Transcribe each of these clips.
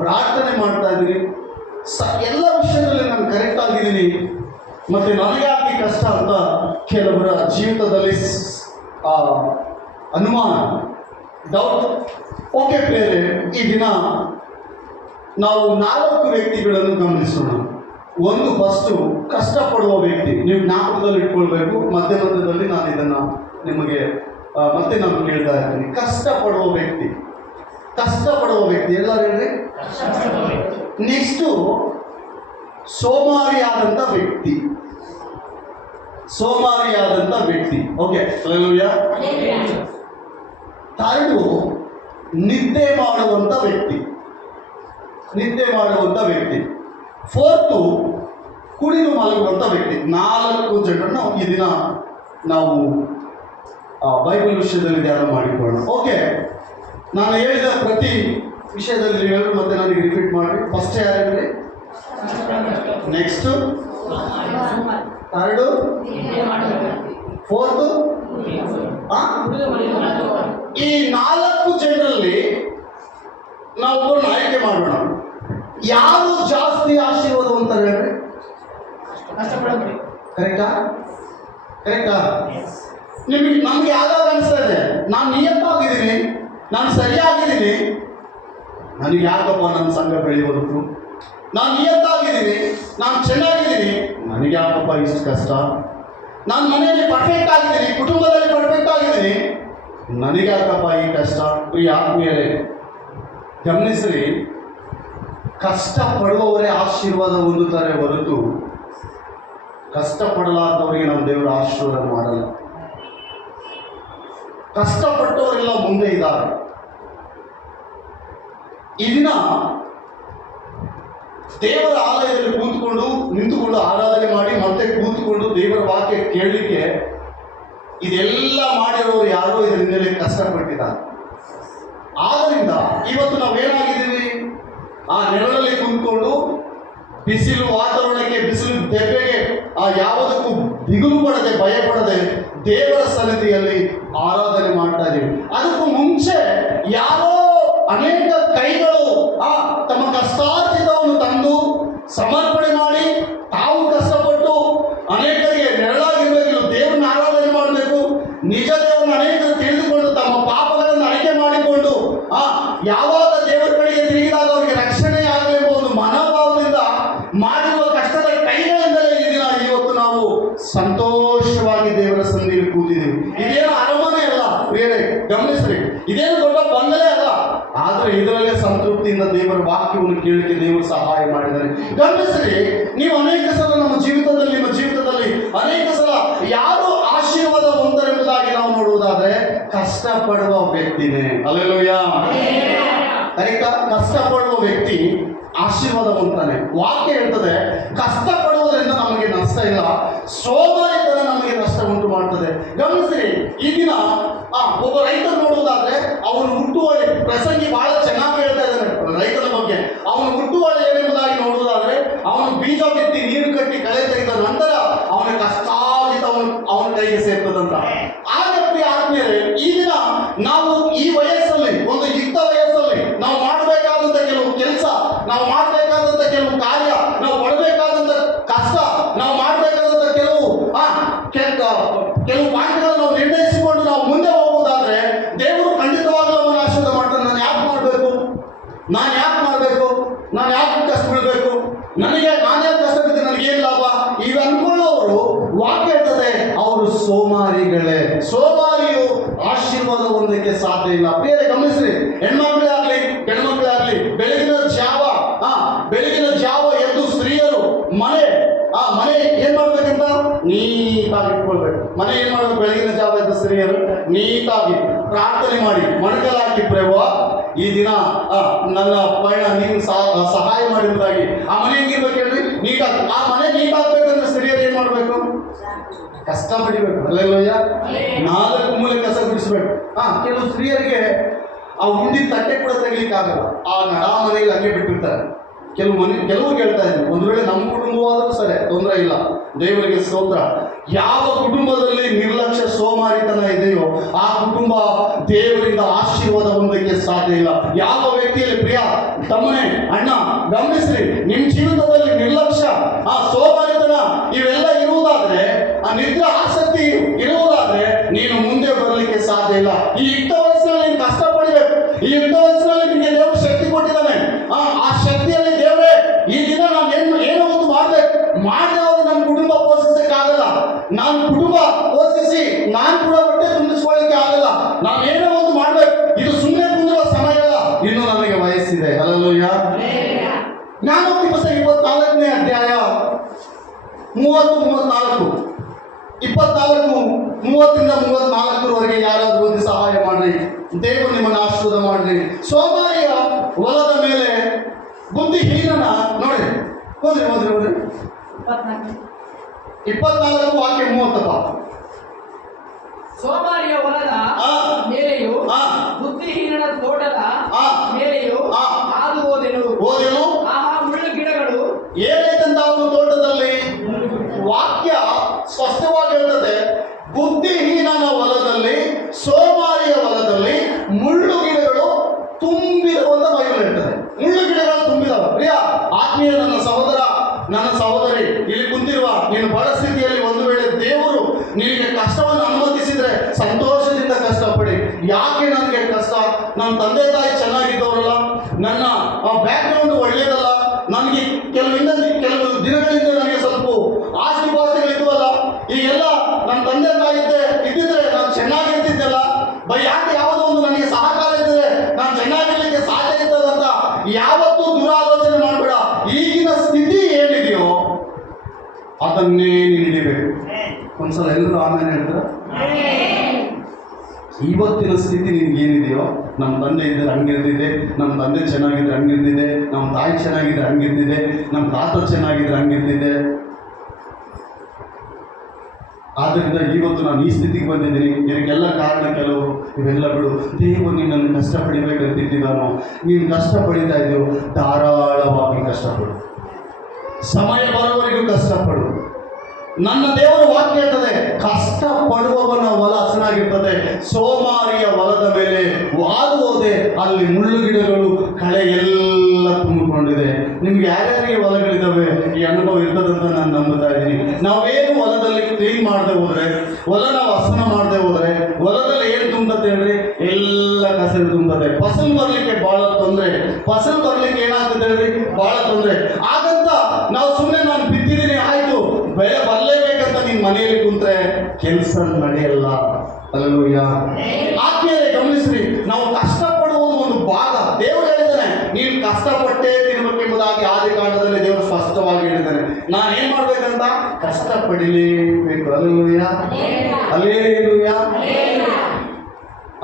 ಪ್ರಾರ್ಥನೆ ಮಾಡ್ತಾ ಇದ್ದೀನಿ, ಎಲ್ಲ ವಿಷಯದಲ್ಲಿ ನಾನು ಕರೆಕ್ಟ್ ಆಗಿದ್ದೀನಿ, ಮತ್ತು ನನಗೆ ಯಾಕೆ ಕಷ್ಟ ಅಂತ ಕೆಲವರ ಜೀವಿತದಲ್ಲಿ ಅನುಮಾನ, ಡೌಟ್. ಓಕೆ ಪ್ರಿಯರೇ, ಈ ದಿನ ನಾವು 4 ವ್ಯಕ್ತಿಗಳನ್ನು ಗಮನಿಸೋಣ. ಒಂದು ಫಸ್ಟು ಕಷ್ಟಪಡುವ ವ್ಯಕ್ತಿ. ನೀವು ಜ್ಞಾಪಕದಲ್ಲಿ ಇಟ್ಕೊಳ್ಬೇಕು. ಮಧ್ಯದಲ್ಲಿ ನಾನು ಇದನ್ನು ನಿಮಗೆ ಮತ್ತೆ ನಾನು ಕೇಳ್ತಾ ಇರ್ತೀನಿ. ಕಷ್ಟಪಡುವ ವ್ಯಕ್ತಿ ಎಲ್ಲ ಹೇಳಿ. ನೆಕ್ಸ್ಟು ಸೋಮಾರಿಯಾದಂಥ ವ್ಯಕ್ತಿ. Okay, hallelujah. ಥರ್ಡು ನಿದ್ದೆ ಮಾಡುವಂಥ ವ್ಯಕ್ತಿ. ಫೋರ್ತು ಕುಡಿದು ಮಲಗುವಂಥ ವ್ಯಕ್ತಿ. 4 ಜನರನ್ನು ಈ ದಿನ ನಾವು ಬೈಬಲ್ ವಿಷಯದಲ್ಲಿ ಧ್ಯಾನ ಮಾಡಿಕೊಳ್ಳೋಣ. ಓಕೆ, ನಾನು ಹೇಳಿದ ಪ್ರತಿ ವಿಷಯದಲ್ಲಿ ಹೇಳಿ ಮತ್ತೆ ನನಗೆ ರಿಪೀಟ್ ಮಾಡಿ. ಫಸ್ಟ್ ಯಾರು? Next third, fourth. ಈ 4 ಜನರಲ್ಲಿ ನಾವು ಆಯ್ಕೆ ಮಾಡೋಣ. ಯಾರು ಜಾಸ್ತಿ ಆಶೀರ್ವಾದ ಅಂತ ಹೇಳ್ರಿ? ಕರೆಕ್ಟಾ? ನಮ್ಗೆ ಯಾವಾಗ ಅನಿಸ್ತಾ ಇದೆ ನಾನು ನಿಯತ್ತಾಗಿದ್ದೀನಿ, ನಾನು ಸರಿಯಾಗಿದ್ದೀನಿ, ನನಗೆ ಯಾಕಪ್ಪ ನನ್ನ ಸಂಘ ಬೆಳೆಯೋದಕ್ಕೂ, ನಾನು ನಿಯತ್ತಾಗಿದ್ದೀನಿ, ನಾನು ಚೆನ್ನಾಗಿದ್ದೀನಿ, ನನಗೆ ಯಾಕಪ್ಪ ಇಷ್ಟು ಕಷ್ಟ, ನಾನು ಮನೆಯಲ್ಲಿ ಪರ್ಫೆಕ್ಟ್ ಆಗಿದ್ದೀನಿ, ಕುಟುಂಬದಲ್ಲಿ ಪರ್ಫೆಕ್ಟ್ ಆಗಿದ್ದೀನಿ, ನನಗೆ ಯಾಕಪ್ಪ ಈ ಕಷ್ಟ? ಈ ಆತ್ಮೀಯರೇ ಗಮನಿಸ್ರಿ, ಕಷ್ಟಪಡುವವರೇ ಆಶೀರ್ವಾದ ಹೊಂದುತ್ತಾರೆ ಹೊರತು ಕಷ್ಟಪಡಲಾರ್ದವರಿಗೆ ನಮ್ಮ ದೇವರು ಆಶೀರ್ವಾದ ಮಾಡಲ್ಲ. ಕಷ್ಟಪಟ್ಟವರೆಲ್ಲ ಮುಂದೆ ಇದ್ದಾರೆ. ಈ ದಿನ ದೇವರ ಆಲಯದಲ್ಲಿ ನಿಂತುಕೊಂಡು ಆರಾಧನೆ ಮಾಡಿ ಮತ್ತೆ ಕೂತ್ಕೊಂಡು ದೇವರ ವಾಕ್ಯ ಕೇಳಲಿಕ್ಕೆ ಇದೆಲ್ಲ ಮಾಡಿರೋರು ಯಾರೋ ಇದರ ಹಿನ್ನೆಲೆ ಕಷ್ಟಪಟ್ಟಿದ್ದಾರೆ. ಆದ್ದರಿಂದ ಇವತ್ತು ನಾವೇನಾಗಿದ್ದೀವಿ? ಆ ನೆರಳಲ್ಲಿ ಕುಂತ್ಕೊಂಡು ಬಿಸಿಲು ವಾತಾವರಣಕ್ಕೆ, ಬಿಸಿಲು ದೆಬ್ಬೆಗೆ ಯಾವುದಕ್ಕೂ ದಿಗುಲು ಪಡದೆ, ಭಯ ಪಡದೆ ದೇವರ ಸನ್ನಿಧಿಯಲ್ಲಿ ಆರಾಧನೆ ಮಾಡ್ತಾ ಇದ್ದೀವಿ. ಅದಕ್ಕೂ ಮುಂಚೆ ಯಾರೋ ಅನೇಕ ಕೈಗಳು ತಮ್ಮ ಕಷ್ಟಾರ್ಜಿತವನ್ನು ತಂದು ಸಮರ್ಪಣೆ ಮಾಡಿ ತಾವು ಕಷ್ಟಪಟ್ಟು ಅನೇಕರಿಗೆ ನೆರಳಾಗಿರ್ಬೇಕು, ದೇವರನ್ನ ಆರಾಧನೆ ಮಾಡಬೇಕು, ನಿಜ ದೇವರನ್ನ ಅನೇಕರು ತಿಳಿದುಕೊಂಡು ತಮ್ಮ ಪಾಪಗಳನ್ನು ಅರಿಕೆ ಮಾಡಿಕೊಂಡು ಯಾವಾಗ ದೇವರ ಕಡೆಗೆ ತಿರುಗಿದಾಗ ಅವರಿಗೆ ರಕ್ಷಣೆ ಆಗಬೇಕು ಒಂದು ಮನೋಭಾವದಿಂದ ಮಾಡಿರುವ ಕಷ್ಟದ ಕೈಗಳಿಂದಲೇ ಈ ದಿನ ಇವತ್ತು ನಾವು ಸಂತೋಷವಾಗಿ ದೇವರ ಸನ್ನಿಧಿಯಲ್ಲಿ ಕೂತಿದ್ದೀವಿ. ಇದೇನು ಅರಮನೆ ಅಲ್ಲ ಬೇರೆ, ಗಮನಿಸ್ರಿ, ಇದೇನು ದೊಡ್ಡ ಬಂಗಲೆ ಅಲ್ಲ. ಆದರೆ ಇದರಲ್ಲೇ ಸಂತೃಪ್ತಿಯಿಂದ ದೇವರ ವಾಕ್ಯವನ್ನು ಕೇಳಲಿಕ್ಕೆ ದೇವರು ಸಹಾಯ ಮಾಡಿದ್ದಾರೆ. ಗಮನಿಸ್ರಿ, ನೀವು ಅನೇಕ ಸಲ ನಿಮ್ಮ ಜೀವಿತದಲ್ಲಿ ಅನೇಕ ಸಲ ಯಾರು ಆಶೀರ್ವಾದ ಹೊಂದರೆಂಬುದಾಗಿ ನಾವು ನೋಡುವುದಾದ್ರೆ ಕಷ್ಟಪಡುವ ವ್ಯಕ್ತಿನೇ. ಹಲ್ಲೆಲೂಯಾ. ಕಷ್ಟಪಡುವ ವ್ಯಕ್ತಿ ಆಶೀರ್ವಾದ ಹೊಂದ್ತಾನೆ. ವಾಕ್ಯ ಹೇಳ್ತದೆ ಕಷ್ಟಪಡುವುದರಿಂದ ನಮಗೆ ನಷ್ಟ ಇಲ್ಲ, ಸೋಮಾರಿತನ ನಮಗೆ ನಷ್ಟ ಉಂಟು ಮಾಡ್ತದೆ. ಗಮನಿಸಿ, ಈ ದಿನ ಒಬ್ಬ ರೈತರು ನೋಡುವುದಾದ್ರೆ ಅವನು ಹುಟ್ಟುವಳಿ, ಪ್ರಸಂಗಿ ಬಹಳ ಚೆನ್ನಾಗಿ ಹೇಳ್ತಾ ಇದ್ದಾನೆ ರೈತನ ಬಗ್ಗೆ. ಅವನು ಹುಟ್ಟುವಳಿ ಏನೆಂಬುದಾಗಿ ನೋಡುವುದಾದ್ರೆ ಅವನು ಬೀಜ ಬಿತ್ತಿ ನೀರು ಕಟ್ಟಿ ಕಳೆ ತೆಗೆದ ನಂತರ ಅವನ ಕಷ್ಟಾರ್ಜಿತ ಅವನ ಕೈಗೆ ಸೇರ್ತದಂತ. ಆ ವ್ಯಕ್ತಿ ಆದ್ಮೇಲೆ ಈ ದಿನ ನಾವು ಈ ವಯಸ್ಸಲ್ಲಿ, ಒಂದು ಯುಕ್ತ ವಯಸ್ಸಲ್ಲಿ ನಾವು ಮಾಡಬೇಕಾದಂತ ಕೆಲವು ಕೆಲಸ, ನಾವು ಮಾಡಬೇಕಾದಂತ ಕೆಲವು ಕಾರ್ಯ, ನಾವು ಪಡಬೇಕಾದಂತ ಕಷ್ಟ, ನಾವು ಮಾಡಬೇಕಾದಂತ ಕೆಲವು ಪಾಯಿಂಟ್ಗಳನ್ನು ನಾವು ನಿರ್ಣಯಿಸಿಕೊಂಡು ನಾವು ಮುಂದೆ ಹೋಗುವುದಾದ್ರೆ ದೇವರು ಖಂಡಿತವಾಗಲೂ ಅವನ ಆಶೀರ್ವಾದ ಮಾಡ್ತಾನೆ. ನಾನು ಯಾಕೆ ಕಷ್ಟ ಬೀಳಬೇಕು, ನಾನೇ ಕಷ್ಟ ಬಿದ್ದರೆ ನನಗೇನು ಲಾಭ? ಈಗ ಅನ್ಕೊಳ್ಳೋರು ವಾಕ್ಯ ಇರ್ತದೆ ಅವರು ಸೋಮಾರಿಗಳೇ. ಸೋಮಾರಿಯು ಆಶೀರ್ವಾದ ಹೊಂದಕ್ಕೆ ಸಾಧ್ಯ ಇಲ್ಲ. ಬೇರೆ ಗಮನಿಸ್ರಿ, ಹೆಣ್ಮಕ್ಳೇ ಆಗ್ಲಿ ಗಂಡ್ಮಕ್ಳೇ ಆಗ್ಲಿ, ಬೆಳಗಿನ ಜಾವ ಎದ್ದು ಸ್ತ್ರೀಯರು ಮನೆ ಏನ್ ಮಾಡ್ಬೇಕಂತ ನೀಟಾಗಿ ಇಟ್ಕೊಳ್ಬೇಕು. ಮನೆ ಏನ್ ಮಾಡ್ಬೇಕು? ಬೆಳಗಿನ ಜಾವ ಎದ್ದು ಸ್ತ್ರೀಯರು ನೀಟಾಗಿ ಪ್ರಾರ್ಥನೆ ಮಾಡಿ ಮಣಕಲಾಕಿ, ಪ್ರೇಮ ಈ ದಿನ ನನ್ನ ಪಯಣ ನೀನು ಸಹಾಯ ಮಾಡಿರುವುದಾಗಿ. ಆ ಮನೆ ಹೆಂಗಿರ್ಬೇಕು ಹೇಳ್ರಿ? ನೀಟಾಗಿ. ಆ ಮನೆ ನೀಟಾಗ್ಬೇಕಂದ್ರೆ ಸ್ತ್ರೀಯರು ಏನ್ ಮಾಡ್ಬೇಕು? ಕಷ್ಟ ಪಡಿಬೇಕು. ಅಲ್ಲೆಲ್ಲಯ್ಯ, 4 ಮೂಲೆ ಕಸ ಬಿಡಿಸ್ಬೇಕು. ಕೆಲವು ಸ್ತ್ರೀಯರಿಗೆ ಆ ಉಂಡಿ ತಟ್ಟೆ ಕೂಡ ತೆಗಿಲಿಕ್ಕಾಗಲ್ಲ, ಆ ನಡಾ ಮನೆಯಲ್ಲಿ ಹಂಗೆ ಬಿಟ್ಟಿರ್ತಾರೆ. ಕೆಲವರು ಹೇಳ್ತಾ ಇದ್ರು, ಒಂದು ವೇಳೆ ನಮ್ಮ ಕುಟುಂಬವಾದರೂ ಸರಿ, ತೊಂದರೆ ಇಲ್ಲ, ದೇವರಿಗೆ ಸ್ತೋತ್ರ. ಯಾವ ಕುಟುಂಬದಲ್ಲಿ ನಿರ್ಲಕ್ಷ್ಯ ಸೋಮಾರಿತನ ಇದೆಯೋ ಆ ಕುಟುಂಬ ದೇವರಿಂದ ಆಶೀರ್ವಾದ ಹೊಂದಕ್ಕೆ ಸಾಧ್ಯ ಇಲ್ಲ. ಯಾವ ವ್ಯಕ್ತಿಯಲ್ಲಿ, ಪ್ರಿಯ ತಮ್ಮನೇ, ಅಣ್ಣ, ಗಮನಿಸ್ರಿ, ನಿಮ್ಮ ಜೀವಿತದಲ್ಲಿ ನಿರ್ಲಕ್ಷ್ಯ, ಆ ಸೋಮಾರಿತನ ಇವೆಲ್ಲ ಇರುವುದಾದ್ರೆ, ಆ ನಿದ್ರಾ ಆಸಕ್ತಿ ಇರುವುದಾದ್ರೆ ನೀನು ಮುಂದೆ ಬರಲಿಕ್ಕೆ ಸಾಧ್ಯ ಇಲ್ಲ. ಈ ಯುಕ್ತ ವಯಸ್ಸಿನಲ್ಲಿ ನೀನು ಕಷ್ಟಪಡಬೇಕು. ಈ ಯುಕ್ತ ವಯಸ್ಸಿನಲ್ಲಿ ನಿಮಗೆ ದೇವರು ಶಕ್ತಿ ಕೊಟ್ಟಿದ್ದಾನೆ. ಆ ಶಕ್ತಿಯಲ್ಲಿ ದೇವರೇ ಈ ದಿನ ನಾನು ಏನೋ ಒಂದು ಮಾಡಬೇಕು, ಮಾಡದೆ ಹೋದ್ರೆ ನನ್ನ ಕುಟುಂಬ ಪೋಷಿಸಕ್ಕಾಗಲ್ಲ, ನಾನು ಕುಟುಂಬ ಪೋಷಿಸಿ ನಾನು ಕೂಡ ಹೊಟ್ಟೆ ತುಂಬಿಸ್ಕೊಳ್ಳಿಕ್ಕೆ ಆಗಲ್ಲ, ನಾನು ಏನೋ ಒಂದು ಮಾಡ್ಬೇಕು, ಇದು ಸುಮ್ಮನೆ ಕುಂದಿರುವ ಸಮಯ ಅಲ್ಲ, ಇನ್ನು ನನಗೆ ವಯಸ್ಸಿದೆ. ಹಲ್ಲೆಲೂಯಾ. ಜ್ಞಾನೋಕ್ತಿ ಪುಸ್ತಕ 24ನೇ ಅಧ್ಯಾಯ 30-34, 24-30-34 ಯಾರಾದ್ರೂ ಒಂದು ಸಹಾಯ ಮಾಡ್ರಿ, ದೇವರು ನಿಮ್ಮನ್ನು ಆಶೀರ್ವಾದ ಮಾಡ್ರಿ. ಸೋಮಾರಿಯ ಹೊಲದ ಮೇಲೆ ಬುದ್ಧಿಹೀನನ ನೋಡಿ, ಹೋದ್ರಿ 24 ವಾಕ್ಯ 30. ಸೋಮಾರಿಯ ಹೊಲದ ಮೇಲೆಯೂ ಬುದ್ಧಿಹೀನನ ತೋಟದ ಮೇಲೆಯೂ ಹಾದು ಹೋದೆನು. ಆಹಾ, ಮುಳ್ಳು ಗಿಡಗಳು ಏನೈತಂತ ಅವನು ತೋಟದಲ್ಲಿ ವಾಕ್ಯ ಸ್ಪಷ್ಟವಾಗಿ ಹೇಳ್ತದೆ. ಬುದ್ಧಿಹೀನನ ಹೊಲದಲ್ಲಿ, ಸೋಮಾರಿಯ ಹೊಲದಲ್ಲಿ ಮುಳ್ಳು ಗಿಡಗಳು ತುಂಬಿರುವಂತ ಬೈಬಲ್ ಹೇಳ್ತದೆ. ಮುಳ್ಳು ಗಿಡಗಳು ತುಂಬಿದವ. ಪ್ರಿಯ ಆತ್ಮೀಯ ನನ್ನ ಸಹೋದರ, ನನ್ನ ಸಹೋದರಿ, ಇಲ್ಲಿ ಕುಂತಿರುವ ನೀನು ಬಡ ಸ್ಥಿತಿಯಲ್ಲಿ ಒಂದು ವೇಳೆ ದೇವರು ನಿನಗೆ ಕಷ್ಟವನ್ನು ಅನುಮತಿಸಿದ್ರೆ ಸಂತೋಷದಿಂದ ಕಷ್ಟಪಡಿ. ಯಾಕೆ ನನಗೆ ಕಷ್ಟ? ನನ್ನ ತಂದೆ ತಾಯಿ ಚೆನ್ನಾಗಿದ್ದವರಲ್ಲ, ನನ್ನ ಬ್ಯಾಕ್ಗ್ರೌಂಡ್ ಒಳ್ಳೆಯದಲ್ಲ, ನನಗೆ ಕೆಲವು ದಿನಗಳಿಂದ ನನಗೆ ಸ್ವಲ್ಪ ಆಸ್ತಿ ಪಾಸ್ತಿಗಳಿದ್ವಲ್ಲ, ಈಗೆಲ್ಲ ನನ್ನ ತಂದೆ ತಾಯಿ ಇದ್ದಿದ್ರೆ ನಾನು ಚೆನ್ನಾಗಿರ್ತಿದ್ದೆಲ್ಲ, ಯಾಕೆ ಯಾವುದೋ ಒಂದು ನನಗೆ ಸಹಕಾರ ಇದ್ದರೆ ನಾನು ಚೆನ್ನಾಗಿರ್ಲಿಕ್ಕೆ ಸಾಧ್ಯ ಇರ್ತದಂತ ಯಾವತ್ತೂ ದುರಾಲೋಚನೆ ಮಾಡಬೇಡ. ಈಗಿನ ಸ್ಥಿತಿ ಏನಿದೆಯೋ ಅದನ್ನೇ ನೀನು ಹಿಡಿಬೇಕು. ಒಂದ್ಸಲ ಎಲ್ಲರೂ ಆಮೇಲೆ ಹೇಳ್ತಾರೆ, ಇವತ್ತಿನ ಸ್ಥಿತಿ ನಿನ್ಗೆ ಏನಿದೆಯೋ, ನಮ್ಮ ತಂದೆ ಇದ್ದರೆ ಹಂಗಿರ್ತಿದೆ, ನಮ್ಮ ತಂದೆ ಚೆನ್ನಾಗಿದ್ರೆ ಹಂಗಿರ್ತಿದೆ, ನಮ್ಮ ತಾಯಿ ಚೆನ್ನಾಗಿದ್ರೆ ಹಂಗಿರ್ತಿದೆ, ನಮ್ಮ ತಾತ ಚೆನ್ನಾಗಿದ್ರೆ ಹಂಗಿರ್ತಿದೆ. ಆದ್ದರಿಂದ ಇವತ್ತು ನಾನು ಈ ಸ್ಥಿತಿಗೆ ಬಂದಿದ್ದೀನಿ. ಇದಕ್ಕೆಲ್ಲ ಕಾರಣ ಕೆಲವರು, ಇವೆಲ್ಲ ಬಿಡು, ದೇವರು ನಿನ್ನನ್ನು ಕಷ್ಟಪಡಿಬೇಕಂತ ಇಟ್ಟಿದ್ದಾನೋ, ನೀನು ಕಷ್ಟಪಡಿತಾ ಇದ್ದೀವೋ ಧಾರಾಳವಾಗಿ ಕಷ್ಟಪಡು, ಸಮಯ ಬರೋವರೆಗೂ ಕಷ್ಟಪಡು. ನನ್ನ ದೇವರ ವಾಕ್ಯ ಇರ್ತದೆ, ಕಷ್ಟಪಡುವವನ ಹೊಲ ಹಸನಾಗಿರ್ತದೆ, ಸೋಮಾರಿಯ ಹೊಲದ ಮೇಲೆ ಹಾದು ಹೋದೆ, ಅಲ್ಲಿ ಮುಳ್ಳು ಗಿಡಗಳು ಕಳೆ ಎಲ್ಲ ತುಂಬಿಕೊಂಡಿದೆ. ನಿಮ್ಗೆ ಯಾರ್ಯಾರಿಗೆ ಹೊಲಗಳಿದ್ದಾವೆ ಈ ಅನುಭವ ಇರ್ತದಂತ ನಾನು ನಂಬುತ್ತಾ ಇದ್ದೀನಿ. ನಾವೇನು ಹೊಲದಲ್ಲಿ ಕ್ಲೀನ್ ಮಾಡದೆ ಹೋದ್ರೆ, ಹೊಲ ನಾವು ಹಸನ ಮಾಡದೆ ಹೋದ್ರೆ ಹೊಲದಲ್ಲಿ ಏನು ತುಂಬುತ್ತೆ ಹೇಳ್ರಿ? ಎಲ್ಲ ಕಸರು ತುಂಬುತ್ತೆ. ಫಸಲು ಬರ್ಲಿಕ್ಕೆ ಬಹಳ ತೊಂದರೆ, ಫಸಲು ಬರ್ಲಿಕ್ಕೆ ಏನಾಗ್ತದೆ ಹೇಳ್ರಿ? ಬಹಳ ತೊಂದರೆ. ಹಾಗಂತ ನಾವು ಸುಮ್ಮನೆ ನಾನು ಬಿತ್ತಿದ್ದೀನಿ ಆಯ್ತು ಬೆಳೆ ಬರಲೇಬೇಕಂತ ನಿನ್ ಮನೆಯಲ್ಲಿ ಕುಂತ್ರೆ ಕೆಲಸ ನಡೆಯಲ್ಲ. ಹಲ್ಲೆಲೂಯಾ. ಆತ್ಮೀಯರೇ ಗಮನಿಸ್ರಿ, ನಾವು ಕಷ್ಟಪಡುವುದು ಒಂದು ಭಾಗ. ದೇವರು ಹೇಳಿದ್ದಾನೆ, ನೀನು ಕಷ್ಟಪಟ್ಟೇ ತಿನ್ಬೇಕೆಂಬುದಾಗಿ ಆದಿಕಾಂಡದಲ್ಲಿ ದೇವರು ಸ್ಪಷ್ಟವಾಗಿ ಹೇಳಿದ್ದಾನೆ. ನಾನು ಏನ್ ಮಾಡ್ಬೇಕಂತ? ಕಷ್ಟಪಡಲೇಬೇಕು. Hallelujah, hallelujah.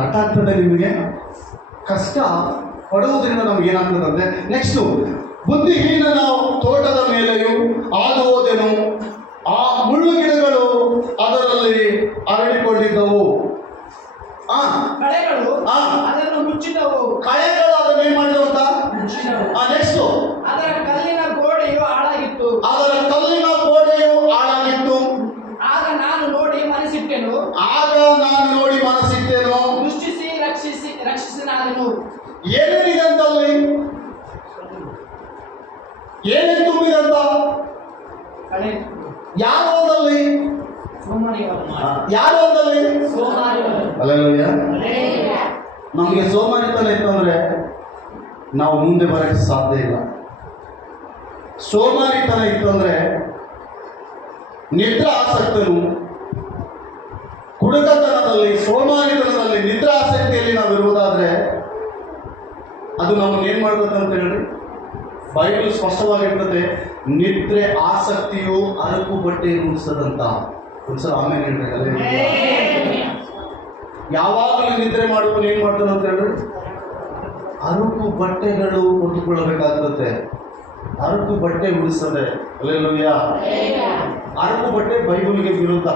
ಅರ್ಥ ಆಗ್ತದೆ ನಿಮಗೆ? ಕಷ್ಟ ಪಡುವುದರಿಂದ ನಮ್ಗೆ ಏನಾಗ್ತದಂತೆ? ನೆಕ್ಸ್ಟ್, ಬುದ್ಧಿಹೀನನ ತೋಟದ ಮೇಲೆಯೂ ಹಾದು ಹೋದೆನು, ಆ ಮುಳ್ಳು ಗಿಡಗಳು ಅದರಲ್ಲಿ ಅರಳಿಕೊಂಡಿದ್ದವು, ಕಳೆಗಳು ಅದನ್ನು ಮುಚ್ಚಿದವು. ಕಳೆಗಳು ಅದನ್ನು ಏನ್ ಮಾಡಿದವು ಅಂತ? ನೆಕ್ಸ್ಟ್, ಅದರ ಕಲ್ಲಿನ ಗೋಡೆಯು ಹಾಳಾಗಿತ್ತು. ಅದರ ಕಲ್ಲಿನ ಗೋಡೆಯು ಹಾಳಾಗಿತ್ತು. ಆಗ ನಾನು ನೋಡಿ ಮನಸ್ಸಿಟ್ಟೆನು, ದೃಷ್ಟಿಸಿ ರಕ್ಷಿಸಿನಾದೆನು. ಏನೇನಿದೆ ಅಂತಲ್ಲಿ? ಏನೇನು ತುಂಬಿದಂತ? ಯಾರು ಹೊಲದಲ್ಲಿ? ಯಾರು ಹೊಲದಲ್ಲಿ? ಹಲ್ಲೆಲೂಯಾ. ನಮಗೆ ಸೋಮಾರಿತನ ಇತ್ತಂದ್ರೆ ನಾವು ಮುಂದೆ ಬರಕ್ಕೆ ಸಾಧ್ಯ ಇಲ್ಲ. ಸೋಮಾರಿತನ ಇತ್ತಂದ್ರೆ ನಿದ್ರಾ ಆಸಕ್ತನು, ಕುಡುಕತನದಲ್ಲಿ, ಸೋಮಾರಿತನದಲ್ಲಿ, ನಿದ್ರಾ ಆಸಕ್ತಿಯಲ್ಲಿ ನಾವು ಇರುವುದಾದ್ರೆ ಅದು ನಮ್ಮನ್ನು ಏನ್ ಮಾಡ್ಬೇಕು ಅಂತ ಹೇಳಿ ಬೈಬಲ್ ಸ್ಪಷ್ಟವಾಗಿರ್ತದೆ. ನಿದ್ರೆ ಆಸಕ್ತಿಯು ಅರಕು ಬಟ್ಟೆ ನುಡಿಸದಂತ. ಒಂದ್ಸಲ ಆಮೇಲೆ ಹೇಳ್ಬೇಕಲ್ಲ, ಯಾವಾಗಲೂ ನಿದ್ರೆ ಮಾಡುವನು ಏನ್ ಮಾಡ್ತಾನೆ ಅಂತ ಹೇಳಿ ಅರಕು ಬಟ್ಟೆಗಳು ಉಟ್ಟುಕೊಳ್ಳಬೇಕಾಗ್ತದೆ. ಅರಕು ಬಟ್ಟೆ ಉಡಿಸ್ತದೆ. ಹಲ್ಲೆಲೂಯಾ. ಅರಕು ಬಟ್ಟೆ ಬೈಬಲ್ಗೆ ವಿರುದ್ಧ.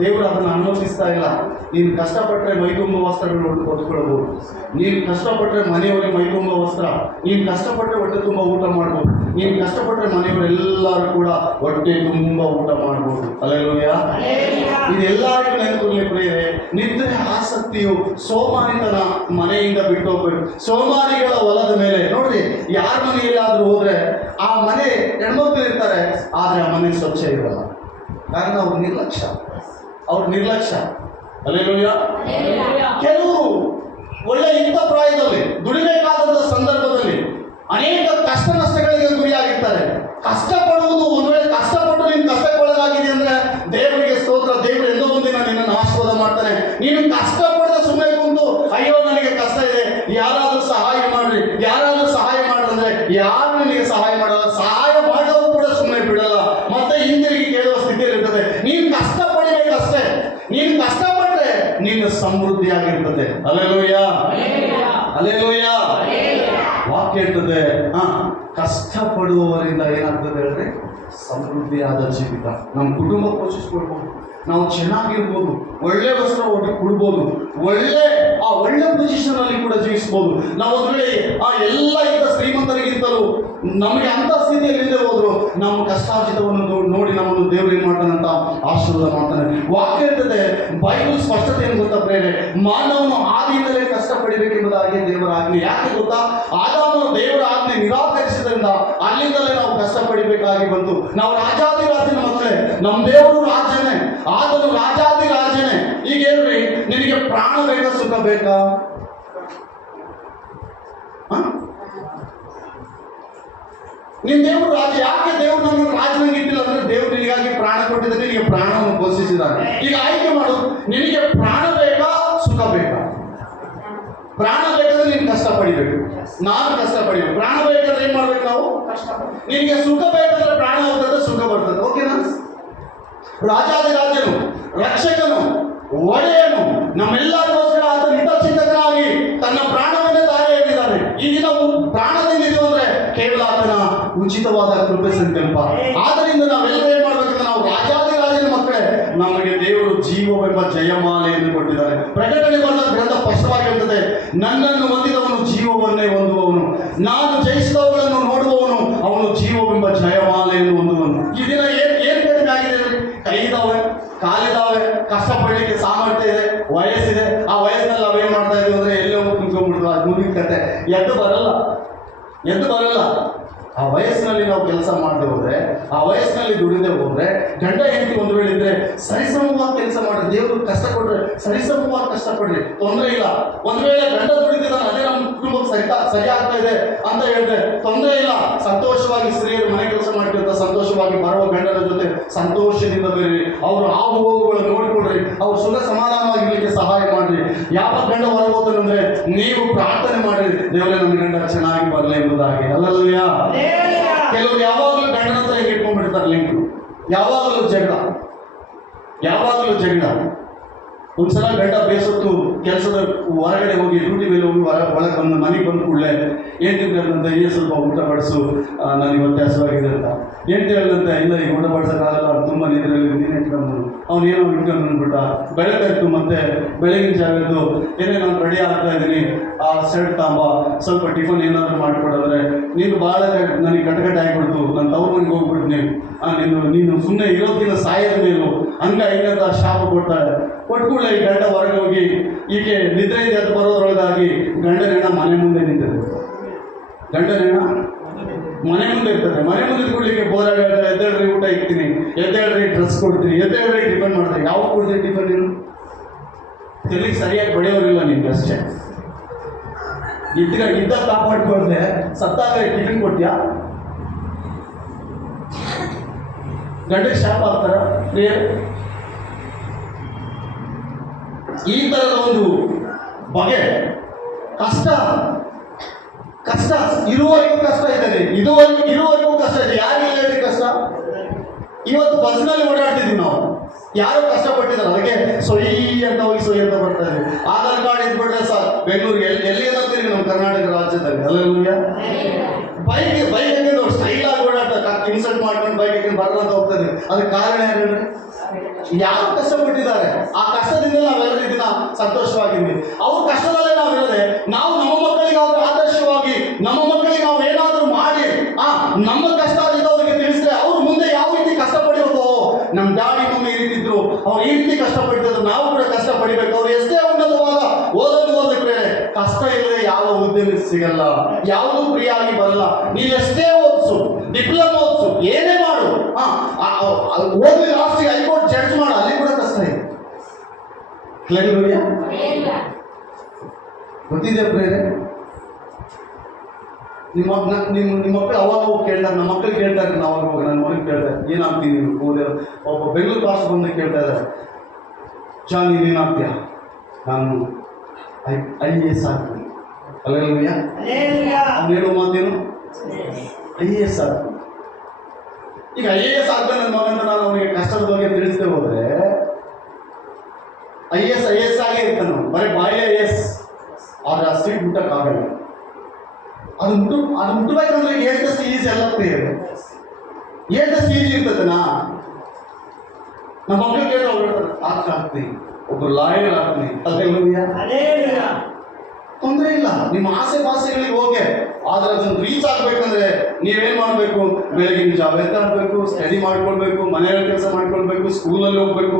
ದೇವರು ಅದನ್ನು ಅನುಮತಿಸ್ತಾ ಇಲ್ಲ. ನೀನು ಕಷ್ಟಪಟ್ಟರೆ ಮೈತುಂಬ ವಸ್ತ್ರಗಳು ಹೊತ್ಕೊಳ್ಬೋದು, ನೀನು ಕಷ್ಟಪಟ್ಟರೆ ಮನೆಯವರಿಗೆ ಮೈತುಂಬ ವಸ್ತ್ರ, ನೀನು ಕಷ್ಟಪಟ್ಟರೆ ಹೊಟ್ಟೆ ತುಂಬ ಊಟ ಮಾಡ್ಬೋದು, ನೀನು ಕಷ್ಟಪಟ್ಟರೆ ಮನೆಯವರೆಲ್ಲರೂ ಕೂಡ ಹೊಟ್ಟೆ ತುಂಬ ಊಟ ಮಾಡ್ಬೋದು. ಅಲ್ಲೆಲ್ಲೂಯ್ಯ. ಇದೆಲ್ಲರಿಗೂ ನೆನಪುಲಿ ಪ್ರಿಯರೇ, ನಿದ್ರೆ ಆಸಕ್ತಿಯು ಸೋಮಾರಿತನ ಮನೆಯಿಂದ ಬಿಟ್ಟು ಹೋಗ್ಬೇಕು. ಸೋಮಾರಿಗಳ ಹೊಲದ ಮೇಲೆ ನೋಡ್ರಿ, ಯಾರ ಮನೆಯಲ್ಲಾದ್ರೂ ಹೋದ್ರೆ ಆ ಮನೆ ಹೆಣ್ಮಕ್ಳು ಇರ್ತಾರೆ, ಆದ್ರೆ ಆ ಮನೆ ಸ್ವಚ್ಛ ಇರಲ್ಲ. ಕಾರಣ ಅವ್ರ ನಿರ್ಲಕ್ಷ್ಯ. ಅಲ್ಲೆಲ್ಲೂಯ್ಯ. ಕೆಲವರು ಒಳ್ಳೆ ಯುಕ್ತ ಪ್ರಾಯದಲ್ಲಿ ದುಡಿಬೇಕಾದಂಥ ಸಂದರ್ಭದಲ್ಲಿ ಅನೇಕ ಕಷ್ಟ ನಷ್ಟಗಳಿಗೆ ಗುರಿಯಾಗಿರ್ತಾರೆ. ಕಷ್ಟಪಡುವುದು, ಒಂದು ವೇಳೆ ಕಷ್ಟಪಟ್ಟು ನೀನು ಕಷ್ಟಕ್ಕೊಳಗಾಗಿದೆ ಅಂದ್ರೆ ದೇವರಿಗೆ ಸ್ತೋತ್ರ, ದೇವರು ಎಂದೋ ಮುಂದಿನ ನಿನ್ನನ್ನು ಆಶೀರ್ವಾದ ಮಾಡ್ತಾನೆ. ನೀನು ಕಷ್ಟಪಡದೆ ಸುಮ್ಮನೆ ಕುಂತು ಅಯ್ಯೋ ನನಗೆ ಕಷ್ಟ ಇದೆ, ಯಾರಾದ್ರೂ ಸಹಾಯ ಮಾಡ್ರಿ ಅಂದ್ರೆ ಯಾರು ನಿನಗೆ ಸಹಾಯ ಮಾಡಲ್ಲ. ಸಹಾಯ ಮಾಡೋರು ಕೂಡ ಸುಮ್ಮನೆ ಬಿಡಲ್ಲ, ಮತ್ತೆ ಹಿಂದಿರುಗಿ ಕೇಳುವ ಸ್ಥಿತಿಯಲ್ಲಿ ಇರ್ತದೆ. ನೀನು ಕಷ್ಟಪಡಬೇಕಷ್ಟೇ. ನೀನು ಕಷ್ಟಪಟ್ರೆ ನೀನು ಸಮೃದ್ಧಿಯಾಗಿರ್ತದೆ. ಅಲ್ಲೆಲ್ಲೂಯ್ಯ. ವಾಕ್ಯ ಇರ್ತದೆ, ಕಷ್ಟಪಡುವವರಿಂದ ಏನಾಗ್ತದೆ ಹೇಳ್ರಿ, ಸಮೃದ್ಧಿಯಾದ ಜೀವಿತ. ನಮ್ಮ ಕುಟುಂಬ ಪೋಷಿಸ್ಕೊಳ್ಬೋದು, ನಾವು ಚೆನ್ನಾಗಿರ್ಬೋದು, ಒಳ್ಳೆ ವಸ್ತ್ರ ಕೊಡ್ಬೋದು, ಒಳ್ಳೆ ಪೊಸಿಷನ್ ಅಲ್ಲಿ ಕೂಡ ಜೀವಿಸ್ಬೋದು. ನಾವು ಒಂದು ವೇಳೆ ಎಲ್ಲ ಇದ್ದ ಶ್ರೀಮಂತರಿಗಿಂತಲೂ ನಮಗೆ ಅಂತ ಸ್ಥಿತಿಯಲ್ಲಿಂದ ಹೋದ್ರು ನಮ್ಮ ಕಷ್ಟಾರ್ಜಿತವನ್ನು ನೋಡಿ ನಮ್ಮನ್ನು ದೇವರು ಏನ್ ಮಾಡ್ತಾನಂತ ಆಶೀರ್ವಾದ ಮಾಡ್ತಾನೆ. ವಾಕ್ಯ ಇರ್ತದೆ, ಬೈಬಲ್ ಸ್ಪಷ್ಟತೆ ಏನು ಗೊತ್ತಾ ಪ್ರೇರೆ, ಮಾನವನು ಆದಿಯಿಂದಲೇ ಕಷ್ಟಪಡಬೇಕೆಂಬುದಾಗಿ ದೇವರ ಆಜ್ಞೆ. ಯಾಕೆ ಗೊತ್ತಾ, ಆದಾಮನು ದೇವರ ಆಜ್ಞೆ ನಿರಾಕರಿಸಿದ್ರಿಂದ ಅಲ್ಲಿಂದಲೇ ನಾವು ಕಷ್ಟಪಡಬೇಕಾಗಿ ಬಂತು. ನಾವು ರಾಜಾದಿರಾಜನ ಮಕ್ಕಳೇ, ನಮ್ಮ ದೇವರು ರಾಜನೇ, ಆತನು ರಾಜಾದಿರಾಜನೇ. ಈಗ ಹೇಳ್ರಿ, ನಿನಗೆ ಪ್ರಾಣ ಬೇಕಾ, ಸುಖ ಬೇಕಾ? ನಿನ್ ದೇವರು ರಾಜ. ಯಾಕೆ ದೇವರು ನನ್ನನ್ನು ರಾಜನಾಗಿ ಇಟ್ಟಿಲ್ಲ ಅಂದ್ರೆ ದೇವರು ನಿನಗಾಗಿ ಪ್ರಾಣ ಕೊಟ್ಟಿದ್ದಾನೆ, ನಿನಗೆ ಪ್ರಾಣವನ್ನು ಘೋಷಿಸಿದ್ದಾನೆ. ಈಗ ಆಯ್ಕೆ ಮಾಡು, ನಿನಗೆ ಪ್ರಾಣ ಬೇಕಾ, ಸುಖ ಬೇಕಾ? ಪ್ರಾಣ ಬೇಕಾದ್ರೆ ನೀನು ಕಷ್ಟ ಪಡಿಬೇಕು, ನಾನು ಕಷ್ಟ ಪಡಿಬೇಕು. ಪ್ರಾಣ ಬೇಕಾದ್ರೆ ಏನ್ ಮಾಡ್ಬೇಕು ನಾವು? ನಿನಗೆ ಸುಖ ಬೇಕಾದ್ರೆ ಪ್ರಾಣ ಹೋಗ್ತದೆ, ಸುಖ ಬರ್ತದೆ. ಓಕೆನಾ? ರಾಜಾದಿರಾಜನು, ರಕ್ಷಕನು, ಒಡೆಯನು, ನಮ್ಮೆಲ್ಲರಿಗೋಸ್ಕರ ಆತ ಹಿತಚಿಂತಕನಾಗಿ ತನ್ನ ಪ್ರಾಣವನ್ನೇ ದಾರಿ ಹೇಳಿದ್ದಾನೆ. ಈ ದಿನ ಪ್ರಾಣದಿಂದಿದೆವು ಅಂದ್ರೆ ಕೇವಲ ಆತನ ಉಚಿತವಾದ ಕೃಪೆ ಸಂಕಲ್ಪ. ಆದ್ದರಿಂದ ನಾವೆಲ್ಲರೂ ಏನ್ ಮಾಡ್ಬೇಕಂದ್ರೆ, ನಾವು ರಾಜಾದಿರಾಜನ ಮಕ್ಕಳೇ, ನಮಗೆ ದೇವರು ಜೀವವೆಂಬ ಜಯಮಾಲೆಯನ್ನು ಕೊಟ್ಟಿದ್ದಾರೆ. ಪ್ರಕಟಣೆ ಬರೆದ ಗ್ರಂಥ ಸ್ಪಷ್ಟವಾಗಿ ಹೇಳ್ತದೆ, ನನ್ನನ್ನು ಹೊಂದಿದವನು ಜೀವವನ್ನೇ ಹೊಂದುವವನು, ನಾನು ಜಯಿಸಿದವುಗಳನ್ನು ನೋಡುವವನು ಅವನು ಜೀವವೆಂಬ ಜಯಮಾಲೆಯನ್ನು ಹೊಂದುವನು. ಈ ದಿನ ಏನ್ ಕಡಿಮೆ ಆಗಿದೆ? ಕೈ ಇದಾವೆ, ಕಾಲಿದಾವೆ, ಕಷ್ಟಪಡಲಿಕ್ಕೆ ಸಾಮರ್ಥ್ಯ ಇದೆ, ವಯಸ್ಸಿದೆ. ಆ ವಯಸ್ಸಿನಲ್ಲಿ ನಾವೇನ್ ಮಾಡ್ತಾ ಇದೀವಿ ಅಂದ್ರೆ ಎಲ್ಲೋ ಕುಂತ್ಕೊಂಡ್ಬಿಡ್ತೀವಿ, ಅದು ಮುಗಿದ ಕತೆ. ಎದ್ದು ಬರಲ್ಲ. ಆ ವಯಸ್ಸಿನಲ್ಲಿ ನಾವು ಕೆಲಸ ಮಾಡದೆ ಹೋದ್ರೆ, ಆ ವಯಸ್ಸಿನಲ್ಲಿ ದುಡಿದೇ ಹೋದ್ರೆ, ಗಂಡ ಹೆಂಡತಿ ಒಂದು ವೇಳೆ ಇದ್ರೆ ಸರಿಸಮವಾಗಿ ಕೆಲಸ ಮಾಡ್ರಿ. ದೇವರು ಕಷ್ಟ ಕೊಟ್ರೆ ಸರಿಸಮವಾಗಿ ಕಷ್ಟಪಡ್ರಿ, ತೊಂದರೆ ಇಲ್ಲ. ಒಂದು ವೇಳೆ ಗಂಡ ದುಡಿತಿದ್ದಾನೆ, ಅದೇ ನಮ್ಮ ಕುಟುಂಬಕ್ಕೆ ಸರಿ ಆಗ್ತಾ ಇದೆ ಅಂತ ಹೇಳಿದ್ರೆ ತೊಂದರೆ ಇಲ್ಲ. ಸಂತೋಷವಾಗಿ ಸ್ತ್ರೀಯರು ಮನೆ ಕೆಲಸ ಮಾಡ್ತಿರ್ತಾರೆ, ಸಂತೋಷವಾಗಿ ಬರುವ ಗಂಡನ ಜೊತೆ ಸಂತೋಷದಿಂದ ಬೇರಿ, ಅವರು ಆವು ಹೋಗುಗಳನ್ನು ನೋಡಿಕೊಡ್ರಿ, ಅವ್ರು ಸುಖ ಸಮಾಧಾನವಾಗಿರ್ಲಿಕ್ಕೆ ಸಹಾಯ ಮಾಡ್ರಿ. ಯಾವ ಗಂಡ ಹೊರಗೋತಾನಂದ್ರೆ ನೀವು ಪ್ರಾರ್ಥನೆ ಮಾಡ್ರಿ, ದೇವರೇ ನನ್ನ ಗಂಡ ಚೆನ್ನಾಗಿ ಬರಲಿ ಎಂಬುದಾಗಿ. ಅಲ್ಲಲ್ವಯ್ಯ. ಕೆಲವರು ಯಾವಾಗಲೂ ಗಂಡನ ಹತ್ರ ಇಟ್ಕೊಂಡ್ಬಿಡ್ತಾರೆ ಲಿಂಕ್, ಯಾವಾಗಲೂ ಜಗಳ. ಒಂದ್ಸಲ ಗಂಡ ಬೇಸತ್ತು ಕೆಲಸದ ಹೊರಗಡೆ ಹೋಗಿ ಡ್ಯೂಟಿ ಮೇಲೆ ಹೋಗಿ ಒಳಗೆ ಬಂದು ಮನೆಗೆ ಬಂದ ಕೂಡಲೇ ಏನು ತಿಂತಾರಂತ, ಸ್ವಲ್ಪ ಊಟ ಬಡಿಸು, ನನಗೆ ವ್ಯತ್ಯಾಸವಾಗಿದೆ ಅಂತ. ಏನು ಹೇಳಿದಂತೆ, ಇಲ್ಲ ಈಗ ಊಟ ಬಡಿಸೋಕ್ಕಾಗಲ್ಲ, ತುಂಬ ನಿದ್ರೆಯಲ್ಲಿ ನೀನು ಇಟ್ಕೊಂಡು ಅವನೇನೋ ಇಟ್ಕೊಂಡು ಅಂದ್ಬಿಟ್ಟ. ಬೆಳಕಾಯ್ತು, ಮತ್ತೆ ಬೆಳಗಿನ ಜಾಗದ್ದು ನಾನು ರೆಡಿ ಆಗ್ತಾ ಇದ್ದೀನಿ, ಆ ಶರ್ಟ್ ತಾಂಬ, ಸ್ವಲ್ಪ ಟಿಫನ್ ಏನಾದರೂ ಮಾಡಿಕೊಡೋದ್ರೆ ನೀನು ಭಾಳ ನನಗೆ ಕಟಕಟ ಆಗಿಬಿಡ್ತು, ನಾನು ತವ್ರ ಮನೆಗೆ ಹೋಗ್ಬಿಡ್ತೀನಿ, ನೀನು ಸುಮ್ಮನೆ ಇರೋದಕ್ಕಿಂತ ಸಾಯೋದ ಮೇಲು ಹಂಗ ಹಿಂಗಂತ ಶಾಪ ಕೊಡ್ತಾಳೆ. ಕೊಟ್ಕೂಡಲೇ ಈ ಗಂಡ ಹೊರಗೆ ಹೋಗಿ ಈಕೆ ನಿದ್ರೆಯಿಂದ ಎದ್ದು ಬರೋದ್ರೊಳಗಾಗಿ ಗಂಡನೇನ ಮನೆ ಮುಂದೆ ನಿಂತಿದೆ. ಮನೆ ಮುಂದೆ ಇರ್ತದೆ. ಮನೆ ಮುಂದೆ ಕೊಡ್ಲಿಕ್ಕೆ ಬೋರಾಗ ಎದ್ದೇಳ್ರಿ ಊಟ ಇಕ್ತೀನಿ, ಎದ್ದೇಳ್ರಿ ಡ್ರೆಸ್ ಕೊಡ್ತೀನಿ, ಎದ್ದೇಳ್ರಿ ಟಿಫನ್ ಮಾಡ್ತೀನಿ. ಯಾವಾಗ ಕೊಡ್ತೀನಿ ಟಿಫನ್? ನೀನು ತೆಲಿಗೆ ಸರಿಯಾಗಿ ಬೆಳೆಯೋರಿಲ್ಲ ನಿಮ್ಗೆ ಅಷ್ಟೇ. ಇದ್ದ ಕಾಪಾಡ್ಕೊಂಡ್ರೆ ಸತ್ತಾಗ ಟಿಫಿನ್ ಕೊಡ್ತೀಯಾ? ಗಂಡಕ್ಕೆ ಶಾಪ ಆಗ್ತಾರ? ಈ ತರದ ಒಂದು ಬಗೆ ಕಷ್ಟ ಇರುವವರೆಗೂ ಕಷ್ಟ ಇದೆ, ಇರುವವರೆಗೂ ಕಷ್ಟ ಇದೆ. ಯಾರಿಲ್ಲ ಕಷ್ಟ? ಇವತ್ತು ಬಸ್ನಲ್ಲಿ ಓಡಾಡ್ತಿದ್ವಿ ನಾವು, ಯಾರು ಕಷ್ಟಪಟ್ಟಿದ್ದಾರೆ, ಅದಕ್ಕೆ ಸೊಯ್ ಅಂತ ಬರ್ತಾ ಇದ್ವಿ. ಆಧಾರ್ ಕಾರ್ಡ್ ಇದ್ಬಿಟ್ರೆ ಸರ್ ಬೆಂಗಳೂರಿಗೆ ಎಲ್ಲಿ ಏನಂತೀವಿ ನಮ್ಮ ಕರ್ನಾಟಕ ರಾಜ್ಯದಲ್ಲಿ. ಅಲ್ಲೆಲ್ಲ ಬೈಕ್ ಹಾಕೊಂಡು ಸ್ಟೈಲ್ ಆಗಿ ಓಡಾಡ್ತಾರೆ, ಇನ್ಸಲ್ಟ್ ಮಾಡ್ಕೊಂಡು ಬೈಕ್ ಹಾಕೊಂಡು ಬರಲ್ಲ ಅಂತ ಹೋಗ್ತಾ ಇದ್ವಿ. ಅದಕ್ಕೆ ಕಾರಣ ಯಾರು? ಯಾರು ಕಷ್ಟಪಟ್ಟಿದ್ದಾರೆ ಆ ಕಷ್ಟದಿಂದ ನಾವೆಲ್ಲರೂ ಈ ದಿನ ಸಂತೋಷವಾಗಿದ್ವಿ. ಅವ್ರ ಕಷ್ಟದಲ್ಲೇ ನಾವಿರದೆ ನಾವು ನಮ್ಮ ಮಕ್ಕಳಿಗೆ ಅವ್ರ ಆದರ್ಶವಾಗಿ ನಮ್ಮ ಮಕ್ಕಳಿಗೆ ನಾವು ಏನಾದರೂ ಮಾಡಿ ನಮ್ಮ ಕಷ್ಟ ಆಗಿದೆ ಅವ್ರಿಗೆ ತಿಳಿಸಿದ್ರೆ ಅವ್ರು ಮುಂದೆ ಯಾವ ರೀತಿ ಕಷ್ಟಪಡಿಬೇಕು. ನಮ್ಮ ಡ್ಯಾಡಿ ಮಮ್ಮಿ ಈ ರೀತಿ ಇದ್ರು, ಅವ್ರು ಈ ರೀತಿ ಕಷ್ಟಪಟ್ಟಿದ್ರು, ನಾವು ಕೂಡ ಕಷ್ಟ ಪಡಿಬೇಕು. ಅವ್ರು ಎಷ್ಟೇ ಉನ್ನತವಾದ ಓದಕ್ಕೆ ಕಷ್ಟ ಇಲ್ಲದೆ ಯಾವ ಉದ್ಯಮ ಸಿಗಲ್ಲ, ಯಾವುದು ಫ್ರೀ ಆಗಿ ಬರಲ್ಲ. ನೀವು ಎಷ್ಟೇ ಓದಿಸು, ಡಿಪ್ಲೊಮಾ ಓದಿಸು, ಏನೇ ಮಾಡು, ಓದಿ ಲಾಸ್ಟಿಗೆ ಹೈಕೋರ್ಟ್ ಜಡ್ಜ್ ಮಾಡು, ಅಲ್ಲಿ ಕೂಡ ಕಷ್ಟ ಇದೆ. ಗೊತ್ತಿದೆ ಪ್ರೇರೆ? ನಿಮ್ಮ ಮಕ್ಕಳು ಅವಾಗ ಹೋಗಿ ಕೇಳ್ತಾರೆ, ನಮ್ಮ ಮಕ್ಕಳು ಕೇಳ್ತಾರೆ, ನಾವು ಹೋಗಿ ನನ್ನ ಮಕ್ಕಳು ಕೇಳ್ತಾರೆ ಏನಾಗ್ತೀನಿ ನೀವು ಓದಿರೋ. ಒಬ್ಬ ಬೆಂಗಳೂರು ಭಾಷೆ ಬಂದು ಕೇಳ್ತಾ ಇದ್ದಾರೆ, ಜಾನ್ ನೀನೇನಾಗ್ತೀಯ? ನಾನು IAS ಆಗ್ತೀನಿ. ಅಲ್ಲೆಲ್ಲೂಯ್ಯ. ಅವ್ನು ಹೇಳೋ ಮಾತೇನು? IAS ಆಗ್ತೀನಿ. ಈಗ IAS ಆಗ್ತಾನೆ ನನ್ನ ಮಗನ ನಾನು ಅವನಿಗೆ ಕಷ್ಟದ ಬಗ್ಗೆ ತಿಳಿಸ್ದೆ ಹೋದ್ರೆ IAS ಆಗೇ ಇರ್ತಾನೆ. ಬರೀ ಬಾಯಿ IAS ಆದ್ರೆ ಆ ಸೀಟ್ ಮುಟ್ಟಕ್ಕಾಗಲ್ಲ. ಅದು ಮುಟ್ಟಬೇಕಂದ್ರೆ ಹೇಳ್ದಷ್ಟು ಈಜಿ ಎಲ್ಲ ಪ್ರೇರೆ, ಹೇಳ್ದಷ್ಟು ಈಜಿ ಇರ್ತದನಾ? ನಮ್ಮ ಮಕ್ಕಳು ಕೇಳಿ ಅವ್ರು ಹೇಳ್ತಾರೆ ಆಗ್ತೀನಿ, ಒಬ್ಬರು ಲಾಯರ್ ಆಗ್ತೀನಿ. ಅಲ್ಲೆಲ್ಲೂಯ್ಯ. ತೊಂದರೆ ಇಲ್ಲ, ನಿಮ್ಮ ಆಸೆ ಪಾಸೆಗಳಿಗೆ ಹೋಗಿ. ಆದ್ರೆ ಅದನ್ನು ರೀಚ್ ಆಗ್ಬೇಕಂದ್ರೆ ನೀವೇನ್ ಮಾಡ್ಬೇಕು? ಬೆಳಗಿನ ಜಾವ ಎದ್ದಾಡ್ಬೇಕು, ಸ್ಟಡಿ ಮಾಡ್ಕೊಳ್ಬೇಕು, ಮನೆಯಲ್ಲಿ ಕೆಲಸ ಮಾಡ್ಕೊಳ್ಬೇಕು, ಸ್ಕೂಲಲ್ಲಿ ಹೋಗ್ಬೇಕು.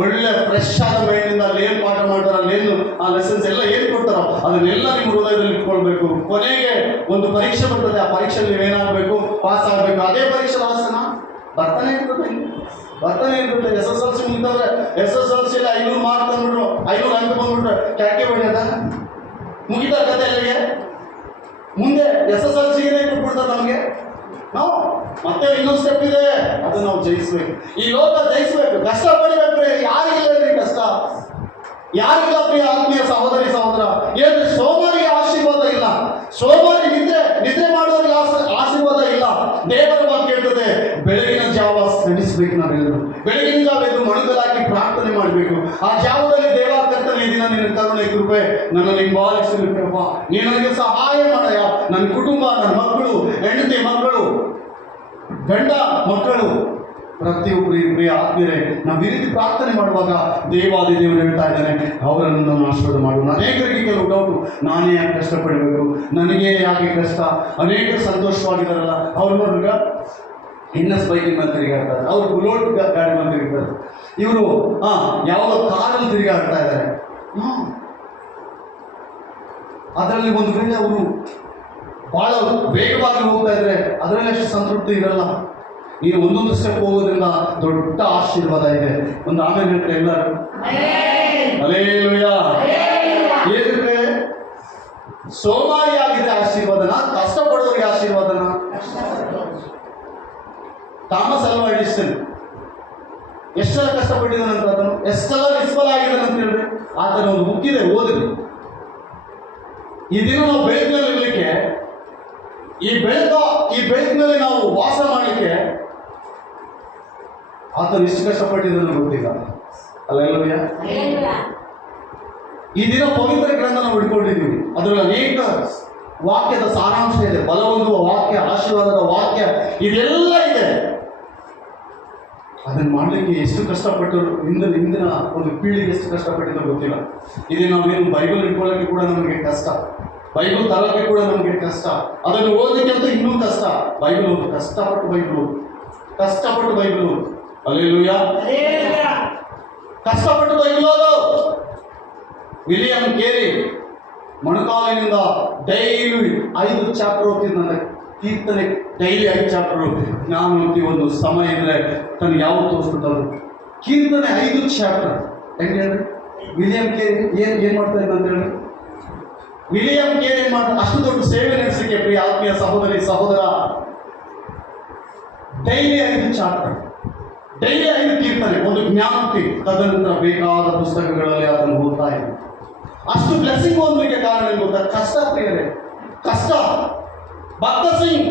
ಒಳ್ಳೆ ಫ್ರೆಶ್ ಆದ ಮೈಂಡಿಂದ ಅಲ್ಲಿ ಏನ್ ಪಾಠ ಮಾಡ್ತಾರ, ಅಲ್ಲೇನು ಆ ಲೆಸನ್ಸ್ ಎಲ್ಲ ಏನ್ ಕೊಡ್ತಾರೋ ಅದನ್ನೆಲ್ಲ ನಿಮ್ಮ ಹೃದಯದಲ್ಲಿ ಇಟ್ಕೊಳ್ಬೇಕು. ಕೊನೆಗೆ ಒಂದು ಪರೀಕ್ಷೆ ಬರ್ತದೆ, ಆ ಪರೀಕ್ಷೆಯಲ್ಲಿ ನೀವೇನಾಗಬೇಕು? ಪಾಸ್ ಆಗ್ಬೇಕು. ಅದೇ ಪರೀಕ್ಷೆ ಲಾಸ್ಟನ ಬರ್ತಾನೆ ಇರ್ತದೆ. SSLC ಮುಗಿತಂದ್ರೆ SSLC 500 ಮಾರ್ಕ್ ತಂದ್ಬಿಟ್ರು, 500 ಅಂಕ ಬಂದ್ಬಿಟ್ರೆ ಕ್ಯಾಕೆ ಹೊಡೆಯದ ಮುಗಿದ ಕತೆ ಅಲ್ಲಿಗೆ. ಮುಂದೆ SSLCಗೆ ಕೊಟ್ಬಿಡ್ತಾರೆ ನಮಗೆ. ನಾವು ಮತ್ತೆ ಇನ್ನೊಂದು ಸ್ಟೆಪ್ ಇದೆ, ಅದನ್ನ ನಾವು ಜಯಿಸ್ಬೇಕು. ಈ ಲೋಕ ಜಯಿಸ್ಬೇಕು, ಕಷ್ಟ ಪಡಿಬೇಕು. ಯಾರಿಗಿಲ್ಲ ಕಷ್ಟ? ಯಾರಿಲ್ಲ ಪ್ರಿಯ ಆತ್ಮೀಯ ಸಹೋದರಿ ಸಹೋದರ? ಏನ್ರಿ ಸೋಮಾರಿಗೆ ಆಶೀರ್ವಾದ ಇಲ್ಲ, ಸೋಮಾರಿ ನಿದ್ರೆ ಮಾಡೋರಿಗೆ ಆಶೀರ್ವಾದ ಇಲ್ಲ. ದೇವರ ವಾಕ್ಯ ಹೇಳ್ತದೆ, ಬೆಳಗಿನ ಜಾವ ಸ್ಮರಿಸಬೇಕು. ನಾವೆಲ್ಲರೂ ಬೆಳಗಿನ ಜಾವ ಎದ್ದು ಮಣಗಲಾಕಿ ಪ್ರಾರ್ಥನೆ ಮಾಡಬೇಕು. ಆ ಜಾವದಲ್ಲಿ ದೇವ ಕರ್ತನೆ, ಈ ದಿನ ನಿನ್ನ ಕರುಣೆ ಕೃಪೆ ನನ್ನನ್ನು ಹಿಂಬಾಲಿಸಲಿಕ್ಕಪ್ಪ, ನೀನು ನನಗೆ ಸಹಾಯ ಮಾಡಯ್ಯ. ನನ್ನ ಕುಟುಂಬ, ನನ್ನ ಮಕ್ಕಳು, ಹೆಂಡತಿ ಮಕ್ಕಳು, ಗಂಡ ಮಕ್ಕಳು, ಪ್ರತಿಯೊಬ್ಬರು ಪ್ರಿಯ ಆತ್ಮೀಯರೇ, ನಾವು ಈ ರೀತಿ ಪ್ರಾರ್ಥನೆ ಮಾಡುವಾಗ ದೇವಾದಿ ದೇವರು ಹೇಳ್ತಾ ಇದ್ದಾನೆ, ಅವರನ್ನು ನಾನು ಆಶೀರ್ವಾದ ಮಾಡುವ. ಅನೇಕರಿಗೆ ಕೆಲವು ಡೌಟು, ನಾನೇ ಯಾಕೆ ಕಷ್ಟಪಡಬೇಕು, ನನಗೆ ಯಾಕೆ ಕಷ್ಟ? ಅನೇಕರು ಸಂತೋಷವಾಗಿದ್ದಾರಲ್ಲ, ಅವ್ರು ನೋಡಿದಾಗ NS ಬೈಕಿಂಗ್ ಮೇಲೆ ತಿರುಗಾಡ್ತಾರೆ, ಅವ್ರು ಬುಲೋಟ್ ಗಾಡಿ ಮೇಲೆ ತಿರುಗಾಡ್ತಾರೆ, ಇವರು ಯಾವುದೋ ಕಾರಲ್ಲಿ ತಿರುಗಾಡ್ತಾ ಇದ್ದಾರೆ. ಅದರಲ್ಲಿ ಒಂದು ವೇಳೆ ಅವರು ಬಹಳ ವೇಗವಾಗಿ ಹೋಗ್ತಾ ಇದ್ರೆ ಅದರಲ್ಲಿ ಅಷ್ಟು ಸಂತೃಪ್ತಿ ಇರಲ್ಲ. ನೀನು ಒಂದೊಂದು ಸ್ಟೆಪ್ ಹೋಗೋದ್ರಿಂದ ದೊಡ್ಡ ಆಶೀರ್ವಾದ ಇದೆ. ಒಂದು ಆಮೇಲೆ ಹೇಳ್ತಾರೆ ಎಲ್ಲರೂ ಹಲ್ಲೆಲೂಯ. ಏನಕ್ಕೆ ಸೋಮಾರಿ ಆಗಿದೆ ಆಶೀರ್ವಾದನ, ಕಷ್ಟಪಡೋರಿಗೆ ಆಶೀರ್ವಾದನ? ಥಾಮಸ್ ಅಲ್ವಾ ಎಡಿಸನ್ ಎಷ್ಟೆಲ್ಲ ಕಷ್ಟಪಟ್ಟಿದ್ದಾನಂತ, ಅದನ್ನು ಎಷ್ಟೆಲ್ಲ ವಿಫಲ ಆಗಿದ್ದಾನಂತ ಹೇಳಿದ್ರೆ ಆತನ ಒಂದು ಬುಕ್ ಇದೆ, ಓದಿರಿ. ಈ ದಿನ ನಾವು ಬೆಳಕಿನಲ್ಲಿ ಇರಲಿಕ್ಕೆ, ಈ ಬೆಳಕಿನಲ್ಲಿ ನಾವು ವಾಸ ಮಾಡಲಿಕ್ಕೆ ಆತನು ಎಷ್ಟು ಕಷ್ಟಪಟ್ಟಿದ್ದನ್ನು ಗೊತ್ತಿಲ್ಲ. ಅಲ್ಲೆಲ್ಲೂಯ್ಯ. ಈ ದಿನ ಪವಿತ್ರ ಗ್ರಂಥ ನಾವು ಹಿಡ್ಕೊಂಡಿದ್ದೀವಿ, ಅದರಲ್ಲಿ ಅನೇಕ ವಾಕ್ಯದ ಸಾರಾಂಶ ಇದೆ, ಬಲವೊಂದುವ ವಾಕ್ಯ, ಆಶೀರ್ವಾದದ ವಾಕ್ಯ, ಇದೆಲ್ಲ ಇದೆ. ಅದನ್ನು ಮಾಡಲಿಕ್ಕೆ ಎಷ್ಟು ಕಷ್ಟಪಟ್ಟರು, ಹಿಂದಿನ ಒಂದು ಪೀಳಿಗೆ ಎಷ್ಟು ಕಷ್ಟಪಟ್ಟಿದ್ದೋ ಗೊತ್ತಿಲ್ಲ. ಇದು ನಾವೇನು ಬೈಬಲ್ ಇಟ್ಕೊಳ್ಳೋಕ್ಕೆ ಕೂಡ ನಮಗೆ ಕಷ್ಟ, ಬೈಬಲ್ ತರೋಕ್ಕೆ ಕೂಡ ನಮಗೆ ಕಷ್ಟ, ಅದನ್ನು ಓದಲಿಕ್ಕೆ ಅಂತ ಇನ್ನೂ ಕಷ್ಟ. ಬೈಬಲ್ ಓದು, ಕಷ್ಟಪಟ್ಟು ಬೈಬಲ್ ಓದು. ಹಲ್ಲೆಲೂಯಾ. ಕಷ್ಟಪಟ್ಟು ಬೈಬಲ್ ಓದು. ವಿಲಿಯಂ ಕೇರಿ ಮೊಣಕಾಲಿನಿಂದ ಡೈಲಿ 5 ಚಾಪ್ಟರ್ ಓದ್ತಿದ್ದಂತೆ, ಕೀರ್ತನೆ ಡೈಲಿ 5 ಚಾಪ್ಟರ್ ಜ್ಞಾನ ಓದ್ತಿ. ಒಂದು ಸಮಯ ಇದ್ರೆ ತನಗೆ ಯಾವುದು ತೋರಿಸ್ಬಿಟ್ಟರು, ಕೀರ್ತನೆ 5 ಚಾಪ್ಟರ್. ಹೆಂಗೆ ಹೇಳಿ? ವಿಲಿಯಂ ಕೇರಿ ಏನ್ ಮಾಡ್ತಾ ಇದ್ದ ಅಂತ ಹೇಳಿ, ವಿಲಿಯಂ ಕೇರಿ ಏನ್ ಮಾಡ್ತಾರೆ? ಅಷ್ಟು ದೊಡ್ಡ ಸೇವೆ ನಡೆಸಲಿಕ್ಕೆ ಪ್ರಿಯ ಆತ್ಮೀಯ ಸಹೋದರಿ ಸಹೋದರ, ಡೈಲಿ 5 ಚಾಪ್ಟರ್, ಡೈಲಿ 5 ಕೀರ್ತನೆ, ಒಂದು ಜ್ಞಾನೋಕ್ತಿ, ತದನಂತರ ಬೇಕಾದ ಪುಸ್ತಕಗಳಲ್ಲಿ ಅದನ್ನು ಓದ್ತಾ ಇದ್ದೆ. ಅಷ್ಟು ಬ್ಲೆಸ್ಸಿಂಗ್ ಓದಲಿಕ್ಕೆ ಕಾರಣ ಏನು ಗೊತ್ತಾ? ಕಷ್ಟ ಪ್ರಿಯರೇ, ಕಷ್ಟ. ಭಕ್ತ ಸಿಂಗ್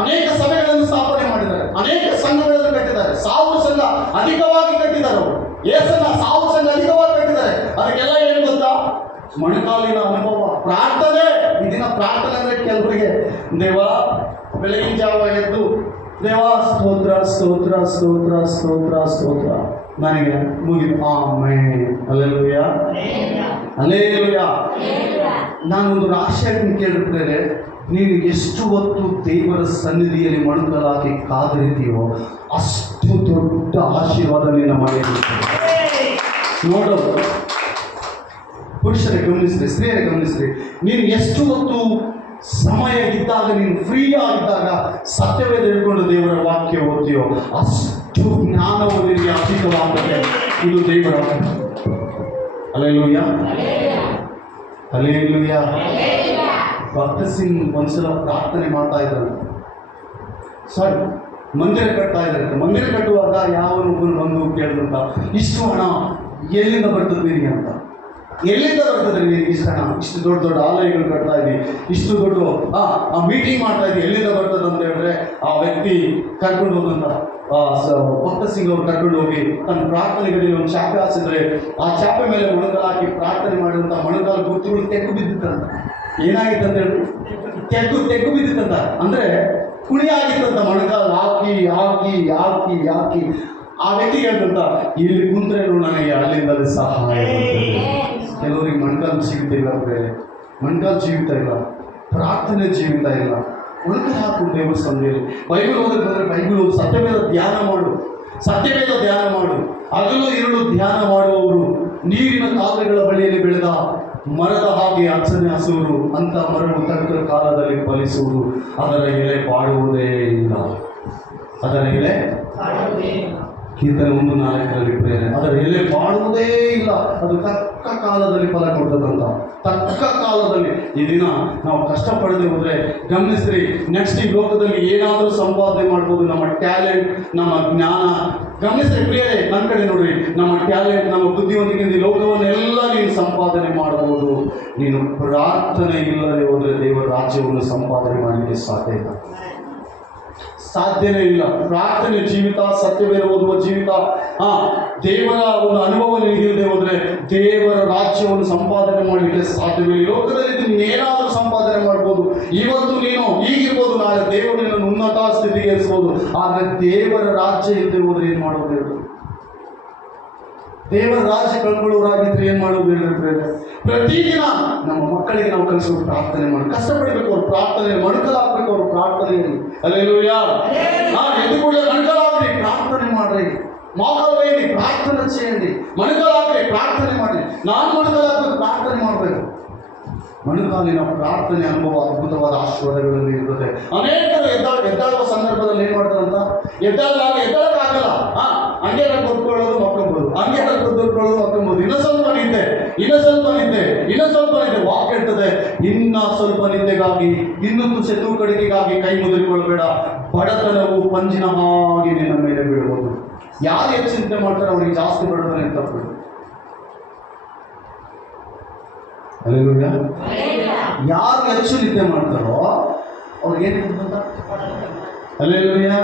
ಅನೇಕ ಸಭೆಗಳನ್ನು ಸ್ಥಾಪನೆ ಮಾಡಿದ್ದಾರೆ, ಅನೇಕ ಸಂಘಗಳನ್ನು ಕಟ್ಟಿದ್ದಾರೆ, 1000 ಸಂಘ ಅಧಿಕವಾಗಿ ಕಟ್ಟಿದ್ದಾರೆ. ಅವರು ಏಸನ್ನ 1000 ಸಂಘ ಅಧಿಕವಾಗಿ ಕಟ್ಟಿದ್ದಾರೆ. ಅದಕ್ಕೆಲ್ಲ ಏನು ಗೊತ್ತಾ? ಮೊಣಕಾಲಿನ ಅನುಭವ, ಪ್ರಾರ್ಥನೆ. ಈ ದಿನ ಪ್ರಾರ್ಥನೆ ಅಂದ್ರೆ ಕೆಲವರಿಗೆ ದೇವ ಬೆಳಗಿನ ಜಾವ ಎದ್ದು ದೇವಾ ಸ್ತೋತ್ರ ಸ್ತೋತ್ರ ಸ್ತೋತ್ರ ಸ್ತೋತ್ರ ಸ್ತೋತ್ರ. ನನಗೆ ಮುಗಿದು ಆಮೇಲೆ ಅಲ್ಲೇಲೂಯ ಅಲ್ಲೇಲೂಯ. ನಾನೊಂದು ರಾಶಿ ಕೇಳಿದ್ರೆ, ನೀನು ಎಷ್ಟು ಹೊತ್ತು ದೇವರ ಸನ್ನಿಧಿಯಲ್ಲಿ ಮಣುಕಲಾಗಿ ಕಾದಿರ್ತೀಯೋ ಅಷ್ಟು ದೊಡ್ಡ ಆಶೀರ್ವಾದ ನಿನ್ನ ಮಾಡಿರ್ತೀವಿ. ನೋಡೋದು ಪುರುಷರೇ ಗಮನಿಸ್ರಿ, ಸ್ತ್ರೀಯರೇ ಗಮನಿಸ್ರಿ, ನೀನು ಎಷ್ಟು ಹೊತ್ತು ಸಮಯ ಇದ್ದಾಗ, ನೀನು ಫ್ರೀ ಆಗಿದ್ದಾಗ ಸತ್ಯವೇದ ಹಿಡ್ಕೊಂಡು ದೇವರ ವಾಕ್ಯ ಓದ್ತೀಯೋ ಅಷ್ಟು ಜ್ಞಾನವು ನಿನಗೆ ಅಧಿಕವಾಗುತ್ತೆ. ಇದು ದೇವರ ವಾಕ್ಯ. Hallelujah hallelujah. ಭಕ್ತ ಸಿಂಗ್ ಒಂದ್ಸಲ ಪ್ರಾರ್ಥನೆ ಮಾಡ್ತಾ ಇದ್ದಾರೆ. ಸಾರಿ, ಮಂದಿರ ಕಟ್ತಾ ಇದ್ದಾರೆ. ಮಂದಿರ ಕಟ್ಟುವಾಗ ಯಾವನೊಬ್ಬನು ಬಂದು ಕೇಳಿದಂತ, ಇಷ್ಟು ಹಣ ಎಲ್ಲಿಂದ ಬರ್ತದೆ ನಿನಗೆ ಅಂತ. ಎಲ್ಲಿಂದ ಬರ್ತದೆ ನಿನಗೆ ಇಷ್ಟು ಹಣ? ಇಷ್ಟು ದೊಡ್ಡ ದೊಡ್ಡ ಆಲಯಗಳು ಕಟ್ತಾ ಇದ್ದೀವಿ, ಇಷ್ಟು ದೊಡ್ಡ ಮೀಟಿಂಗ್ ಮಾಡ್ತಾ ಇದ್ದೀವಿ, ಎಲ್ಲಿಂದ ಬರ್ತದೆ ಅಂತ ಹೇಳಿದ್ರೆ, ಆ ವ್ಯಕ್ತಿ ಕರ್ಕೊಂಡು ಹೋದಂತ ಭಕ್ತ ಸಿಂಗ್ ಅವರು ಕರ್ಕೊಂಡು ಹೋಗಿ ತನ್ನ ಪ್ರಾರ್ಥನೆಗಳಲ್ಲಿ ಒಂದು ಚಾಪೆ ಹಾಸಿದ್ರೆ, ಆ ಚಾಪೆ ಮೇಲೆ ಮೊಣಕಾಲು ಹಾಕಿ ಪ್ರಾರ್ಥನೆ ಮಾಡಿದಂಥ ಮೊಣಕಾಲು ಗುರುತುಗಳು ತೆಗ್ಗು ಬಿದ್ದಿತ್ತಂತ. ಏನಾಗಿತ್ತು ಅಂತ ಹೇಳಿ, ತೆಗ್ಗು ಬಿದ್ದಿತ್ತಂತ. ಅಂದ್ರೆ ಕುಣಿ ಆಗಿತ್ತಂತ. ಮೊಣಕಾಲು ಹಾಕಿ ಹಾಕಿ ಹಾಕಿ ಹಾಕಿ ಆ ವ್ಯಕ್ತಿ ಹೇಳ್ತಂತ, ಇಲ್ಲಿ ಕುಂತ್ರೆ ನನಗೆ ಅಲ್ಲಿಂದಲೇ ಸಹಾಯ. ಕೆಲವರಿಗೆ ಮೊಣಕಾಲು ಜೀವಿತ ಇಲ್ಲ, ಮೊಣಕಾಲು ಜೀವಿತ ಇಲ್ಲ, ಪ್ರಾರ್ಥನೆ ಜೀವಿತ ಇಲ್ಲ. ಮೊಣಕಾಲು ಹಾಕೊಂಡು ದೇವರ ಸನ್ನಿಧಿಯಲ್ಲಿ ಬೈಬಲ್ ಓದಕ್ಕೆ ಬಂದರೆ ಬೈಬಲ್ ಓದು, ಸತ್ಯವೇದ ಧ್ಯಾನ ಮಾಡು, ಸತ್ಯವೇದ ಧ್ಯಾನ ಮಾಡು. ಹಗಲು ಇರುಳು ಧ್ಯಾನ ಮಾಡುವವರು ನೀರಿನ ಕಾಲುಗಳ ಬಳಿಯಲ್ಲಿ ಬೆಳೆದ ಮರದ ಹಾಗೆ ಹಚ್ಚನೆ ಹಸುವರು, ಅಂತ ಮರವು ತಕ್ಕ ಕಾಲದಲ್ಲಿ ಫಲಿಸುವುದು, ಅದರ ಎಲೆ ಬಾಡುವುದೇ ಇಲ್ಲ. ಅದರ ಎಲೆ ಕೀರ್ತನೆ 1:4 ಪ್ರೇರಣೆ, ಅದರ ಎಲೆ ಬಾಡುವುದೇ ಇಲ್ಲ, ಅದು ತಕ್ಕ ಕಾಲದಲ್ಲಿ ಫಲ ಕೊಡ್ತದಂತ. ತಕ್ಕ ಕಾಲದಲ್ಲಿ. ಈ ದಿನ ನಾವು ಕಷ್ಟಪಡದೆ ಹೋದ್ರೆ ಗಮನಿಸ್ರಿ, ನೆಕ್ಸ್ಟ್ ಈ ಲೋಕದಲ್ಲಿ ಏನಾದರೂ ಸಂಪಾದನೆ ಮಾಡ್ಬೋದು. ನಮ್ಮ ಟ್ಯಾಲೆಂಟ್, ನಮ್ಮ ಜ್ಞಾನ, ಗಮನಿಸ್ರಿ ಪ್ರಿಯರೇ, ನನ್ನ ಕಡೆ ನೋಡ್ರಿ, ನಮ್ಮ ಟ್ಯಾಲೆಂಟ್, ನಮ್ಮ ಬುದ್ಧಿವಂತಿಕೆಯಿಂದ ಈ ಲೋಕವನ್ನೆಲ್ಲ ನೀನು ಸಂಪಾದನೆ ಮಾಡಬಹುದು. ನೀನು ಪ್ರಾರ್ಥನೆ ಇಲ್ಲದೆ ಹೋದರೆ ದೇವರ ರಾಜ್ಯವನ್ನು ಸಂಪಾದನೆ ಮಾಡಲಿಕ್ಕೆ ಸಾಧ್ಯ ಇಲ್ಲ, ಸಾಧ್ಯನೇ ಇಲ್ಲ. ಪ್ರಾರ್ಥನೆ ಜೀವಿತ, ಸತ್ಯವೇದ ಓದುವ ಜೀವಿತ, ದೇವರ ಒಂದು ಅನುಭವ ನೀಡಿಲ್ಲದೆ ಹೋದ್ರೆ ದೇವರ ರಾಜ್ಯವನ್ನು ಸಂಪಾದನೆ ಮಾಡಲಿಕ್ಕೆ ಸಾಧ್ಯವಿಲ್ಲ. ಲೋಕದಲ್ಲಿ ನೀನು ಏನಾದರೂ ಸಂಪಾದನೆ ಮಾಡ್ಬೋದು. ಇವತ್ತು ನೀನು ಹೀಗಿರ್ಬೋದು, ನಾಳೆ ದೇವರು ನಿನ್ನನ್ನು ಉನ್ನತ ಸ್ಥಿತಿಗೆ ಏರಿಸ್ಬೋದು. ಆದರೆ ದೇವರ ರಾಜ್ಯ ಇಲ್ಲದೆ ಹೋದ್ರೆ ಏನು ಮಾಡೋದು ಹೇಳು? ದೇವರ ರಾಜ್ಯ ಕಳ್ಕೊಳ್ಳೋರಾಗಿದ್ರೆ ಏನು ಮಾಡೋದು ಹೇಳಿದ್ರೆ, ಪ್ರತಿದಿನ ನಮ್ಮ ಮಕ್ಕಳಿಗೆ ನಾವು ಕಲಿಸೋದು ಪ್ರಾರ್ಥನೆ ಮಾಡಿ, ಕಷ್ಟಪಡಬೇಕು. ಅವ್ರು ಪ್ರಾರ್ಥನೆ ಮಣಕಲಾಗಬೇಕು, ಅವ್ರು ಪ್ರಾರ್ಥನೆಯಲ್ಲಿ. ಹಲ್ಲೆಲೂಯಾ. ಎದ್ದು ಕೂಡ ಮಣಕಲಾಗ್ರಿ, ಪ್ರಾರ್ಥನೆ ಮಾಡ್ರಿ. ಮೋಕಾಲು ಪ್ರಾರ್ಥನೆ చేయండి, ಮಣಕಲಾಗ್ರಿ, ಪ್ರಾರ್ಥನೆ ಮಾಡಿ. ನಾನು ಮಣಕಲಾಗಬೇಕು, ಪ್ರಾರ್ಥನೆ ಮಾಡಬೇಕು. ಮಣಕಾಲಿನ ಪ್ರಾರ್ಥನೆ ಅನುಭವ ಅದ್ಭುತವಾದ ಆಶೀರ್ವಾದಗಳಲ್ಲಿ ಇರ್ತದೆ. ಅನೇಕರು ಎದ್ದಾಳುವ ಸಂದರ್ಭದಲ್ಲಿ ಏನ್ ಮಾಡ್ತಾರಂತ, ಎದ್ದಕ್ಕಾಗಲ್ಲ, ಹಂಗೆ ಕೂತ್ಕೊಳ್ಳೋದು ಮಕ್ಕೊಂಬೋದು, ಹಂಗೆ ಕೂತ್ಕೊಳ್ಳೋದು ಮಕ್ಕೊಂಬೋದು. ಇನ್ನೂ ಸ್ವಲ್ಪ ನಿದ್ದೆ ವಾಕ್ ಇರ್ತದೆ. ಇನ್ನ ಸ್ವಲ್ಪ ನಿದ್ದೆಗಾಗಿ, ಇನ್ನೂ ತುಸೆ ತೂಕಡಿಕೆಗಾಗಿ ಕೈ ಮುದುರಿಕೊಳ್ಬೇಡ. ಬಡತನವು ಪಂಜಿನ ಹಾಗೆ ನಿನ್ನ ಮೇಲೆ ಬೀಳ್ಬೋದು. ಯಾರು ಹೆಚ್ಚು ಚಿಂತೆ ಮಾಡ್ತಾರೆ ಅವರಿಗೆ ಜಾಸ್ತಿ ಬಡತನ ಇರ್ತದೆ. ಯಾರು ಹೆಚ್ಚು ನಿದ್ದೆ ಮಾಡ್ತಾರೋ ಅವ್ರಿಗೆ ಏನಿರ್ತದಂತ. ಹಲ್ಲೆಲೂಯಾ.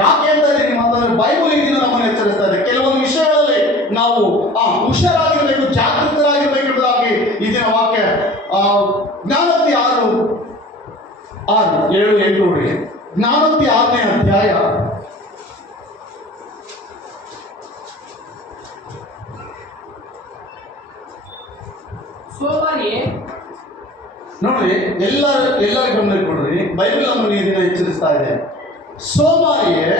ಯಾಕೆ ಅಂತ ಹೇಳಿ ಮಾತಾಡಿದ್ರೆ ಬೈಬಲ್ ಈಗಿನ ನಮ್ಮನ್ನು ಎಚ್ಚರಿಸ್ತಾ ಇದೆ. ಕೆಲವೊಂದು ವಿಷಯಗಳಲ್ಲಿ ನಾವು ಹುಷಾರಾಗಿರ್ಬೇಕು, ಜಾಗೃತರಾಗಿರ್ಬೇಕು ಎಂಬುದಾಗಿ ಇದನ್ನ ವಾಕ್ಯ ಜ್ಞಾನೋಕ್ತಿ 6:7-8 ಜ್ಞಾನೋಕ್ತಿ 6ನೇ ಅಧ್ಯಾಯ ನೋಡ್ರಿ. ಎಲ್ಲರ ಗಮನ ಕೊಡ್ರಿ. ಬೈಬಲ್ ನಮ್ಮನ್ನು ಈ ದಿನ ಎಚ್ಚರಿಸ್ತಾ ಇದೆ. ಸೋಮಾರಿಯೇ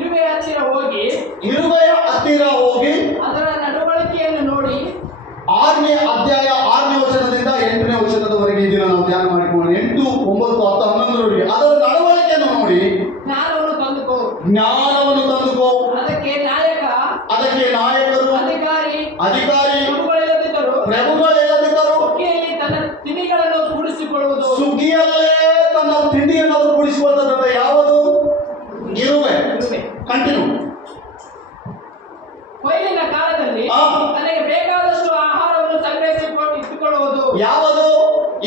ಇರುವೆಯ ಹತ್ತಿರ ಹೋಗಿ ಅದರ ನಡವಳಿಕೆಯನ್ನು ನೋಡಿ. 6ನೇ ಅಧ್ಯಾಯ 6ನೇ ವಚನದಿಂದ 8ನೇ ವಚನದವರೆಗೆ ಈ ದಿನ ನಾವು ಧ್ಯಾನ ಮಾಡಿಕೊಂಡು 8, 9, 10, 11ರವರೆಗೆ ಅದರ ನಡವಳಿಕೆಯನ್ನು ನೋಡಿ ಜ್ಞಾನವನ್ನು ತಂದುಕೋ. ಅದಕ್ಕೆ ನಾಯಕರು, ಅಧಿಕಾರಿ, ಪ್ರಭುಗಳೆಲ್ಲದಿದ್ದರು. ಸುಗ್ಗಿಯಲ್ಲೇ ತನ್ನ ತಿಂಡಿಯನ್ನು ಕೂಡಿಸಿಕೊಳ್ಳುತ್ತದೆ. ಯಾವುದು? ಇರುವೆ. ಕಂಟಿನ್ಯೂ. ಕೊಯ್ಲಿನ ಕಾಲದಲ್ಲಿ ತನಗೆ ಬೇಕಾದಷ್ಟು ಆಹಾರವನ್ನು ಸಂಗ್ರಹಿಸಿ ಇಟ್ಟುಕೊಳ್ಳುವುದು. ಯಾವುದು?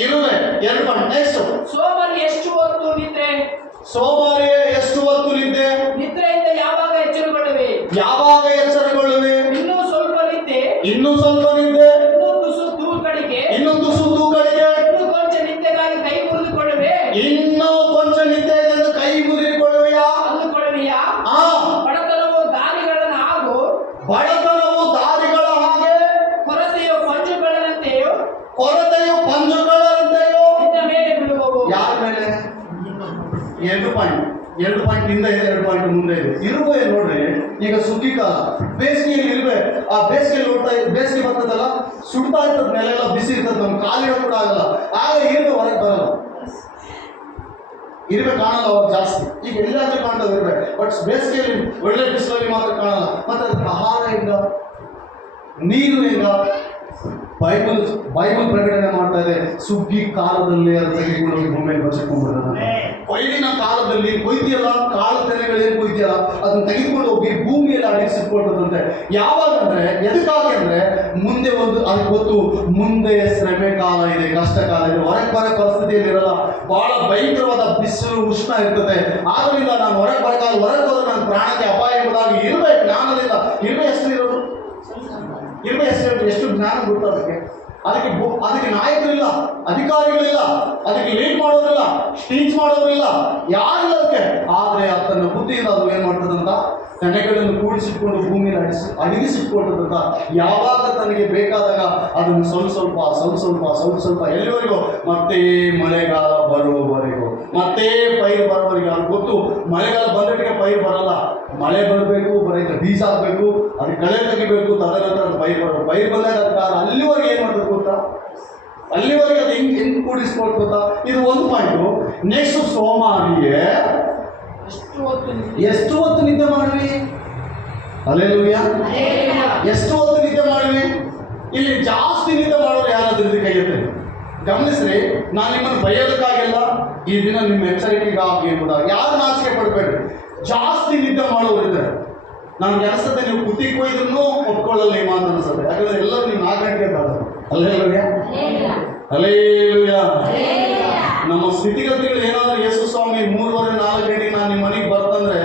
ಇರುವೆ. 2. ನೆಕ್ಸ್ಟ್. ಸೋಮಾರಿ ಎಷ್ಟು ಹೊತ್ತು ನಿದ್ರೆ? ನಿದ್ರೆಯಿಂದ ಯಾವಾಗ ಎಚ್ಚರಗೊಳ್ಳುವೆ? ಇನ್ನೂ ಸ್ವಲ್ಪ ನಿದ್ದೆ, ಇನ್ನೂ ತುಸು ತೂಕಡಿಕೆ, ಇನ್ನೂ ಕೊಂಚ ನಿದ್ದೆಗಾಗಿ ಕೈ ಮುರಿದುಕೊಳ್ಳುವೆ. 2 ಪಾಯಿಂಟ್ ಹಿಂದೆ ಇದೆ, 2 ಪಾಯಿಂಟ್ ಮುಂದೆ ಇದೆ. ಇರುವೆ ನೋಡ್ರಿ, ಈಗ ಸುಗ್ಗಿ ಕಾಲ, ಬೇಸಿಗೆಯಲ್ಲಿ ಇರುವೆ, ಆ ಬೇಸಿಗೆ ನೋಡ್ತಾ ಬೇಸಿಗೆ ಬರ್ತದಲ್ಲ, ಸುಡ್ತಾ ಇರ್ತದ, ನೆಲೆಲ್ಲ ಬಿಸಿ ಇರ್ತದೆ, ನಮ್ಗೆ ಕಾಲಿಡೋ ಕೂಡ ಆಗಲ್ಲ, ಆಗ ಇರುವೆ ಹೊರಗೆ ಬರಲ್ಲ, ಇರುವೆ ಕಾಣಲ್ಲ ಅವಾಗ ಜಾಸ್ತಿ. ಈಗ ಎಲ್ಲಾದ್ರೂ ಕಾಣ್ತದೆ ಇರುವೆ, ಬಟ್ ಬೇಸಿಗೆಯಲ್ಲಿ ಒಳ್ಳೆ ಬಿಸಿಲಲ್ಲಿ ಮಾತ್ರ ಕಾಣಲ್ಲ. ಮತ್ತೆ ಅದಕ್ಕೆ ಆಹಾರ ಹೆಂಗ, ನೀರು ಹೆಂಗ? ಬೈಬಲ್ ಪ್ರಕಟಣೆ ಮಾಡ್ತಾ ಇದೆ, ಸುಗ್ಗಿ ಕಾಲದಲ್ಲಿ ಅದು ತೆಗೆದುಕೊಂಡು ಭೂಮಿಯಲ್ಲಿ ಬರ್ಸಿಕೊಂಡ್ಬಿಡ್ತಾರೆ. ಕೊಯ್ಲಿನ ಕಾಲದಲ್ಲಿ ಕೊಯ್ತಿಯಲ್ಲ, ಕಾಳು ತೆನೆಗಳೇನು ಕೊಯ್ತಿಯಲ್ಲ, ಅದನ್ನ ತೆಗೆದುಕೊಂಡು ಹೋಗಿ ಭೂಮಿಯಲ್ಲಿ ಅಡಗಿಸಿಟ್ಕೊಳ್ತದಂತೆ. ಯಾವಾಗ ಅಂದ್ರೆ, ಎದಕ್ಕಾಗಿ ಅಂದ್ರೆ, ಮುಂದೆ ಅದಕ್ಕೆ ಗೊತ್ತು, ಮುಂದೆ ಶ್ರಮೆ ಕಾಲ ಇದೆ, ಕಷ್ಟ ಕಾಲ ಇದೆ, ಹೊರಗೆ ಬರೋ ಪರಿಸ್ಥಿತಿಯಲ್ಲಿ ಇರಲ್ಲ, ಬಹಳ ಭಯಂಕರವಾದ ಬಿಸಿಲು ಉಷ್ಣ ಇರ್ತದೆ. ಆದ್ರಿಂದ ನಾನು ಹೊರಗೆ ಬರಕಾಲ, ಹೊರಗೆ ಹೋದ್ರೆ ನನ್ನ ಪ್ರಾಣಕ್ಕೆ ಅಪಾಯ ಎಂಬುದಾಗಿ ಇರುವೆ ಜ್ಞಾನದಿಂದ. ಇರುವೆ ಎಷ್ಟು ಇರೋದು? ಇರುವೆ ಎಷ್ಟು ಜ್ಞಾನ ಗೊತ್ತು ಅದಕ್ಕೆ? ಅದಕ್ಕೆ ನಾಯಕರಿಲ್ಲ, ಅಧಿಕಾರಿಗಳಿಲ್ಲ, ಅದಕ್ಕೆ ಲೀಡ್ ಮಾಡೋದಿಲ್ಲ, ಸ್ಪೀಚ್ ಮಾಡೋದಿಲ್ಲ, ಯಾರಿಲ್ಲ ಅದಕ್ಕೆ. ಆದರೆ ತನ್ನ ಬುದ್ಧಿಯಿಂದ ಅದು ಏನು ಮಾಡ್ತದಂತ, ತೆನೆಗಳನ್ನು ಕೂಡಿಸಿಟ್ಕೊಂಡು ಭೂಮಿಯಲ್ಲಿ ಅಡಗಿಸಿಟ್ಕೊಳ್ತದಂತ. ಯಾವಾಗ ತನಗೆ ಬೇಕಾದಾಗ ಅದನ್ನು ಸ್ವಲ್ಪ ಎಲ್ಲಿವರೆಗೂ? ಮತ್ತೆ ಮಳೆಗಾಲ ಬರುವವರೆಗೂ, ಮತ್ತೆ ಪೈರು ಬರೋವರೆಗೂ. ಅವ್ರಿಗೆ ಗೊತ್ತು, ಮಳೆಗಾಲ ಬಂದಟ್ಟಿಗೆ ಪೈರು ಬರಲ್ಲ, ಮಳೆ ಬರಬೇಕು, ಬರೀ ಬೀಜ ಹಾಕಬೇಕು, ಅದಕ್ಕೆ ಕಳೆ ತೆಗಿಬೇಕು, ತದನಂತರ ಅದು ಪೈರು ಬರಬೇಕು. ಪೈರು ಬಂದಾಗ ಅದಕ್ಕೆ ಅಲ್ಲಿವರೆಗೆ ಏನು ಮಾಡಬೇಕು ಗೊತ್ತಾ? ಅಲ್ಲಿವರೆಗೆ ಅದು ಹೆಂಗೆ ಕೂಡಿಸ್ಕೊಳ್ತಾ. ಇದು ಒಂದು ಪಾಯಿಂಟು. ನೆಕ್ಸ್ಟ್, ಸೋಮಾರಿಗೆ ಎಷ್ಟು ಹೊತ್ತು ನಿದ್ದೆ ಮಾಡ್ವಿ? ಹಲ್ಲೆಲೂಯ. ಎಷ್ಟು ಹೊತ್ತು ನಿದ್ದೆ ಮಾಡ್ವಿ? ಇಲ್ಲಿ ಜಾಸ್ತಿ ನಿದ್ದೆ ಮಾಡೋರು ಯಾರಾದ್ರೂ ಕೈ ಎತ್ತಿ. ಗಮನಿಸ್ರಿ, ನಾನು ನಿಮ್ಮನ್ನು ಬೈಯೋದಕ್ಕಾಗಿಲ್ಲ, ಈ ದಿನ ನಿಮ್ಮ ಎಚ್ಚರಿಕೆಗಾಗಿ ಎಂಬುದಾಗಿ. ಯಾರು ನಾಚಿಕೆ ಪಡಬೇಡ್ರಿ. ಜಾಸ್ತಿ ನಿದ್ದೆ ಮಾಡೋರು ಇದ್ದಾರೆ. ನಮ್ಗೆ ಅನಿಸುತ್ತೆ, ನೀವು ಕುತ್ತಿ ಕೊಯ್ದ್ರೂ ಒಪ್ಕೊಳ್ಳಲ್ಲ ಈ ಮಾತು ಅನಿಸುತ್ತೆ. ಯಾಕಂದ್ರೆ ಎಲ್ಲರೂ ನೀವು 4 ಗಂಟೆಗೆ ಬರೋದು. Hallelujah, hallelujah. ನಮ್ಮ ಸ್ಥಿತಿಗತಿಗಳು ಏನಾದರೂ, ಯೇಸು ಸ್ವಾಮಿ 3:30-4 ಗಂಟೆಗೆ ನಾನು ನಿಮ್ಮ ಮನೆಗೆ ಬರ್ತಂದ್ರೆ,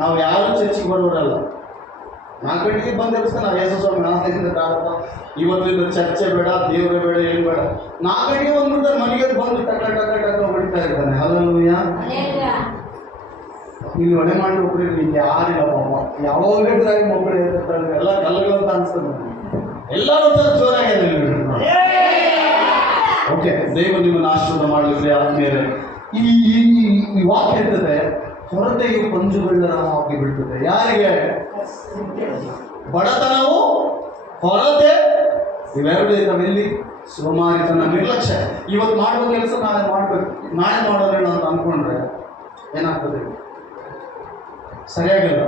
ನಾವು ಯಾರು ಚರ್ಚಿಗೆ ಬರೋರಲ್ಲ. 4 ಗಂಟೆಗೆ ಬಂದು ಎಬ್ಸ್ತಾನೆ, ಯೇಸು ಸ್ವಾಮಿ 4 ಗಂಟೆಗೆ ಆಗಪ್ಪ, ಇವತ್ತಿಂದ ಚರ್ಚೆ ಬೇಡ, ದೇವರೇ ಬೇಡ, ಏನು ಬೇಡ. 4 ಗಂಟೆಗೆ ಬಂದ್ಬಿಡ್ತಾರೆ, ಮನೆಗೆ ಬಂದು ಟಕ ಹೊಡಿತಾ ಇರ್ತಾನೆ. ಹಲ್ಲೆಲೂಯ. ಇಲ್ಲಿ ಒಳ್ಳೆ ಮಾಡಿ ಒಬ್ಬರು ಇಲ್ಲಿ ಯಾರಿಲ್ಲ ಪಾಪ, ಯಾವಾಗ ಮಕ್ಕಳು ಹೇಳ್ತಿರ್ತಾರೆ, ಎಲ್ಲ ಕಲ್ಲಗಳು ಅಂತ ಅನ್ಸ್ತದೆ. ಎಲ್ಲರೂ ಜೋರಾಗಿ. ಓಕೆ, ದೇವ ನಿಮ್ಮನ್ನು ಆಶೀರ್ವಾದ ಮಾಡಲಿಕ್ಕೆ ಆದ್ಮೇಲೆ ಈ ವಾಕ್ಯ ಇರ್ತದೆ, ಹೊರತೆಯು ಪಂಜುಗಳ್ಳರಾಗಿ ಬಿಡ್ತದೆ. ಯಾರಿಗೆ? ಬಡತನವು, ಹೊರತೆ, ಇವೆರಡು ಇದ್ದಾವೆಲ್ಲಿ? ಸೋಮಾರಿತನ, ನಿರ್ಲಕ್ಷ್ಯ. ಇವತ್ತು ಮಾಡುವ ಕೆಲಸ ನಾಳೆ ಮಾಡೋದೇನು ಅಂತ ಅಂದ್ಕೊಂಡ್ರೆ ಏನಾಗ್ತದೆ? ಸರಿಯಾಗಿಲ್ಲ,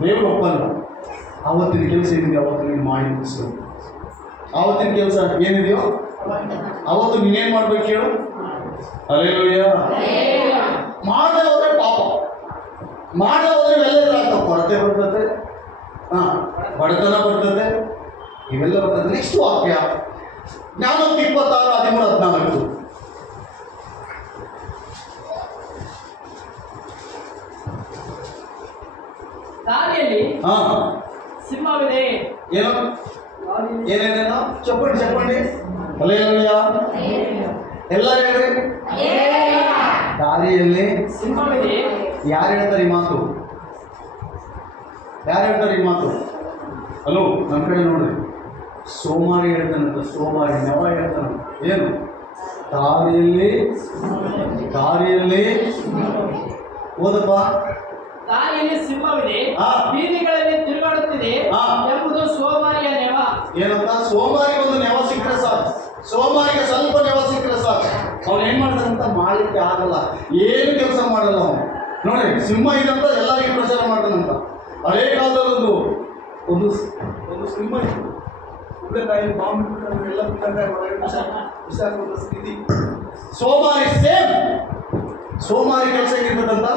ದೇವರು ಒಪ್ಪಲ್ಲ. ಆವತ್ತಿನ ಕೆಲಸ ಏನಿದೆ ಅವತ್ತು ನೀನು ಮಾಡಿ ಮುಗಿಸು. ಆವತ್ತಿನ ಕೆಲಸ ಏನಿದೆಯೋ ಅವತ್ತು ನೀನೇನು ಮಾಡ್ಬೇಕು ಹೇಳು? ಹಲ್ಲೆಲೂಯ. ಮಾಡದೆ ಹೋದ್ರೆ ಪಾಪ, ಮಾಡದೆ ಹೋದ್ರೆ ಇವೆಲ್ಲ ಆಗ್ತಾವೆ. ಕೊರತೆ ಬರ್ತದೆ, ಬಡತನ ಬರ್ತದೆ, ಇವೆಲ್ಲ ಬರ್ತದೆ. ನೆಕ್ಸ್ಟ್ ವಾಕ್ಯ, ಜ್ಞಾನೋಕ್ತಿ 26:13-14. ದಾರಿಯಲ್ಲಿ ಸಿಂಹವಿದೆ. ಏನು? ಏನೇನೇನೋ ಚಪ್ಪಂಡಿ. ಹಲ್ಲೆಲೂಯ. ಎಲ್ಲರೂ ಹೇಳ್ರಿ, ದಾರಿಯಲ್ಲಿ ಸಿಂಹವಿದೆ. ಯಾರು ಹೇಳ್ತಾರೆ ಈ ಮಾತು? ಯಾರು ಹೇಳ್ತಾರೆ ಈ ಮಾತು? ಹಲೋ, ನಮ್ಮ ಕಡೆ ನೋಡ್ರಿ. ಸೋಮಾರಿ ಹೇಳ್ತಾನಂತ, ಸೋಮಾರಿ ನೆವ ಹೇಳ್ತಾನಂತ. ಏನು? ದಾರಿಯಲ್ಲಿ ಓದಪ್ಪ. ದಾರಿಯಲ್ಲಿ ಸಿಂಹವಿದೆ, ಬೀದಿಗಳಲ್ಲಿ ತಿರುಗಾಡುತ್ತಿದೆ ಎಂಬುದು ಸೋಮಾರಿಯ ನೆವ. ಏನಂತ? ಸೋಮಾರಿಗೆ ಒಂದು ನೆವ ಸಿಕ್ಕರೆ ಸಾಕು, ಸೋಮಾರಿಗೆ ಸ್ವಲ್ಪ ನೆವ ಸಿಕ್ಕರೆ ಸಾಕು. ಅವ್ನು ಏನ್ ಮಾಡ್ತಾನಂತ? ಮಾಡಲಿಕ್ಕೆ ಆಗಲ್ಲ, ಏನು ಕೆಲಸ ಮಾಡಲ್ಲ ಅವನು. ನೋಡಿ, ಸಿಂಹ ಇದಂತ ಎಲ್ಲರಿಗೂ ಪ್ರಚಾರ ಮಾಡ್ತಾನಂತ. ಹಳೇ ಕಾಲದಲ್ಲಿ ಒಂದು ಸಿಂಹ ಇತ್ತು. ಕುಂಬಳಕಾಯಿ ಬಾಂಬ್ ಎಲ್ಲ ಬಿಸಾಕುವಂತ ಸ್ಥಿತಿ. ಸೋಮಾರಿ ಸೇಮ್. ಸೋಮಾರಿ ಕೆಲಸ ಹೆಂಗಿರ್ತದಂತ?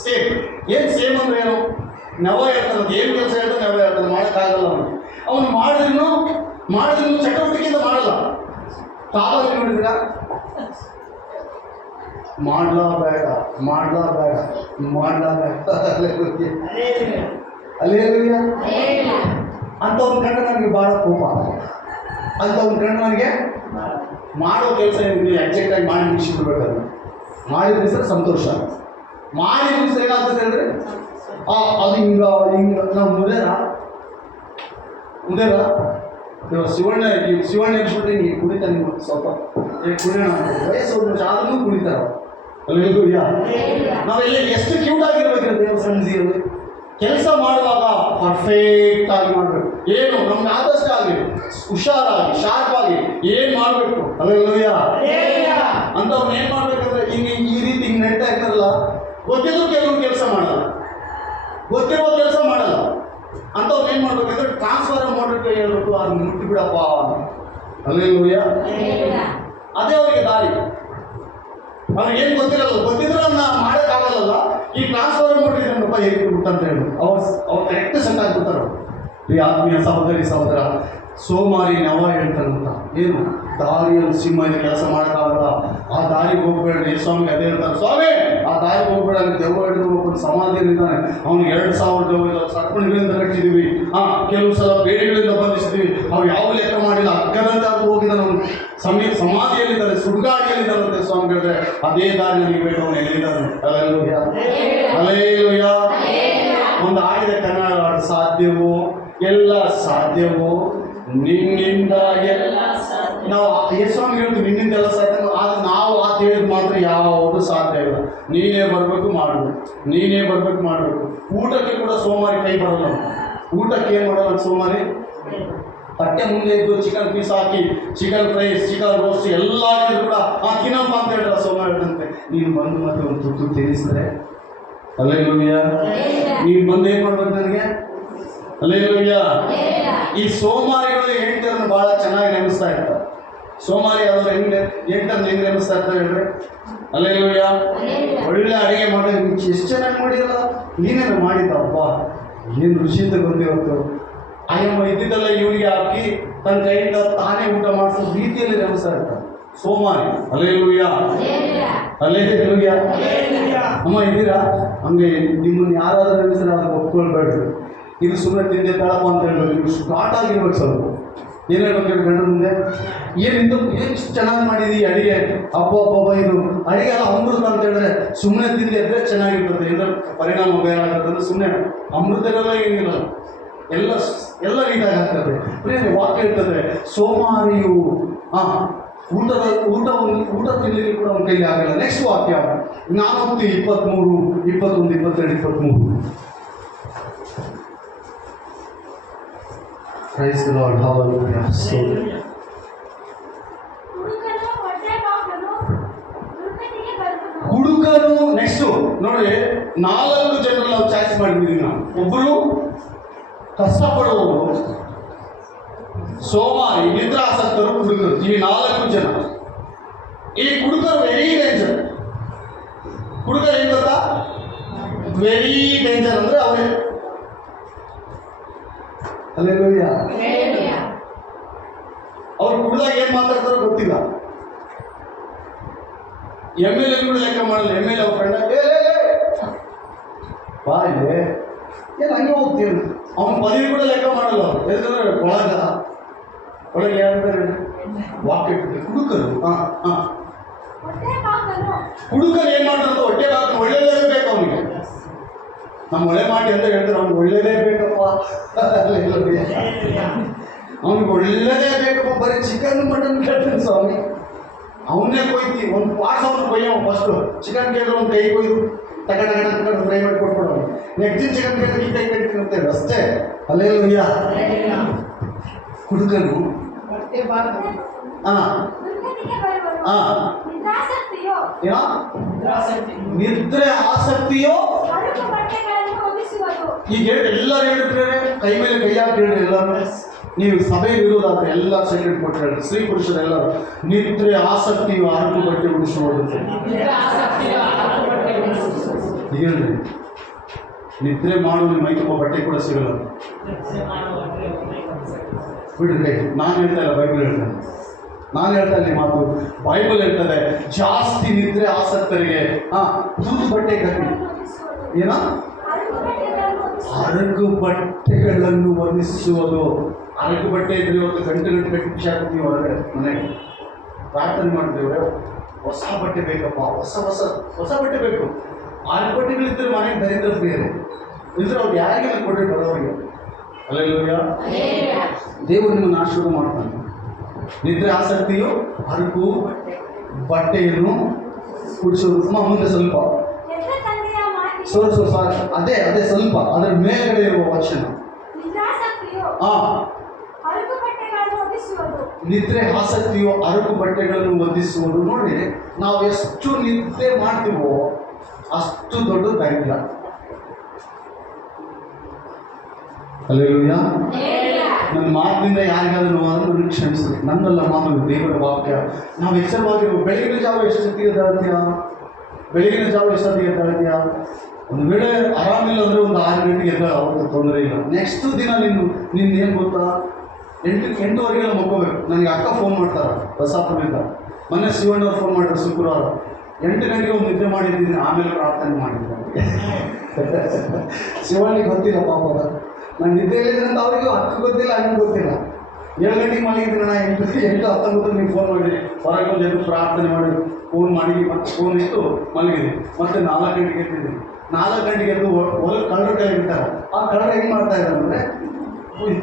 ಸೇಮ್. ಏನು ಸೇಮ್ ಅಂದ್ರೆ ಏನು? ನೆವ ಹೇಳ್ತಾನಂತ. ಏನು ಕೆಲಸ ಹೇಳ್ತಾನೆ ನೆವ ಹೇಳ್ತಾನೆ, ಮಾಡೋಕ್ಕಾಗಲ್ಲ ಅವನು ಮಾಡಿದ್ರು ಚಟುವಟಿಕೆಯಿಂದ ಮಾಡಲ್ಲ. ಕಾಲಲ್ಲಿ ನೋಡಿದ್ರ ಮಾಡಲೇಬೇಡ ಅಲ್ಲೇಲೂಯ. ಅಂಥವ್ನ ಕಂಡು ನನಗೆ ಭಾಳ ಕೋಪ. ಅಂಥವ್ನ ಕಂಡು ನನಗೆ ಮಾಡೋ ಕೆಲಸ ಏನಿದೆ ಎಕ್ಸಾಕ್ಟಾಗಿ ಮಾಡಿ ಮುಗಿಸಿಬಿಡ್ಬೇಕಾದ್ರೆ, ಮಾಡಿ ಮುಗಿಸಿದ್ರೆ ಸಂತೋಷ. ಮಾಡಿ ಮುಗಿಸಿದ್ರೆ ಏನಾಗ್ತದೆ ಹೇಳಿದ್ರೆ, ಅದು ಹಿಂಗ ನಾವು ಮುದೇರ ಇವಾಗ ಶಿವಣ್ಣ ಎಬ್ಬಿಸ್ಬಿಟ್ಟು ನೀವು ಕುಡಿತಾನೆ. ಸ್ವಲ್ಪ ಕುಡಿಯೋಣ, ವಯಸ್ಸು 1 ವರ್ಷ ಆದ್ರೂ ಕುಡಿತಾರ. ಹಲ್ಲೆಲೂಯಾ. ನಾವೆಲ್ಲ ಎಷ್ಟು ಕ್ಯೂಟ್ ಆಗಿರ್ಬೇಕ್ರಿ ದೇವರ ಸನ್ನಿಧಿಯಲ್ಲಿ. ಕೆಲಸ ಮಾಡುವಾಗ ಪರ್ಫೆಕ್ಟ್ ಆಗಿ ಮಾಡಬೇಕು. ಏನು ನಮ್ಗೆ ಆದಷ್ಟು ಆಗಲಿ, ಹುಷಾರಾಗಿ ಶಾರ್ಪ್ ಆಗಿ ಏನು ಮಾಡಬೇಕು. ಹಲ್ಲೆಲೂಯಾ. ಅಂತವ್ರು ಏನು ಮಾಡ್ಬೇಕಂದ್ರೆ ಈ ರೀತಿ ಹಿಂಗೆ ನೆಡ್ತಾ ಇರ್ತಾರಲ್ಲ, ಗೊತ್ತಿದ್ರು ಕೆಲವು ಕೆಲಸ ಮಾಡಲ್ಲ, ಗೊತ್ತಿರುವ ಕೆಲಸ ಮಾಡಲ್ಲ. ಅಂಥವ್ರು ಏನು ಮಾಡ್ಬೇಕಂದ್ರೆ ಟ್ರಾನ್ಸ್ಫರ್ ಮಾಡೋಕ್ಕೆ ಹೇಳ್ಬೇಕು, ಅದು ಮುಟ್ಟಿ ಬಿಡಪ್ಪ. ಹಲ್ಲೆಲೂಯಾ. ಅದೇ ಅವರಿಗೆ ದಾರಿ. ಅವ್ರಿಗೆ ಏನು ಗೊತ್ತಿರಲ್ಲ, ಗೊತ್ತಿದ್ರೆ ಅದನ್ನ ಮಾಡೋಕ್ಕಾಗಲ್ಲ. ಈ ಟ್ರಾನ್ಸ್ಫರ್ ಮಾಡಿದ್ರಪ್ಪ ಹೇಗೆ ಅಂತ ಹೇಳಿ ಅವ್ರು ಕರೆಕ್ಟ್ ಸೆಟ್ ಆಗಿಬಿಡ್ತಾರೆ. ಈ ಆತ್ಮೀಯ ಸಹೋದರಿ ಸಹೋದರ, ಸೋಮಾರಿ ನವ ಹೇಳ್ತಾನಂತ, ಏನು ದಾರಿಯಲ್ಲಿ ಸಿಂಹ ಇದೆ, ಕೆಲಸ ಮಾಡೋಕ್ಕಾಗಲ್ಲ, ಆ ದಾರಿಗೆ ಹೋಗ್ಬೇಡ್ರಿ. ಸ್ವಾಮಿ ಅದೇ ಹೇಳ್ತಾರೆ, ಸ್ವಾಮಿ ಆ ದಾರಿಗೆ ಹೋಗ್ಬೇಡ, ದೆವ್ವ ಹಿಡಿದು ಒಬ್ಬನ ಸಮಾಧಿಯಲ್ಲಿದ್ದಾನೆ, ಅವ್ನಿಗೆ 2000 ದೆವ್ವ ಸರ್ಪಣಿಗಳಿಂದ ಕಟ್ಟಿದ್ದೀವಿ, ಕೆಲವು ಸಲ ಬೇಡಿಗಳಿಂದ ಬಂಧಿಸಿದ್ವಿ, ಅವು ಯಾವ ಲೆಕ್ಕ ಮಾಡಿಲ್ಲ, ಅಗ್ಗದಂತೆ ಅದು ಹೋಗಿದ್ದಾನೆ, ಅವನು ಸಮಾಧಿಯಲ್ಲಿದ್ದಾರೆ, ಸುಡುಗಾಡಿಯಲ್ಲಿದ್ದಾರಂತೆ. ಸ್ವಾಮಿ ಹೇಳಿದ್ರೆ ಅದೇ ದಾರಿ ನನಗೆ ಬೇಕು, ಅವನು ಎಲ್ಲಿದ್ದಾನೆ. ಹಲ್ಲೆಲೂಯಾ. ಹಲ್ಲೆಲೂಯಾ. ಒಂದು ಆಡಿದ ಕನ್ನಡ ಹಾಡು, ಸಾಧ್ಯವೋ ಎಲ್ಲ ಸಾಧ್ಯವೋ ನಿನ್ನಿಂದ ಎಲ್ಲ. ನಾವು ಸ್ವಾಮಿ ಹೇಳ್ತೀವಿ ನಿನ್ನಿಂದ ಎಲ್ಲ ಸಾಧ್ಯ, ಆದರೆ ನಾವು ಆತ ಹೇಳಿದ್ ಮಾತ್ರ ಯಾವುದು ಸಾಧ್ಯ ಇಲ್ಲ. ನೀನೇ ಬರಬೇಕು ಮಾಡಬೇಕು, ನೀನೇ ಬರಬೇಕು ಮಾಡಬೇಕು. ಊಟಕ್ಕೆ ಕೂಡ ಸೋಮಾರಿ ಕೈ ಬರಲ್ಲ. ಊಟಕ್ಕೆ ಏನು ಮಾಡೋಲ್ಲ ಸೋಮಾರಿ, ತಟ್ಟೆ ಮುಂದೆ ಇದ್ದು ಚಿಕನ್ ಪೀಸ್ ಹಾಕಿ, ಚಿಕನ್ ಫ್ರೈ, ಚಿಕನ್ ರೋಸ್ಟ್ ಎಲ್ಲ ಹಾಕಿದ್ರು ಕೂಡ ತಿನ್ನಪ್ಪ ಅಂತ ಹೇಳಿದ್ರೆ ಸೋಮಾರಿ ಹೇಳ್ತಂತೆ, ನೀನು ಬಂದು ಮತ್ತೆ ಒಂದು ತುತ್ತು ತಿನ್ನಿಸಿದ್ರೆ. ಹಲ್ಲೆಲೂಯಾ. ನೀನು ಬಂದು ಏನು ಮಾಡ್ಬೇಕು ನನಗೆ. ಹಲ್ಲೆಲೂಯಾ. ಈ ಸೋಮಾರಿಗಳು ಹೆಂಡತಿಯರನ್ನು ಭಾಳ ಚೆನ್ನಾಗಿ ನೆನೆಸ್ತಾ ಇರ್ತಾರೆ. ಸೋಮಾರಿ ಆದವ್ರು ಹೆಂಡತಿಯರನ್ನು ನೆನೆಸ್ತಾ ಇರ್ತಾರೆ ಹೇಳ್ರಿ. ಹಲ್ಲೆಲೂಯಾ. ಒಳ್ಳೆ ಅಡುಗೆ ಮಾಡಿ ಎಷ್ಟು ಚೆನ್ನಾಗಿ ಮಾಡಿರಲ್ಲ, ನೀನೇನು ಮಾಡಿದ್ದಪ್ಪ, ಏನು ರುಚಿ ಅಂತ ಗೊತ್ತಿವತ್ತು. ಆಯಮ್ಮ ಇದ್ದಿದ್ದೆಲ್ಲ ಇವನಿಗೆ ಹಾಕಿ ತನ್ನ ಕೈಯಿಂದ ತಾನೇ ಊಟ ಮಾಡಿಸೋ ರೀತಿಯಲ್ಲಿ ನೆನೆಸ್ತಾ ಇರ್ತಾರೆ ಸೋಮಾರಿ. ಹಲ್ಲೆಲೂಯಾ. ಹಲ್ಲೆಲೂಯಾ. ಅಮ್ಮ ಇದ್ದೀರಾ? ಹಂಗೆ ನಿಮ್ಮನ್ನು ಯಾರಾದ್ರೂ ನೆನೆಸಿದ್ರೆ ಅದಕ್ಕೆ ಒಪ್ಕೊಳ್ಬೇಡ್ರಿ. ಇದು ಸುಮ್ಮನೆ ತಿಂದೆ ತಳಪ್ಪ ಅಂತ ಹೇಳ್ಬೇಕು. ನೀವು ಸ್ಟಾರ್ಟ್ ಆಗಿರ್ಬೇಕು. ಸ್ವಲ್ಪ ಏನು ಹೇಳ್ಬೇಕು ಹೇಳಿ ಗಂಡ ಮುಂದೆ, ಏನು ಚೆನ್ನಾಗಿ ಮಾಡಿದಿ ಅಡಿಗೆ, ಹಬ್ಬ ಇದು ಅಡಿಗೆ ಎಲ್ಲ ಅಮೃತ ಅಂತ ಹೇಳಿದ್ರೆ ಸುಮ್ಮನೆ ತಿಂದೆ ಇದ್ರೆ ಚೆನ್ನಾಗಿರ್ತದೆ. ಇದರ ಪರಿಣಾಮ ಬೇರೆ ಆಗಿರ್ತದೆ. ಸುಮ್ಮನೆ ಅಮೃತಗಳೆಲ್ಲ ಏನಿಲ್ಲ, ಎಲ್ಲ ನೀಟಾಗಿ ಆಗ್ತದೆ. ವಾಕ್ಯ ಇರ್ತದೆ, ಸೋಮಾರಿಯು ಊಟ ತಿನ್ನಲಿಕ್ಕೆ ಕೂಡ ಅವನ ಕೈಲಿ ಆಗಲ್ಲ. ನೆಕ್ಸ್ಟ್ ವಾಕ್ಯ 423, 21, 22, 23. Praise the Lord. Hallelujah. So, ಹುಡುಗನು ನೆಕ್ಸ್ಟ್ ನೋಡಿ, 4 ಜನರು ನಾವು ಚಾಯ್ಸ್ ಮಾಡಿದ್ದೀವಿ. ನಾವು ಒಬ್ಬರು ಕಷ್ಟಪಡುವವರು, ಸೋಮಾರಿ, ನಿದ್ರಾಸಕ್ತರು, ಹುಡುಗರು. ಈ 4 ಜನ. ಈ ಹುಡುಗರು ವೆರಿ ಡೇಂಜರ್. ಹುಡುಗರು ಏನು ಗೊತ್ತಾ, ವೆರಿ ಡೇಂಜರ್ ಅಂದ್ರೆ ಅವರೇ. ಹಲ್ಲೆಲೂಯಾ. ಅವ್ರು ಕುಡಿದಾಗ ಏನು ಮಾತಾಡ್ತಾರೋ ಗೊತ್ತಿಲ್ಲ. MLA ಕೂಡ ಲೆಕ್ಕ ಮಾಡಲ್ಲ. MLA ಅವ್ರ ಫ್ರೆಂಡ್ ಬಾ ಇದೆ ಏನು ಹಂಗೆ ಹೋಗ್ತೀನಿ, ಅವನ ಪದವಿ ಕೂಡ ಲೆಕ್ಕ ಮಾಡಲ್ಲ. ಅವ್ರು ಯಾಕಂದ್ರೆ ಒಳಗೆ ಯಾರಂತಾರೆ ವಾಕ್ಯ ಹುಡುಕರು. ಹುಡುಕರು ಏನು ಮಾಡ್ತಾರೆ, ಹೊಟ್ಟೆ ಬಾಕಿ ಒಳ್ಳೇದೇ ಬೇಕು ಅವನಿಗೆ. ನಮ್ಮ ಒಳ್ಳೆ ಮಾಡಿ ಅಂತ ಹೇಳ್ತಾರೆ, ಅವ್ನಿಗೆ ಒಳ್ಳೇದೇ ಬೇಕಪ್ಪ. ಅವ್ನಿಗೆ ಒಳ್ಳೇದೇ ಬೇಕಪ್ಪ. ಬರೀ ಚಿಕನ್ ಮಟನ್ ಕೇಳ್ತಾನೆ ಸ್ವಾಮಿ. ಅವನ್ನೇ ಕೊಯ್ತಿ ಒಂದು ಪಾರ್ಟ್ಸ್ ಅವನು ಕೊಯ್ಯವ. ಫಸ್ಟು ಚಿಕನ್ ಕೇಳಿದ್ರೆ ಅವ್ನು ಕೈ ಕೊಯ್ದು ತಗೊಂಡು ಫ್ರೈ ಮಾಡಿ ಕೊಟ್ಬಿಡೋನು. ನೆಕ್ಸ್ಟ್ ಚಿಕನ್ ಕೇಳಿದ್ರೆ ಈ ಕೈ ಕಟ್ಕೊಂತೇವೆ ಅಷ್ಟೇ. ಹಲ್ಲೆಲೂಯಾ. ಹುಡುಗನು ನಿದ್ರೆ ಆಸಕ್ತಿಯೋ. ಈಗ ಹೇಳಿ ಎಲ್ಲರೂ ಹೇಳಿದ್ರೆ ಕೈ ಮೇಲೆ ಕೈ ಹಾಕಿ ಹೇಳಿ. ಎಲ್ಲರೂ ನೀವು ಸಭೆಯಲ್ಲಿ ಇರೋದಾದ್ರೆ ಎಲ್ಲ ಸೈಲೆಂಟ್ ಕೊಟ್ಟು ಹೇಳಿ. ಸ್ತ್ರೀ ಪುರುಷರೆಲ್ಲರೂ ನಿದ್ರೆ ಆಸಕ್ತಿಯು ಹರಕು ಬಟ್ಟೆ ಉಳಿಸುವುದು. ಹೇಳ್ರಿ, ನಿದ್ರೆ ಮಾಡುವ ಮೈ ತುಂಬ ಬಟ್ಟೆ ಕೂಡ ಸಿಗಲ್ಲ. ಬಿಡ್ರಿ, ನಾನು ಹೇಳ್ತಾ ಇಲ್ಲ, ಬೈಬಲ್ ಹೇಳ್ತೇನೆ. ನಾನು ಹೇಳ್ತಾ ಇಲ್ಲ ಮಾತು, ಬೈಬಲ್ ಹೇಳ್ತದೆ. ಜಾಸ್ತಿ ನಿದ್ರೆ ಆಸಕ್ತರಿಗೆ ದೂದು ಬಟ್ಟೆ ಕಟ್ಟಿ, ಏನೋ ಹರಕು ಬಟ್ಟೆಗಳನ್ನು ವರ್ಣಿಸುವುದು. ಹರಕು ಬಟ್ಟೆ ಇದ್ರೆ ಇವತ್ತು ಗಂಟೆ ಕಟ್ಟಿ ಖುಷಿಯಾಗ್ತೀವಿ ಹೊರಗಡೆ ಮನೆಗೆ ಪ್ರಾರ್ಥನೆ ಮಾಡ್ತೀವಿ. ಹೊಸ ಬಟ್ಟೆ ಬೇಕಪ್ಪ, ಹೊಸ ಬಟ್ಟೆ ಬೇಕು. ಹರಕು ಬಟ್ಟೆಗಳಿದ್ದರೆ ಮನೆಗೆ ದರಿದ್ರ ಬೇರೆ ಇದ್ರೆ ಅವ್ರು ಯಾರಿಗೆ ಕೊಟ್ಟರೆ ಬರೋರಿಗೆ. ಹಲ್ಲೆಲೂಯಾ. ದೇವರು ನಿಮ್ಮನ್ನು ಆಶೀರ್ವಾದ ಮಾಡ್ತಾನೆ. ನಿದ್ರೆ ಆಸಕ್ತಿಯು ಹರಕು ಬಟ್ಟೆಯನ್ನು ಕುಡಿಸೋದು ಮುಂದೆ ಸ್ವಲ್ಪ ಸಾರಿ ಅದೇ ಸ್ವಲ್ಪ ಅದರ ಮೇಲ್ಗಡೆ ಇರುವ ವಚನ. ನಿದ್ರೆ ಆಸಕ್ತಿಯು ಅರಕು ಬಟ್ಟೆಗಳನ್ನು ಒದಿಸುವುದು. ನೋಡಿ, ನಾವು ಎಷ್ಟು ನಿದ್ರೆ ಮಾಡ್ತೀವೋ ಅಷ್ಟು ದೊಡ್ಡ ದರಿದ್ರ. ಹಲ್ಲೆಲೂಯಾ. ನನ್ನ ಮಾತಿನಿಂದ ಯಾರಿಗಾದ್ರೂ ನೋವಾದರೂ ಕ್ಷಮಿಸಲಿ. ನನ್ನೆಲ್ಲ ಮಾತು ದೇವರ ವಾಕ್ಯ. ನಾವು ಎಚ್ಚರವಾಗಿರುವ ಬೆಳಗಿನ ಜಾವ ಎಷ್ಟೊತ್ತಿಗೆ ಎದ್ದಾಳ್ತೀಯಾ? ಬೆಳಗಿನ ಜಾವ ಎಷ್ಟೊತ್ತಿಗೆ ಎದ್ದಾಳ್ತೀಯಾ? ಒಂದು ವೇಳೆ ಆರಾಮಿಲ್ಲ ಅಂದರೆ ಒಂದು 6 ಗಂಟೆಗೆ ಎದ್ದಾಳ, ಅವ್ರಿಗೆ ತೊಂದರೆ ಇಲ್ಲ. ನೆಕ್ಸ್ಟ್ ದಿನ ನಿನ್ನ ಏನು ಗೊತ್ತಾ, 8 ಗಂಟೆಗೆಲ್ಲ ಮಕ್ಕೋಬೇಕು. ನನಗೆ ಅಕ್ಕ ಫೋನ್ ಮಾಡ್ತಾರೆ ಬಸಾಪುರದಿಂದ. ಮೊನ್ನೆ ಶಿವಣ್ಣವ್ರು ಫೋನ್ ಮಾಡಿದ್ರು ಶುಕ್ರವಾರ. 8 ಗಂಟೆಗೆ ಒಂದು ನಿದ್ದೆ ಮಾಡಿದ್ದೀನಿ, ಆಮೇಲೆ ಪ್ರಾರ್ಥನೆ ಮಾಡಿದ್ದೆ. ಶಿವಣ್ಣಿಗೆ ಗೊತ್ತಿಲ್ಲ ಪಾಪ, ನಾನು ನಿದ್ದೆ ಹೇಳಿದ್ರೆ ಅಂತ ಅವರಿಗೂ ಅಕ್ಕ ಗೊತ್ತಿಲ್ಲ, ಹಂಗೆ ಗೊತ್ತಿಲ್ಲ. 7 ಗಂಟೆಗೆ ಮಲಗಿದ್ದೀನಿ ನಾ, 8:19 ನೀವು ಫೋನ್ ಮಾಡಿರಿ. ಹೊರಗೆ ಒಂದು ಎದ್ದು ಪ್ರಾರ್ಥನೆ ಮಾಡಿ ಫೋನ್ ಮಾಡಿ ಮತ್ತೆ ಫೋನ್ ಇಟ್ಟು ಮಲಗಿದ್ದೀನಿ. ಮತ್ತೆ 4 ಗಂಟೆಗೆ ಎದ್ದಿದ್ದೀನಿ. 4 ಗಂಟೆಗೆ ಎದ್ದು ಹೊಲಕ್ಕೆ ಕಳ್ಳರು ಕೈ ಬಿಡ್ತಾರೆ. ಆ ಕಳ್ಳರು ಹೆಂಗೆ ಮಾಡ್ತಾ ಇದ್ದಾರೆ ಅಂದರೆ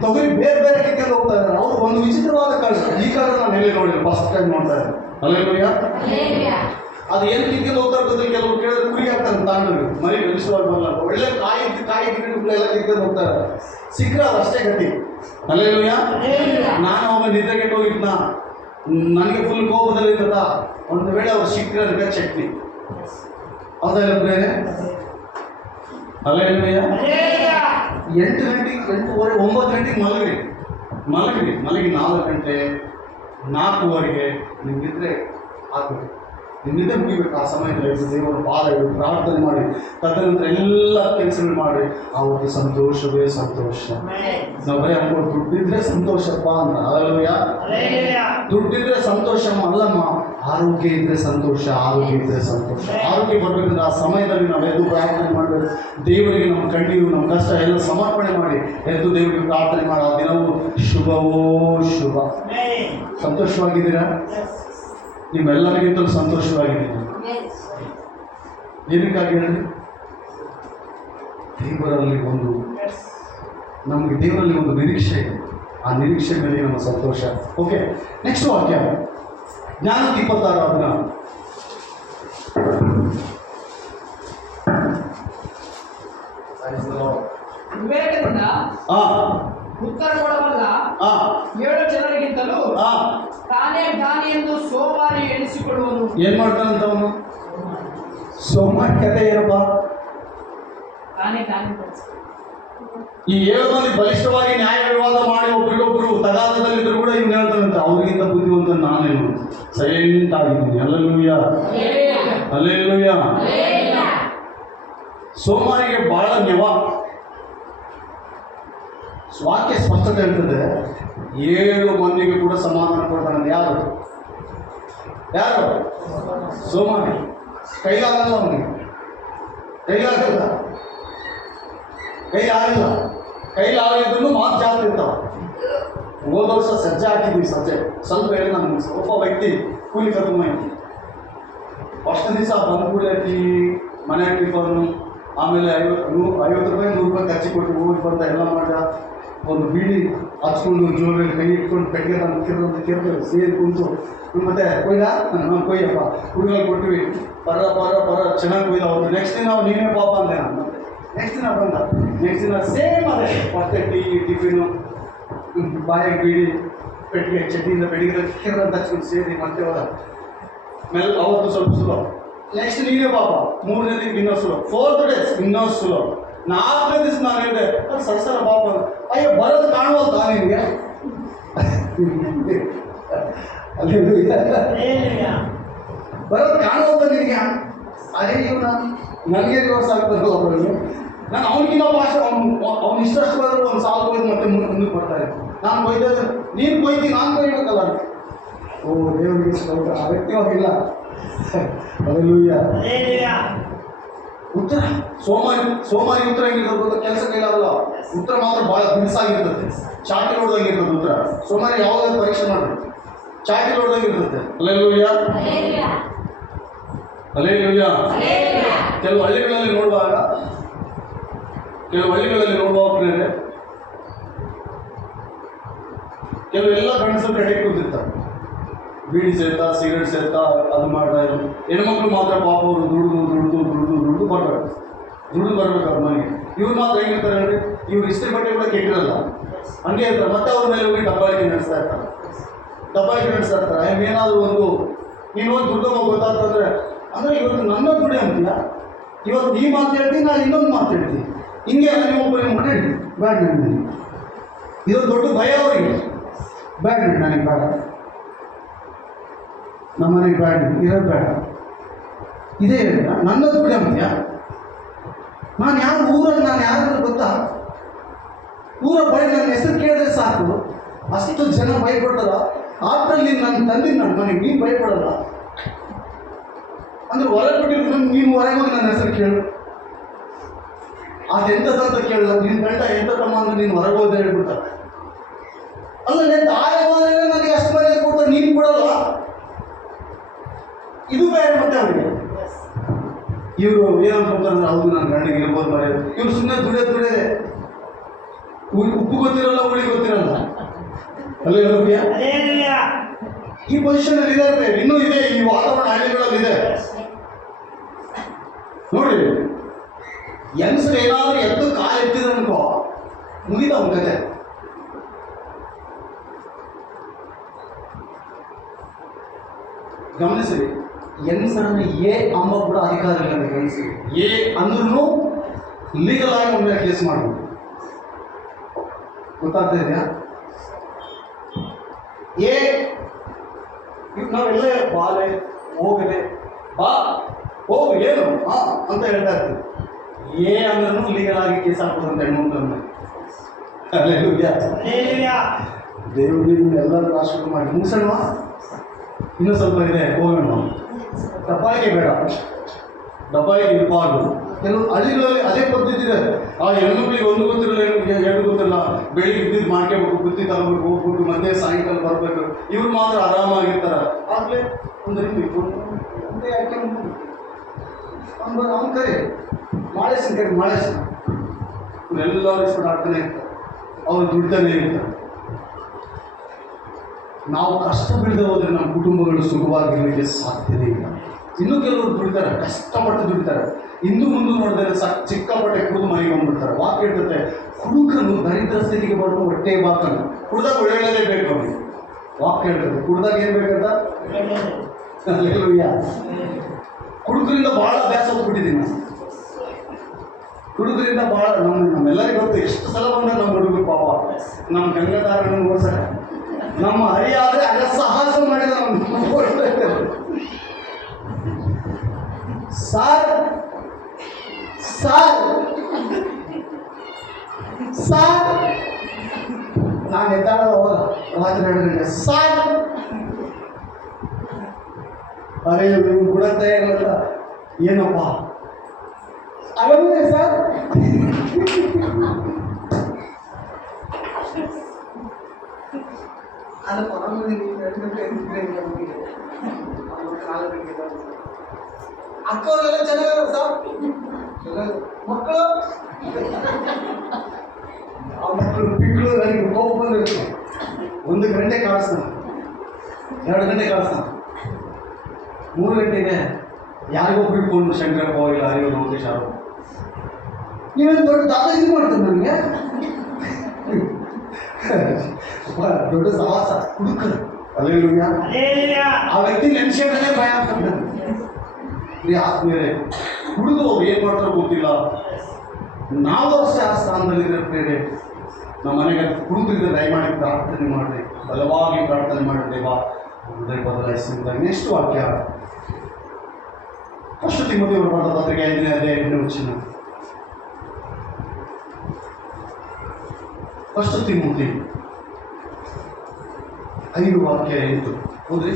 ತೊಗರಿ ಬೇರೆ ಬೇರೆ ಕಿತ್ಕೊಂಡು ಹೋಗ್ತಾ ಇದ್ದಾರೆ. ಅವರು ಒಂದು ವಿಚಿತ್ರವಾದ ಕಳ್ಳ. ಈ ಕಳ್ಳ ನಾನು ಎಲ್ಲಿ ನೋಡಿಲ್ಲ, ಫಸ್ಟ್ ಟೈಮ್ ನೋಡ್ತಾ ಇದ್ದಾರೆ. ಹಲ್ಲೆಲೂಯಾ. ಅದು ಏನು ಕಿತ್ಕೊಂಡು ಹೋಗ್ತಾರೆ ಗೊತ್ತಿಲ್ಲ. ಕೆಲವರು ಕೇಳಿದ್ರೆ ಕುರಿ ಹಾಕ್ತಾರೆ ತಾಂಡ್ರಿಗೆ, ಮರಿ ಬೆಳೆಸುವಾಗಲ್ಲ. ಒಳ್ಳೆ ಕಾಯಿ ಗಿಡಗಳೆಲ್ಲ ಕಿತ್ಕೊಂಡು ಹೋಗ್ತಾರೆ. ಸಿಕ್ಕರೆ ಅದು ಅಷ್ಟೇ ಗತಿ. ಹಲ್ಲೆಲೂಯಾ. ನಾನು ಅವಾಗ ನಿದ್ರೆಗೆ ಹೋಗಿದ್ನ, ನನಗೆ ಫುಲ್ ಕೋಪದಲ್ಲಿ ಇರ್ತದ. ಒಂದು ವೇಳೆ ಅವ್ರು ಸಿಕ್ಕರೆ ಅದಕ್ಕೆ ಚಟ್ನಿ. ಹೌದಲ್ಲ ಬೇರೆ? ಹಲ್ಲೆಲೂಯಾ. 8 ಗಂಟೆಗೆ 8:30 9 ಗಂಟೆಗೆ ಮಲಗಿ 4 ಗಂಟೆ 4:15 ನಿಮ್ಗಿದ್ರೆ ಆಗಬೇಕು. ನಿಮ್ಮಿಂದ ಮುಗಿಬೇಕು. ಆ ಸಮಯದಲ್ಲಿ ದೇವರ ಪಾದ ಇಡು, ಪ್ರಾರ್ಥನೆ ಮಾಡಿ, ತದನಂತರ ಎಲ್ಲ ಕೆಲಸಗಳು ಮಾಡಿ, ಅವ್ರಿಗೆ ಸಂತೋಷವೇ ಸಂತೋಷ. ನಾವು ಬರೀ ಅನ್ಕೊಂಡು ದುಡ್ಡಿದ್ರೆ ಸಂತೋಷಪ್ಪ ಅಂತ. ಹಲ್ಲೆಲೂಯಾ. ದುಡ್ಡಿದ್ರೆ ಸಂತೋಷ ಅಲ್ಲಮ್ಮ, ಆರೋಗ್ಯ ಇದ್ರೆ ಸಂತೋಷ. ಆರೋಗ್ಯ ಬರಬೇಕಂದ್ರೆ ಆ ಸಮಯದಲ್ಲಿ ನಾವು ಎದ್ದು ಪ್ರಾರ್ಥನೆ ಮಾಡಬೇಕು. ದೇವರಿಗೆ ನಮ್ಮ ಕಣ್ಣೀರು, ನಮ್ಮ ಕಷ್ಟ ಎಲ್ಲ ಸಮರ್ಪಣೆ ಮಾಡಿ ಎದ್ದು ದೇವರಿಗೆ ಪ್ರಾರ್ಥನೆ ಮಾಡಿ ಆ ದಿನವೂ ಶುಭವೋ ಶುಭ. ಸಂತೋಷವಾಗಿದ್ದೀರಾ? ನಿಮ್ಮೆಲ್ಲರಿಗಿಂತಲೂ ಸಂತೋಷವಾಗಿದ್ದೀನಿ. ಏನಕ್ಕಾಗಿ ಹೇಳಿ, ನಮಗೆ ದೇವರಲ್ಲಿ ಒಂದು ನಿರೀಕ್ಷೆ ಇದೆ. ಆ ನಿರೀಕ್ಷೆ ಮೇಲೆ ನಮ್ಮ ಸಂತೋಷ. ಓಕೆ, ನೆಕ್ಸ್ಟ್ ವಾಕ್ಯ ಜ್ಞಾನ 26 ಅದನ್ನ ವಿವೇಕದಿಂದ ಉತ್ತರ ಕೊಡಬಲ್ಲ 7 ಜನರಿಗಿಂತಲೂ ತಾನೇ ಜ್ಞಾನಿ ಎಂದು ಸೋಮಾರಿ ಎಣಿಸಿಕೊಳ್ಳುವನು. ಏನ್ ಮಾಡ್ತಾನಂತ ಅವನು? ಸೋಮಾರಿ ಕಥೆ ಏನಪ್ಪ? ತಾನೇ ಜ್ಞಾನಿ. ಈ 7 ಮಂದಿ ಬಲಿಷ್ಠವಾಗಿ ನ್ಯಾಯ ವಿವಾದ ಮಾಡಿ ಒಬ್ಬರಿಗೊಬ್ಬರು ತಗಾದದಲ್ಲಿದ್ದರೂ ಕೂಡ ಇವ್ನು ಹೇಳ್ತಾನಂತ, ಅವ್ರಿಗಿಂತ ಬುದ್ಧಿವಂತ ನಾನೇನು ಸೈಲೆಂಟ್ ಆಗಿದ್ದೀನಿ. ಹಲ್ಲೆಲೂಯಾ. ಹಲ್ಲೆಲೂಯಾ. ಸೋಮಾರಿಗೆ ಬಹಳ ನೆವ. ವಾಕ್ಯ ಸ್ಪಷ್ಟತೆ ಹೇಳ್ತದೆ, 7 ಮಂದಿಗೆ ಕೂಡ ಸಮಾಧಾನ ಕೊಡ್ತಾನಂತೆ. ಯಾರು? ಸೋಮಾರಿ. ಕೈಲಾಗಲ್ಲ ಅವನಿಗೆ, ಕೈಲಾಗಲ್ಲ. ಕೈಲಾಗಿದ್ರು ಮಾತು ಜಾಸ್ತಿ ಇರ್ತಾವ. ಹೋದ ವರ್ಷ ಸಜ್ಜೆ ಹಾಕಿದ್ವಿ. ಸಜ್ಜೆ ಸ್ವಲ್ಪ ಹೇಳಿ, ನಾನು ಒಬ್ಬ ವ್ಯಕ್ತಿ ಕೂಲಿ ಕರ್ಕೊಂಡು ಹೋಯ್ತು. ಫಸ್ಟ್ ದಿವಸ ಬಂದು ಕೂಡ ಮನೆ ಟಿಫನ್ನು, ಆಮೇಲೆ 50 ರೂಪಾಯಿ 100 ರೂಪಾಯಿ ಖರ್ಚು ಕೊಟ್ಟು ಊರಿಗೆ ಬಂದ ಎಲ್ಲ ಮಾಡಿದ. ಒಂದು ಬೀಡಿ ಹಚ್ಕೊಂಡು ಜೋರಲ್ಲಿ ಕೈ ಇಟ್ಕೊಂಡು ಪೆಟ್ಟಿಗೆ ನಾನು ಕೇಳ್ತೇವೆ ಸೇರಿ ಕುಂತು ಮತ್ತೆ ಕೊಯ್ಯಪ್ಪ ಹುಡುಗಲ್ಲಿ ಕೊಟ್ಟಿವಿ. ಪರ ಚೆನ್ನಾಗಿ ಕೊಯ್ದ. ಅವ್ರು ನೆಕ್ಸ್ಟ್ ದಿನ ಅವ್ರು ನೀವೇ ಪಾಪ ಅಂದೆ. ನಾನು ನೆಕ್ಸ್ಟ್ ದಿನ ಸೇಮ್ ಅದೇ ಮತ್ತೆ ಟಿಫಿನು, ಬಾಯಿಗೆ ಬೀಡಿ, ಪೆಟ್ಟಿಗೆ ಚಟ್ನಿಯಿಂದ ಬೆಳಿಗ್ಗೆ ಕಿರಂತ ಹಚ್ಕೊಂಡು ಸೇರಿ ಮತ್ತೆ ಹೋದ. ಮೇಲೆ ಅವತ್ತು ಸ್ವಲ್ಪ ಸುಲಭ. ನೆಕ್ಸ್ಟ್ ನೀವೇ ಪಾಪ. 3ನೇ ದಿನಕ್ಕೆ ಇನ್ನೂ ಸುಲಭ. 4th ಡೇಸ್ ಇನ್ನೂ ಸುಲಭ. 4ನೇ ದಿವಸ ನಾನು ಹೇಳಿದೆ, ಅದು ಸರಸರ ಪಾಪ. ಅಯ್ಯೋ ಬರೋದು ಕಾಣುವಲ್ತ ನಿನಗೆ? ಬರೋದು ಕಾಣುವಂತ ನಿನಗೆ? ಅದೇ ಇವ್ನ ನನಗೆ ದಿವಸ ಆಗ್ತದಲ್ಲ ಒಬ್ಬರಿಗೆ. ನಾನು ಅವನಿಗಿನ್ನ ಭಾಷೆ ಅವ್ನು ಇಷ್ಟಷ್ಟು ಬರೋದು ಒಂದು ಸಾಲು ಕೊಯ್ದು ಮತ್ತೆ ಮುಂದಕ್ಕೆ ಬರ್ತಾ ಇದ್ದೆ. ನಾನು ಕೊಯ್ದ, ನೀನು ಕೊಯ್ದು ನಾನು ಕೊಯ್ಬೇಕಲ್ಲ. ಓ ದೇವರಿಗೆ ಆ ವ್ಯಕ್ತಿವಾಗಿಲ್ಲ. ಹಲ್ಲೆಲೂಯಾ. ಉತ್ತರ ಸೋಮಾರಿ ಉತ್ತರ ಹೆಂಗಿರ್ತದೆ? ಕೆಲಸ ಕೈಲಾಗಲ್ಲ. ಉತ್ತರ ಮಾತ್ರ ಭಾಳ ಬಿಡಿಸಾಗಿರ್ತದೆ, ಚಾಟಿ ನೋಡ್ದಂಗಿರ್ತದೆ ಉತ್ತರ. ಸೋಮಾರಿ ಯಾವಾಗಾದ್ರೂ ಪರೀಕ್ಷೆ ಮಾಡಿ ಚಾಟಿ ನೋಡ್ದಂಗಿರ್ತದೆ. ಹಲ್ಲೆಲೂಯಾ. ಹಲ್ಲೆಲೂಯಾ. ಕೆಲವು ಹಳ್ಳಿಗಳಲ್ಲಿ ನೋಡುವಾಗ ಕೆಲವೆಲ್ಲ ಗಂಡಸರು ಕಡೆ ಕೂತಿರ್ತಾರೆ. ಬೀಡಿ ಸೇರ್ತಾ ಸಿಗರೇಟ್ ಸೇರ್ತಾ ಅದು ಮಾಡ್ತಾ ಇದ್ರು. ಹೆಣ್ಮಕ್ಳು ಮಾತ್ರ ಪಾಪ ಅವರು ದುಡ್ದು ಬರ್ಬೇಕು, ದುಡ್ದು ಬರ್ಬೇಕು ಅವ್ರ ಮನೆಗೆ. ಇವ್ರು ಮಾತ್ರ ಹೆಂಗಿರ್ತಾರೆ ಹೇಳ್ರಿ, ಇವ್ರು ಇಸ್ತ್ರಿ ಬಟ್ಟೆ ಕೂಡ ಕೆಟ್ಟಿರಲ್ಲ, ಹಂಗೆ ಇರ್ತಾರೆ. ಮತ್ತೆ ಅವ್ರ ಮೇಲೆ ಹೋಗಿ ದಬ್ಬಾಳಿಕೆ ನಡೆಸ್ತಾ ಇರ್ತಾರೆ. ಏನಾದರೂ ಒಂದು ನೀನು ಒಂದು ದುಡ್ಡು ಗೊತ್ತಾಗ್ತಂದ್ರೆ ಅಂದರೆ ಇವತ್ತು ನನ್ನ ದುಡ್ಡು ಅಂತೀಯ, ಇವತ್ತು ಈ ಮಾತು ಹೇಳ್ತೀನಿ, ನಾನು ಇನ್ನೊಂದು ಮಾತು ಹೇಳ್ತೀನಿ, ಹಿಂಗೆ ನಿಮ್ಮೊಬ್ಬರಿಗೆ ಮಾಡಿ ಬ್ಯಾಡ್ ನನಗೆ ಇದೊಂದು ದೊಡ್ಡ ಭಯ ಅವರಿಗೆ. ಬ್ಯಾಡ್ ನನಗೆ ಬೇಡ, ನಮ್ಮ ಮನೆಗೆ ಬ್ಯಾಡ್ ಇರೋದು ಬೇಡ, ಇದೇ ಹೇಳಿಲ್ಲ ನನ್ನ ದುಡ್ಡು ಅಂತೀಯ. ನಾನು ಯಾರು ಊರಲ್ಲಿ ನಾನು ಯಾರು ಗೊತ್ತಾ, ಊರ ಬೈ ನನ್ನ ಹೆಸರು ಕೇಳಿದ್ರೆ ಸಾಕು ಅಷ್ಟು ಜನ ಭಯಪಡ್ತಾರ. ಆಟಲ್ಲಿ ನಾನು ತಂದಿದ್ದು ನನ್ನ ಮನೆಗೆ ನೀನು ಭಯಪಡಲ್ಲ ಅಂದ್ರೆ ಹೊರಗೆ ಬಿಟ್ಟಿರ್ತೀನಿ, ನೀನು ಹೊರಗೆ ಹೋಗಿ ನನ್ನ ಹೆಸರು ಕೇಳು, ಅದೆಂಥದಂತ ಕೇಳಲ್ಲ. ನಿನ್ನ ಗಂಡ ಎಂಥದಮ್ಮ ಅಂದ್ರೆ ನೀನು ಹೊರಗೆ ಹೋದ ಹೇಳ್ಬಿಡ್ತಾರೆ. ಅಲ್ಲ ನನ್ನ ತಾಯಿ ಹೋದ್ರೆ ನನಗೆ ಅಷ್ಟು ಮರ್ಯಾದೆ ಕೊಡ್ತಾರೆ, ನೀನು ಕೊಡಲ್ಲ. ಇದು ಬೇರೆ ಮತ್ತೆ ಅವರಿಗೆ. ಇವರು ಏನಂತಾರೆ, ಹೌದು ನನ್ನ ಗಂಡಿಗೆ ಇರ್ಬೋದು ಮರ್ಯಾದೆ. ಇವ್ರು ಸುಮ್ಮನೆ ದುಡಿಯೋದೇ, ಉಪ್ಪು ಗೊತ್ತಿರಲ್ಲ, ಹುಳಿ ಗೊತ್ತಿರಲ್ಲ. ಅಲ್ಲೇ ಈ ಪೊಸಿಷನ್ ಅಲ್ಲಿ ಇದೆ, ಇನ್ನೂ ಇದೆ, ಈ ವಾತಾವರಣ ಹಳ್ಳಿಗಳಲ್ಲಿ ಇದೆ ನೋಡಿ. ಹೆಂಗಸರು ಏನಾದ್ರೂ ಎದ್ದು ಕಾಲು ಎತ್ತಿದ್ರೆ ಅನ್ಕೋ ಮುಗಿದ ಅವನ ಕತೆ. ಗಮನಿಸಿ, ಹೆಂಗಸರನ್ನು ಏ ಅಂಬ ಕೂಡ ಅಧಿಕಾರ ಇಲ್ಲ. ಗಮನಿಸಿ, ಏ ಅಂದ್ರೂ ಲೀಗಲ್ ಆಗಿ ಒಮ್ಮೆ ಕೇಸ್ ಮಾಡ್ಬೋದು. ಗೊತ್ತಾಗ್ತಾ ಇದೆಯಾ? ಏ ನಾವೆಲ್ಲ ಬಾಲೆ ಹೋಗದೆ ಬಾ ಹೋಗು ಏನು ಅಂತ ಹೇಳ್ತಾ ಇರ್ತೀವಿ. ಏ ಅಂದ್ರೂ ಲೀಗಲ್ ಆಗಿ ಕೇಸ್ ಹಾಕೋದಂತ ಹೆಣ್ಮಕ್ಳನ್ನ. ದೇವ್ರಿಗೆ ಎಲ್ಲರೂ ರಾಷ್ಟ್ರ ಮಾಡಿ ಮುಗಿಸೋಣ. ಇನ್ನೂ ಸ್ವಲ್ಪ ಇದೆ, ಹೋಗೋಣ. ದಬ್ಬಾಳಿಕೆ ಬೇಡ, ದಬ್ಬಾಳಿಕೆ ಇರಬಾರ್ದು. ಕೆಲವು ಹಳ್ಳಿಗಳಲ್ಲಿ ಅದೇ ಪದ್ಧತಿ ಇದೆ. ಆ ಹೆಣ್ಮಕ್ಳಿಗೆ ಒಂದು ಗೊತ್ತಿರಲ್ಲ, ಎರಡು ಗೊತ್ತಿರಲ್ಲ, ಬೆಳಿಗ್ಗೆ ಇದ್ದಿದ್ದು ಮಾಡ್ಕೋಬೇಕು, ಬುದ್ಧಿ ತಗೋಬೇಕು, ಹೋಗ್ಬಿಟ್ಟು ಮತ್ತೆ ಸಾಯಂಕಾಲ ಬರಬೇಕು. ಇವ್ರು ಮಾತ್ರ ಆರಾಮಾಗಿರ್ತಾರೆ. ಆಗಲೇ ಒಂದು ಒಂದೇ ಯಾಕೆ ಅವ್ನು ಕರಿ ಮಾಳೇಶನ್ ಕರಿ ಮಾಳೇಶನ್ ಇವರೆಲ್ಲರೂ ಇಸ್ಕೊಂಡು ಆಗ್ತಾನೆ ಇರ್ತಾರೆ, ಅವ್ರು ದುಡ್ತಾನೆ ಇರ್ತಾರೆ. ನಾವು ಕಷ್ಟ ಬೀಳದೆ ಹೋದರೆ ನಮ್ಮ ಕುಟುಂಬಗಳು ಸುಖವಾಗಿರಲಿಕ್ಕೆ ಸಾಧ್ಯತೆ ಇಲ್ಲ. ಇನ್ನೂ ಕೆಲವರು ದುಡಿತಾರೆ, ಕಷ್ಟಪಟ್ಟು ದುಡಿತಾರೆ, ಇಂದು ಮುಂದೆ ನೋಡಿದ್ರೆ ಚಿಕ್ಕಪಟ್ಟೆ ಕುಡಿದು ಮನೆಗೆ ಬಂದ್ಬಿಡ್ತಾರೆ. ವಾಕ್ಯ ಹೇಳ್ತದೆ, ಕುಡುಕನು ದರಿದ್ರ ಸ್ಥಿತಿಗೆ ಬರುವ ಹೊಟ್ಟೆ ಬಾಕನು. ಕುಡ್ದಾಗ ಒಳ್ಳೆಯದೇ ಬೇಕು ಅವನಿಗೆ. ವಾಕ್ಯ ಹೇಳ್ತದೆ, ಕುಡ್ದಾಗ ಏನು ಬೇಕಂತ. ಕುಡುಕರಿಂದ ಭಾಳ ಅಭ್ಯಾಸ ಹೋಗ್ಬಿಟ್ಟಿದ್ದೀನಿ ನಾನು. ಕುಡುಕರಿಂದ ಭಾಳ ನಮ್ಮೆಲ್ಲರಿಗೂ ಗೊತ್ತು. ಎಷ್ಟು ಸಲ ಬಂದ್ರೆ ನಮ್ಮ ಹುಡುಗರು ಪಾಪ ನಮ್ಮ ಗಂಗಾಧಾರಣ ನೋಡ್ಸಕ ನಮ್ಮ ಹರಿಯಾದರೆ ಅಲ್ಲ ಸಾಹಸ ಮಾಡಿದ ಸಾರ್ ಸಾರ್ ಸಾರ್ ನಾನು ಎದ್ದಾಳೋದು ಅವಾಗ ರಾತ್ರಿ 2 ಗಂಟೆ ಸಾರ್. ಅರೆ ನೀವು ಬಿಡತ್ತೆ ಏನಂತ ಏನಪ್ಪ ಅವನೇ ಸರ್. ಅದು ಪರವಾಗಿ 2 ಗಂಟೆ ಅಕ್ಕವರೆಲ್ಲ ಚೆನ್ನಾಗಿರೋ ಸರ್. ಮಕ್ಕಳು ಆ ಮಕ್ಕಳು ಪಿಕ್ಕಳು ನನಗೆ ಕೋಪ ಬಂದಿರ್ತು. 1 ಗಂಟೆ ಕಾಣಿಸ್ತಾನೆ, 2 ಗಂಟೆ ಕಾಣಿಸ್ತಾನೆ, 3 ಗಂಟೆಗೆ ಯಾರಿಗೋ ಬಿಟ್ಕೊಂಡು ಶಂಕರಪ್ಪ ಇಲ್ಲ ಯಾರಿಗೋ ಲೋಕೇಶ್ ಅವರು ನೀವೇನು ದೊಡ್ಡ ದಾದಾಗಿರಿ ಮಾಡ್ತಾರೆ ನನಗೆ. ದೊಡ್ಡ ಸವಾಸ ಹುಡುಕರು ಅಲ್ಲೆಲ್ಲ ಆ ವ್ಯಕ್ತಿ ನೆನ್ಸ್ಕೊಂಡೇ ಭಯ ಆಗ್ತದೆ. ಆದ್ಮೇಲೆ ಹುಡುಗ ಅವ್ರು ಏನು ಮಾಡ್ತಾರೋ ಗೊತ್ತಿಲ್ಲ. ನಾವು ಅಷ್ಟೇ ಆ ಸ್ಥಾನದಲ್ಲಿದ್ದರೆ ಪ್ರೇರೆ ನಮ್ಮ ಮನೆಗೆ ಹುಡುಗರಿಗೆ ದಯಮಾಡಿ ಪ್ರಾರ್ಥನೆ ಮಾಡಿರಿ, ಬಲವಾಗಿ ಪ್ರಾರ್ಥನೆ ಮಾಡಿದ್ದೇವಾ ಹೃದಯ ಬದಲಾಯಿಸಿದಾಗ. ನೆಕ್ಸ್ಟ್ ವಾಕ್ಯ ಫಸ್ಟ್ ತಿಮೋಥೆಯವರು ಬರೆದ ಪತ್ರಿಕೆ 5ನೇ ಅಧ್ಯಾಯ 8ನೇ ವಚನ. ಫಸ್ಟ್ ತಿಮೋಥೆ 5:8 ಹೌದ್ರಿ.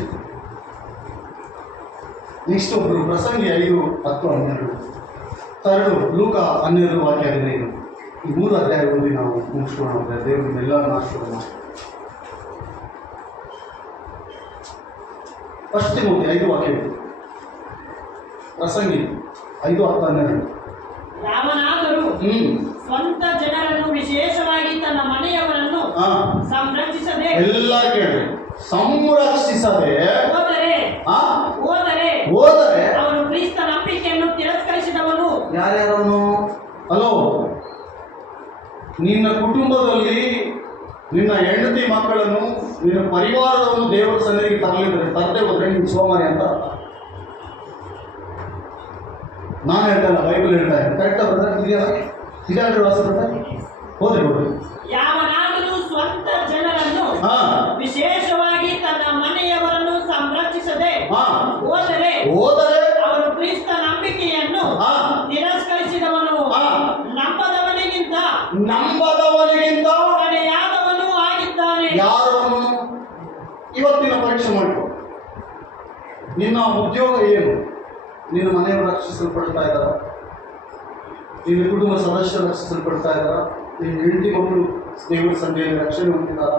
ನೆಕ್ಸ್ಟ್ ಒಬ್ಬರು ಪ್ರಸಂಗಿ 5:10-12. ಥರ್ಡು ಲೂಕ 12:15. ಈ 3 ಅಧ್ಯಾಯ ಓದಿ ನಾವು ಮುಗಿಸ್ಕೊಂಡು ದೇವರು ಎಲ್ಲರನ್ನ ಆಶೀರ್ವಾದ ಮಾಡಿ. ಫಸ್ಟ್ ತಿಮೋಥೆ 5:8. ಪ್ರಸಂಗಿ 5:10-12. ಯಾವನಾದರೂ ಸ್ವಂತ ಜನರನ್ನು ವಿಶೇಷವಾಗಿ ತನ್ನ ಮನೆಯವರನ್ನು ಸಂರಕ್ಷಿಸದೆ ಎಲ್ಲ ಕೇಳಿ ಸಂರಕ್ಷಿಸದೆ ನಿನ್ನ ಕುಟುಂಬದಲ್ಲಿ ನಿನ್ನ ಹೆಂಡತಿ ಮಕ್ಕಳನ್ನು ನಿನ್ನ ಪರಿವಾರವನ್ನು ದೇವರ ಸನ್ನಿಧಿಗೆ ತರದೇ ಹೋದ್ರೆ ನೀನು ಸೋಮಾರಿ ಅಂತ. ನಾನು ಹೇಳ್ತಲ್ಲ, ಬೈಬಲ್ ಹೇಳ್ತಾ ಇದೆ. ಕರೆಕ್ಟಾ ಬ್ರದರ್? ಇದೆಯಲ್ಲ ವಾಸ ಬ್ರದರ್? ಹೋದ್ರಿ ಹೋದ್ರಿ. ಯಾವನಾದರೂ ಸ್ವಂತ ಜನರನ್ನು ಹಾ ವಿಶೇಷವಾಗಿ ತನ್ನ ಮನೆಯವರನ್ನು ಸಂರಕ್ಷಿಸದೆ ಹಾ ಹೋದರೆ ಹೋದರೆ ಅವನು ಕ್ರಿಸ್ತ ನಂಬಿಕೆಯನ್ನು ಹಾ ತಿರಸ್ಕರಿಸಿದವನು ಹಾ ನಂಬದವನಿಗಿಂತ ನಂಬದವನಿಗಿಂತ ಕಡೆಯಾದವನು ಆಗಿದ್ದಾನೆ. ಯಾರವನು? ಇವತ್ತಿನ ಪರೀಕ್ಷೆ ಮಾಡಿಕೊ. ನಿನ್ನ ಉದ್ಯೋಗ ಏನು? ನಿನ್ನ ಮನೆಯವರು ರಕ್ಷಿಸಲ್ಪಡ್ತಾ ಇದ್ದಾರ? ನಿನ್ನ ಕುಟುಂಬ ಸದಸ್ಯರು ರಕ್ಷಿಸಲ್ಪಡ್ತಾ ಇದ್ದಾರ? ನಿನ್ನ ಹೆಂಡತಿ ಮಕ್ಕಳು ದೇವರ ಸಂಧಿಯಲ್ಲಿ ರಕ್ಷಣೆ ಹೊಂದಿದ್ದಾರ?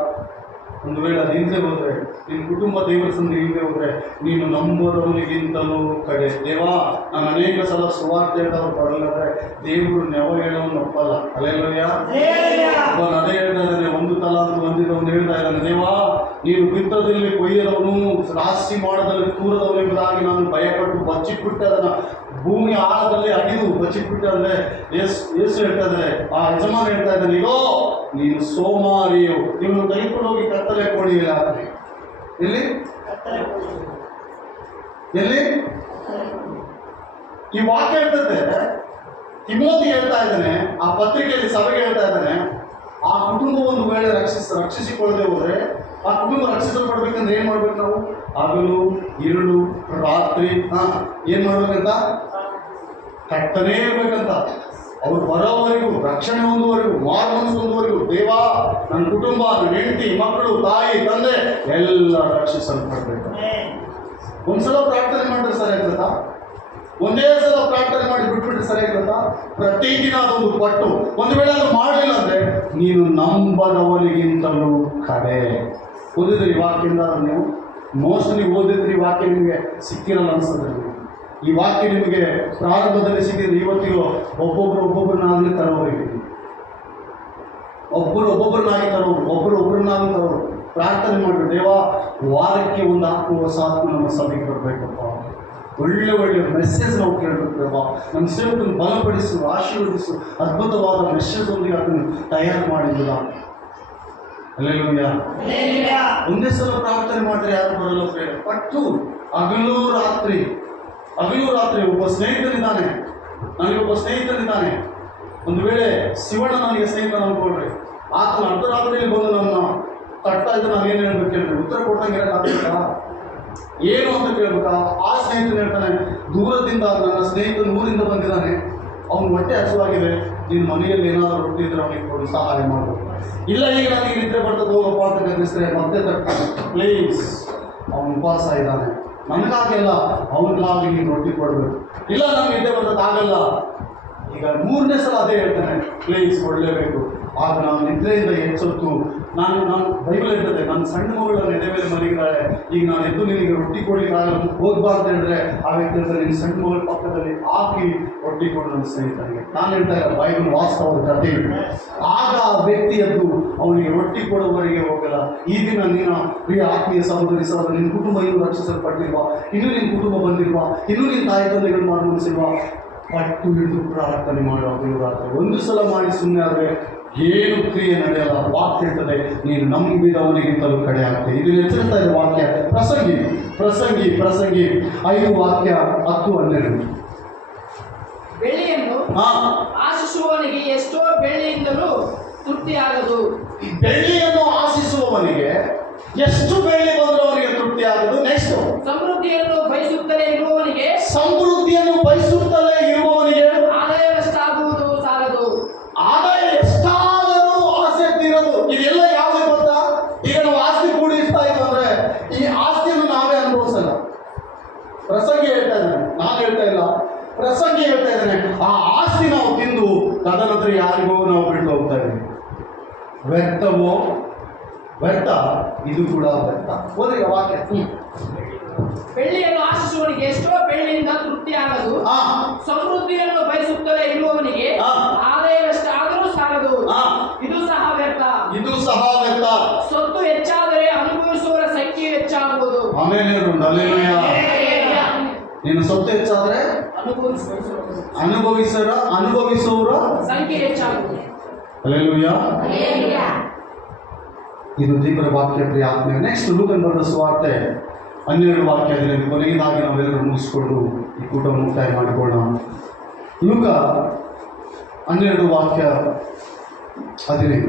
ಒಂದು ವೇಳೆ ಅದು ಹಿಂದೆ ಹೋದರೆ, ನಿನ್ನ ಕುಟುಂಬ ದೇವರ ಸಂಧಿ ಹಿಂದೆ ಹೋದರೆ, ನೀನು ನಂಬೋದವನಿಗಿಂತಲೂ ಕಡೆ. ದೇವಾ, ನಾನು ಅನೇಕ ಸಲ ಸುವಾರ್ತೆ ಹೇಳಿದವರು ಬರಲಾದ್ರೆ ದೇವರು ನೆವ ಹೇಳೋನು ಒಪ್ಪಲ್ಲ. ಅಲ್ಲೆಲ್ಲಯ್ಯ ಒಬ್ಬನು ಅದೇ ಹೇಳ್ತಾ ಇದ್ದಾನೆ, ಒಂದು ತಲಾಂತು ಹೊಂದಿದವನು ಹೇಳ್ತಾ ಇದ್ದಾನೆ, ದೇವಾ ನೀನು ಬಿತ್ತದಲ್ಲಿ ಕೊಯ್ಯದವನು ರಾಶಿ ಮಾಡದಲ್ಲಿ ತೂರದವನೆಂಬುದಾಗಿ ನಾನು ಭಯಪಟ್ಟು ಬಚ್ಚಿಟ್ಬಿಟ್ಟೆ, ಅದನ್ನು ಭೂಮಿ ಆಳದಲ್ಲಿ ಅಡಿದು ಬಚ್ಚಿಟ್ಬಿಟ್ಟೆ ಅಂದರೆ ಏಸು ಹೇಳ್ತಾ ಇದ್ದಾರೆ, ಆ ಯಜಮಾನ ಹೇಳ್ತಾ ಇದ್ದಾನೆ, ಇಗೋ ನೀನು ಸೋಮಾರಿಯು, ನೀವು ತೆಗೆದುಕೊಂಡು ಹೋಗಿ ಕತ್ತಲೆ ಕೊಡಿಲ್ಲ. ಎಲ್ಲಿ ಎಲ್ಲಿ ಈ ವಾಕ್ಯ ಹೇಳ್ತದೆ. ತಿಮೋತಿ ಹೇಳ್ತಾ ಇದ್ದಾನೆ, ಆ ಪತ್ರಿಕೆಯಲ್ಲಿ ಸಭೆಗೆ ಹೇಳ್ತಾ ಇದ್ದಾನೆ, ಆ ಕುಟುಂಬ ಒಂದು ವೇಳೆ ರಕ್ಷಿಸಿಕೊಳ್ಳದೆ ಹೋದ್ರೆ ಆ ಕುಟುಂಬ ರಕ್ಷಿಸಲ್ಪಡ್ಬೇಕಂದ್ರೆ ಏನ್ ಮಾಡ್ಬೇಕು ನಾವು? ಹಗಲು ಇರುಳು ರಾತ್ರಿ ಏನ್ ಮಾಡ್ಬೇಕಂತ? ಕಟ್ಟನೇ ಇರ್ಬೇಕಂತ. ಅವ್ರು ಬರೋವರೆಗೂ, ರಕ್ಷಣೆ ಹೊಂದುವವರೆಗೂ, ಮಾರ್ಮನಸ್ಸು ಹೊಂದುವವರೆಗೂ, ದೇವಾ ನನ್ನ ಕುಟುಂಬ, ನನ್ನ ಹೆಂಡತಿ ಮಕ್ಕಳು, ತಾಯಿ ತಂದೆ ಎಲ್ಲ ರಕ್ಷಿಸಲ್ಪಡ್ಬೇಕು. ಒಂದ್ಸಲ ಪ್ರಾರ್ಥನೆ ಮಾಡಿದ್ರೆ ಸರಿಯಾಗ್ತದ? ಒಂದೇ ಸಲ ಪ್ರಾರ್ಥನೆ ಮಾಡಿ ಬಿಟ್ಬಿಟ್ರೆ ಸರಿಯಾಗ್ತದ? ಪ್ರತಿದಿನ ಅದೊಂದು ಪಟ್ಟು. ಒಂದು ವೇಳೆ ಅದು ಮಾಡಲಿಲ್ಲ ಅಂದ್ರೆ ನೀನು ನಂಬದವನಿಗಿಂತಲೂ ಕಡೆ. ಓದಿದ್ರಿ ವಾಕ್ಯದಿಂದ ನೀವು? ಮೋಸ್ಟ್ಲಿ ಓದಿದ್ರಿ ವಾಕ್ಯ, ನಿಮಗೆ ಸಿಕ್ಕಿರಲ್ಲ ಅನ್ಸ್ತದೆ. ಈ ವಾಕ್ಯ ನಿಮಗೆ ಪ್ರಾರಂಭದಲ್ಲಿ ಸಿಕ್ಕಿದ್ರೆ ಇವತ್ತಿಗೂ ಒಬ್ಬೊಬ್ಬರನ್ನಾಗಲಿ ತರೋರಿಗೆ, ಒಬ್ಬರನ್ನಾಗಿ ತರೋರು, ಒಬ್ಬರನ್ನಾಗಿ ತರೋರು. ಪ್ರಾರ್ಥನೆ ಮಾಡಿದ್ರು, ದೇವಾ ವಾರಕ್ಕೆ ಒಂದು ಹೊಸ ಆತ್ಮ ನಮ್ಮ ಸಭೆಗೆ ಬರಬೇಕಪ್ಪ, ಒಳ್ಳೆ ಮೆಸೇಜ್ ನಾವು ಕೇಳಬೇಕು ದೇವಾ, ನಮ್ಮ ಸೇವಕನ್ನು ಬಲಪಡಿಸು, ಆಶೀರ್ವದಿಸು, ಅದ್ಭುತವಾದ ಮೆಸೇಜ್ ಒಂದಿಗೆ ಅದನ್ನು ತಯಾರು ಮಾಡಿಲ್ಲ. ಅಲ್ಲೆಲ್ಲೂಯ್ಯ. ಒಂದೇ ಸಲ ಪ್ರಾರ್ಥನೆ ಮಾಡಿದ್ರೆ ಯಾರು ಬರಲ್ಲ ಪ್ರೇರೆ. ಪಟ್ಟು ಹಗಲು ರಾತ್ರಿ ಒಬ್ಬ ಸ್ನೇಹಿತನಿದ್ದಾನೆ, ನನಗೊಬ್ಬ ಸ್ನೇಹಿತನಿದ್ದಾನೆ. ಒಂದು ವೇಳೆ ಶಿವಣ್ಣ ನನಗೆ ಸ್ನೇಹಿತ ಅನ್ಕೊಳ್ರಿ, ಆತನ ಅರ್ಧರಾತ್ರಿಯಲ್ಲಿ ಬಂದು ನನ್ನ ತಟ್ತಾ ಇದ್ದು ನಾನು ಏನು ಹೇಳ್ಬೇಕು ಕೇಳ್ರಿ? ಉತ್ತರ ಕೊಟ್ಟಂಗೆ ಇರೋಕ್ಕಾಗಬೇಕಾ? ಏನು ಅಂತ ಕೇಳ್ಬೇಕಾ? ಆ ಸ್ನೇಹಿತನು ಹೇಳ್ತಾನೆ, ದೂರದಿಂದ ನನ್ನ ಸ್ನೇಹಿತನು ಊರಿಂದ ಬಂದಿದ್ದಾನೆ, ಅವನು ಹೊಟ್ಟೆ ಹಸುವಾಗಿದೆ, ನಿನ್ನ ಮನೆಯಲ್ಲಿ ಏನಾದರೂ ರೊಟ್ಟಿ ಇದ್ರೆ ಅವನಿಗೆ ಕೊಡು, ಸಹಾಯ ಮಾಡಬೇಕು. ಇಲ್ಲ ಈಗ ನನಗೆ ನಿದ್ರೆ ಬರ್ತದೆ ಹೋಗಪ್ಪ ಅಂತ ಕಲಿಸಿದ್ರೆ ಮತ್ತೆ ತಟ್ಟಾನೆ, ಪ್ಲೀಸ್ ಅವನು ಉಪವಾಸ ಇದ್ದಾನೆ, ನನಗಾಗಿಲ್ಲ ಅವನಿಗಾಗಿ ನೀನು ರೊಟ್ಟಿ ಕೊಡಬೇಕು. ಇಲ್ಲ ನಮ್ಗೆ ನಿದ್ದೆ ಬರ್ತದೆ, ಆಗಲ್ಲ. ಈಗ ಮೂರನೇ ಸಲ ಅದೇ ಹೇಳ್ತಾನೆ, ಪ್ಲೀಸ್ ಕೊಡಲೇಬೇಕು. ಆಗ ನಾನು ನಿದ್ರೆಯಿಂದ ಎಚ್ಚೊತ್ತು, ನಾನು ಬೈಬಲ್ ಇರ್ತದೆ, ನನ್ನ ಸಣ್ಣ ಮಗಳು ಎದೆ ಮೇಲೆ ಮಲಗಿದ್ದಾಳೆ, ಈಗ ನಾನು ಎದ್ದು ನಿನಗೆ ರೊಟ್ಟಿ ಕೊಡ್ಲಿಕ್ಕಾಗಲ್ಲ, ಹೋಗ್ಬಾ ಅಂತ ಹೇಳಿದ್ರೆ ಆ ವ್ಯಕ್ತಿ ಹೇಳ್ತಾರೆ, ನಿನ್ನ ಸಣ್ಣ ಮಗಳ ಪಕ್ಕದಲ್ಲಿ ಹಾಕಿ ರೊಟ್ಟಿ ಕೊಡು ನನ್ನ ಸ್ನೇಹಿತನಿಗೆ. ನಾನು ಹೇಳ್ತಾ ಇಲ್ಲ, ಬೈಬಲ್ ವಾಸ್ತವದ ಕಥೆ. ಆಗ ಆ ವ್ಯಕ್ತಿ ಎದ್ದು ಅವನಿಗೆ ರೊಟ್ಟಿ ಕೊಡುವವರೆಗೆ ಹೋಗಲ್ಲ. ಈ ದಿನ ನಿನ್ನ ಪ್ರಿಯ ಆತ್ಮೀಯ ಸಹೋದರಿ ಸಹೋದರ, ನಿನ್ನ ಕುಟುಂಬ ಇನ್ನೂ ರಕ್ಷಿಸಲ್ಪಟ್ಟಿಲ್ವಾ? ಇನ್ನೂ ನಿನ್ನ ಕುಟುಂಬ ಬಂದಿಲ್ವಾ? ಇನ್ನೂ ನಿನ್ನ ತಾಯಿ ತಂದೆಗಳು ಮಾರ್ಮನಿಸಿಲ್ವಾ? ಪಟ್ಟು ಹಿಡಿದು ಪ್ರಾರ್ಥನೆ ಮಾಡುವ ರಾತ್ರಿ ಒಂದು ಸಲ ಮಾಡಿ ಸುಮ್ಮನೆ ಆದರೆ ಏನು ಕ್ರಿಯೆ ನಡೆಯಲ್ಲ. ವಾಕ್ಯ ಹೇಳ್ತದೆ, ನೀನು ನಂಬಿದವನಿಗಿಂತಲೂ ಕಡೆ ಆಗ್ತದೆ. ಇದು ಎಚ್ಚರಿಸ್ತಾ ಇದೆ ವಾಕ್ಯ. ಪ್ರಸಂಗಿ 5 ವಾಕ್ಯ 10-12. ಬೆಳ್ಳಿಯನ್ನು ಆಶಿಸುವವನಿಗೆ ಎಷ್ಟೋ ಬೆಳ್ಳಿಯಿಂದಲೂ ತೃಪ್ತಿಯಾಗದು. ಬೆಳ್ಳಿಯನ್ನು ಆಶಿಸುವವನಿಗೆ ಎಷ್ಟು ಬೆಳ್ಳಿ ಬಂದರೂ ಅವನಿಗೆ ತೃಪ್ತಿ ಆಗದು. ನೆಕ್ಸ್ಟ್, ಸಮೃದ್ಧಿಯನ್ನು ಬಯಸುತ್ತಲೇ ಇರುವವನಿಗೆ ಆದಾಯವೆಷ್ಟಾಗುವುದು ಸಾಲದು. ಆದಾಯ ಎಷ್ಟಾದರೂ ಆಸೆ ತೀರದು. ಇದೆಲ್ಲ ಯಾವುದು ಗೊತ್ತಾ? ಈಗ ನಾವು ಆಸ್ತಿ ಕೂಡಿಸ್ತಾ ಇದ್ದೀವಿ ಅಂದ್ರೆ ಈ ಆಸ್ತಿಯನ್ನು ನಾವೇ ಅನುಭವಿಸಲ್ಲ. ಪ್ರಸಂಗಿ ಹೇಳ್ತಾ ಇದ್ದಾನೆ, ನಾನು ಹೇಳ್ತಾ ಇಲ್ಲ, ಪ್ರಸಂಗಿ ಹೇಳ್ತಾ ಇದ್ದಾನೆ. ಆ ಆಸ್ತಿ ನಾವು ತಿಂದು ತದನಂತರ ಯಾರಿಗೋ ನಾವು ಬಿಟ್ಟು ಹೋಗ್ತಾ ಇದ್ದೀವಿ. ವ್ಯರ್ಥ, ಇದು ಕೂಡ ವ್ಯರ್ಥ. ಹೋದ್ರೆ ವಾಕ್ಯ, ಬೆಳ್ಳಿಯನ್ನು ಆಶಿಸುವವನಿಗೆ ಎಷ್ಟೋ ಬೆಳ್ಳಿಯಿಂದ ತೃಪ್ತಿಯಾಗದು. ಸಮೃದ್ಧಿಯನ್ನು ಬಯಸುತ್ತಲೇ ಇರುವವನಿಗೆ ಆದಾಯವೆಷ್ಟಾದರೂ ಸಾಲದು. ಇದು ಸಹ ವ್ಯರ್ಥ. ಸೊತ್ತು ಹೆಚ್ಚಾದರೆ ಅನುಭವಿಸುವವರ ಸಂಖ್ಯೆ ಹೆಚ್ಚಾಗುವುದು. ನೀನು ಸೊತ್ತು ಹೆಚ್ಚಾದ್ರೆ ಅನುಭವಿಸುವವರ ಸಂಖ್ಯೆ ಹೆಚ್ಚಾಗುವುದು. ಹಲ್ಲೆಲೂಯಾ. ಇದು ದೇವರ ವಾಕ್ಯ ಪ್ರಿಯ ಆತ್ಮೀಯ. ನೆಕ್ಸ್ಟ್ ಲೂಕನ್ ಬರೆದ ಸುವಾರ್ತೆ 12 ವಾಕ್ಯ ಅದರಲ್ಲಿ ಕೊನೆಯದಾಗಿ ನಾವೆಲ್ಲರೂ ಮುಗಿಸ್ಕೊಂಡು ಈ ಕೂಟವನ್ನು ಮುಕ್ತಾಯ ಮಾಡಿಕೊಳ್ಳೋಣ. ಲೂಕ 12 ವಾಕ್ಯ 15.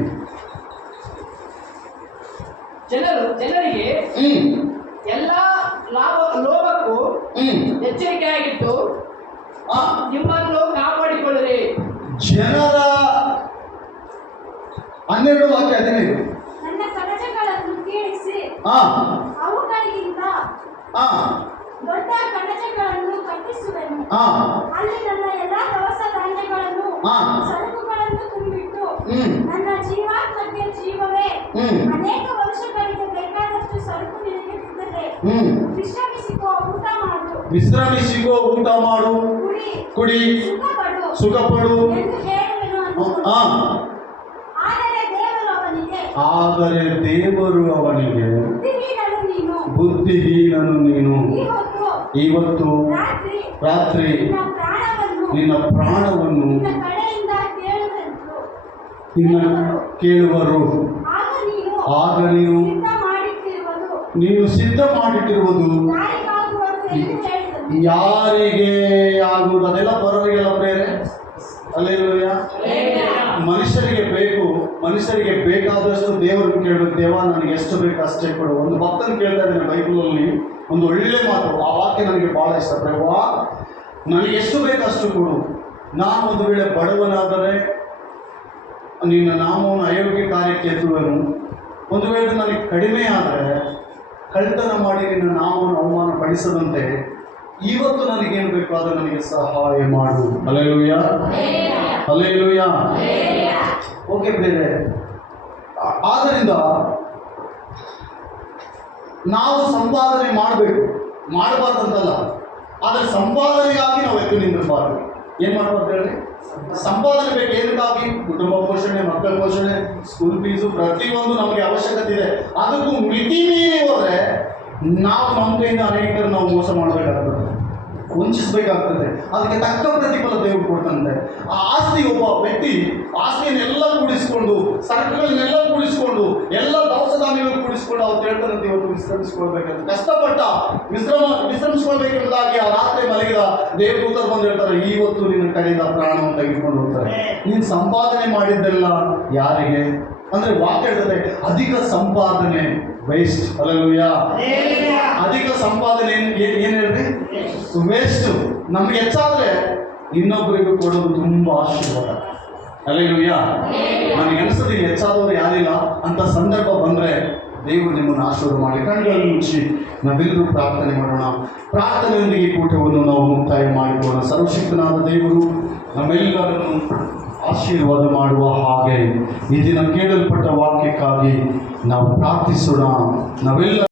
ಜನರಿಗೆ ಎಲ್ಲ ಲೋಭಕ್ಕೂ ಎಚ್ಚರಿಕೆಯಾಗಿಟ್ಟು ನಿಮ್ಮನ್ನು ಕಾಪಾಡಿಕೊಳ್ಳಿರಿ. ಜನರ 12 ವಾಕ್ಯ 15. ನನ್ನ ಕಣಜಗಳನ್ನು ಕೇಳಿಸಿ ಅವುಗಳಿಗಿಂತ ದೊಡ್ಡ ಕಣಜಗಳನ್ನು ಕಟ್ಟಿಸುವೆನು. ಅಲ್ಲಿ ನನ್ನ ಎಲ್ಲಾ ದವಸ ಧಾನ್ಯಗಳನ್ನು ಸರಕುಗಳನ್ನು ತುಂಬಿಟ್ಟು ನನ್ನ ಜೀವಾತ್ಮಕ್ಕೆ ಜೀವವೇ ಅನೇಕ ವರ್ಷಗಳಿಗೆ ಬೇಕಾದಷ್ಟು ಸರಕು ನಿನಗೆ ಬಿದ್ದದೆ. ವಿಶ್ರಮಿಸಿಕೋ, ಊಟ ಮಾಡು, ಕುಡಿ, ಸುಖಪಡು ಎಂದು ಹೇಳುವೆನು ಅಂದುಕೊಂಡನು. ಆದರೆ ದೇವರು ಅವನಿಗೆ ಬುದ್ಧಿಹೀನನು ನೀನು, ಇವತ್ತು ರಾತ್ರಿ ನಿನ್ನ ಪ್ರಾಣವನ್ನು ನಿನ್ನ ಕೇಳುವರು. ಆಗ ನೀನು ಸಿದ್ಧ ಮಾಡಿಟ್ಟಿರುವುದು ಯಾರಿಗೆ ಆಗುವುದು? ಅದೆಲ್ಲ ಬರೋರಿಗೆಲ್ಲ ಬೇರೆ. ಹಲ್ಲೆಲೂಯಾ. ಮನುಷ್ಯರಿಗೆ ಬೇಕು, ಮನುಷ್ಯರಿಗೆ ಬೇಕಾದಷ್ಟು ದೇವರಿಗೆ ಕೇಳಬೇಕು. ದೇವ ನನಗೆ ಎಷ್ಟು ಬೇಕು ಅಷ್ಟೇ ಕೊಡು. ಒಂದು ಭಕ್ತನ ಕೇಳ್ತಾ ಇದ್ದೇನೆ ಬೈಬಲಲ್ಲಿ, ಒಂದು ಒಳ್ಳೆ ಮಾತು, ಆ ವಾಕ್ಯ ನನಗೆ ಭಾಳ ಇಷ್ಟ. ಪ್ರಭಾ ನನಗೆ ಎಷ್ಟು ಬೇಕು ಅಷ್ಟು ಕೊಡು. ನಾನು ಒಂದು ವೇಳೆ ಬಡವನಾದರೆ ನಿನ್ನ ನಾಮವನ್ನು ಅಯೋಗ್ಯ ಕಾರ್ಯಕ್ಕೆ ಎತ್ತುವೆನು. ಒಂದು ವೇಳೆ ನನಗೆ ಕಡಿಮೆ ಆದರೆ ಕಳ್ಳತನ ಮಾಡಿ ನಿನ್ನ ನಾಮವನ್ನು ಅವಮಾನ ಪಡಿಸದಂತೆ ಇವತ್ತು ನನಗೇನು ಬೇಕು ಅದು ನನಗೆ ಸಹಾಯ ಮಾಡು. Hallelujah, hallelujah. ಓಕೆ ಬೇರೆ. ಆದ್ದರಿಂದ ನಾವು ಸಂಪಾದನೆ ಮಾಡಬೇಕು, ಮಾಡಬಾರ್ದಂತಲ್ಲ, ಆದರೆ ಸಂಪಾದನೆಗಾಗಿ ನಾವು ಎದ್ದು ನಿಂದಿರಬಾರ್ದು. ಏನು ಮಾಡಬಾರ್ದು ಹೇಳಿ? ಸಂಪಾದನೆ ಬೇಕು. ಏನಕ್ಕಾಗಿ? ಕುಟುಂಬ ಪೋಷಣೆ, ಮಕ್ಕಳ ಪೋಷಣೆ, ಸ್ಕೂಲ್ ಫೀಸು, ಪ್ರತಿಯೊಂದು ನಮಗೆ ಅವಶ್ಯಕತೆ ಇದೆ. ಅದಕ್ಕೂ ಮಿತಿ ಮೀರಿ ಹೋದರೆ ನಾವು ನಮ್ಮ ಕೈಯಿಂದ ಅನೇಕರು ನಾವು ಮೋಸ ಮಾಡಬೇಕಾಗ್ತದೆ, ವಂಚಿಸಬೇಕಾಗ್ತದೆ. ಅದಕ್ಕೆ ತಕ್ಕ ಪ್ರತಿಫಲ ದೇವರು ಕೊಡ್ತಂತೆ. ಆ ಆಸ್ತಿ, ಒಬ್ಬ ವ್ಯಕ್ತಿ ಆಸ್ತಿಯನ್ನೆಲ್ಲ ಕೂಡಿಸಿಕೊಂಡು, ಸರಕುಗಳನ್ನೆಲ್ಲ ಕೂಡಿಸಿಕೊಂಡು, ಎಲ್ಲ ದವಸ ಧಾನ್ಯಗಳನ್ನು ಕೂಡಿಸಿಕೊಂಡು ಅವ್ರು ಹೇಳ್ತಾರಂತೆ ಇವತ್ತು ವಿಶ್ರಮಿಸಿಕೊಳ್ಬೇಕಂತ. ಕಷ್ಟಪಟ್ಟ ವಿಶ್ರಮಿಸಿಕೊಳ್ಬೇಕೆಂಬುದಾಗಿ ಆ ರಾತ್ರಿ ಮಲಗಿದ ದೇವದೂತರು ಬಂದು ಹೇಳ್ತಾರೆ, ಇವತ್ತು ನಿನ್ನ ಕಡೆಯಿಂದ ಪ್ರಾಣವನ್ನು ತೆಗೆದುಕೊಂಡು ಹೋಗ್ತಾರೆ. ನೀನು ಸಂಪಾದನೆ ಮಾಡಿದ್ದೆಲ್ಲ ಯಾರಿಗೆ? ಅಂದ್ರೆ ವಾಕ್ಯ ಹೇಳ್ತದೆ, ಅಧಿಕ ಸಂಪಾದನೆ ವೇಸ್ಟ್. ಹಲ್ಲೆಲೂಯಾ. ಅಧಿಕ ಸಂಪಾದನೆ ಏನು ಹೇಳ್ರಿ? ವೇಸ್ಟ್. ನಮ್ಗೆ ಹೆಚ್ಚಾದ್ರೆ ಇನ್ನೊಬ್ಬರಿಗೂ ಕೊಡೋದು ತುಂಬಾ ಆಶೀರ್ವಾದ. ಹಲ್ಲೆಲೂಯಾ. ನನಗೆ ಅನಿಸ್ತದೆ ಹೆಚ್ಚಾದವರು ಯಾರಿಲ್ಲ ಅಂತ ಸಂದರ್ಭ ಬಂದ್ರೆ ದೇವರು ನಿಮ್ಮನ್ನು ಆಶೀರ್ವಾದ ಮಾಡಿ. ಕಣ್ಣುಗಳನ್ನು ಮುಚ್ಚಿ ನಾವೆಲ್ಲರೂ ಪ್ರಾರ್ಥನೆ ಮಾಡೋಣ. ಪ್ರಾರ್ಥನೆಯೊಂದಿಗೆ ಕೂಟವನ್ನು ನಾವು ಮುಕ್ತಾಯ ಮಾಡಿಕೊಳ್ಳೋಣ. ಸರ್ವಶಕ್ತನಾದ ದೇವರು ನಮ್ಮೆಲ್ಲರನ್ನು ಆಶೀರ್ವಾದ ಮಾಡುವ ಹಾಗೆ ಈ ದಿನ ಕೇಳಲ್ಪಟ್ಟ ವಾಕ್ಯಕ್ಕಾಗಿ ನಾವು ಪ್ರಾರ್ಥಿಸೋಣ. ನಾವೆಲ್ಲ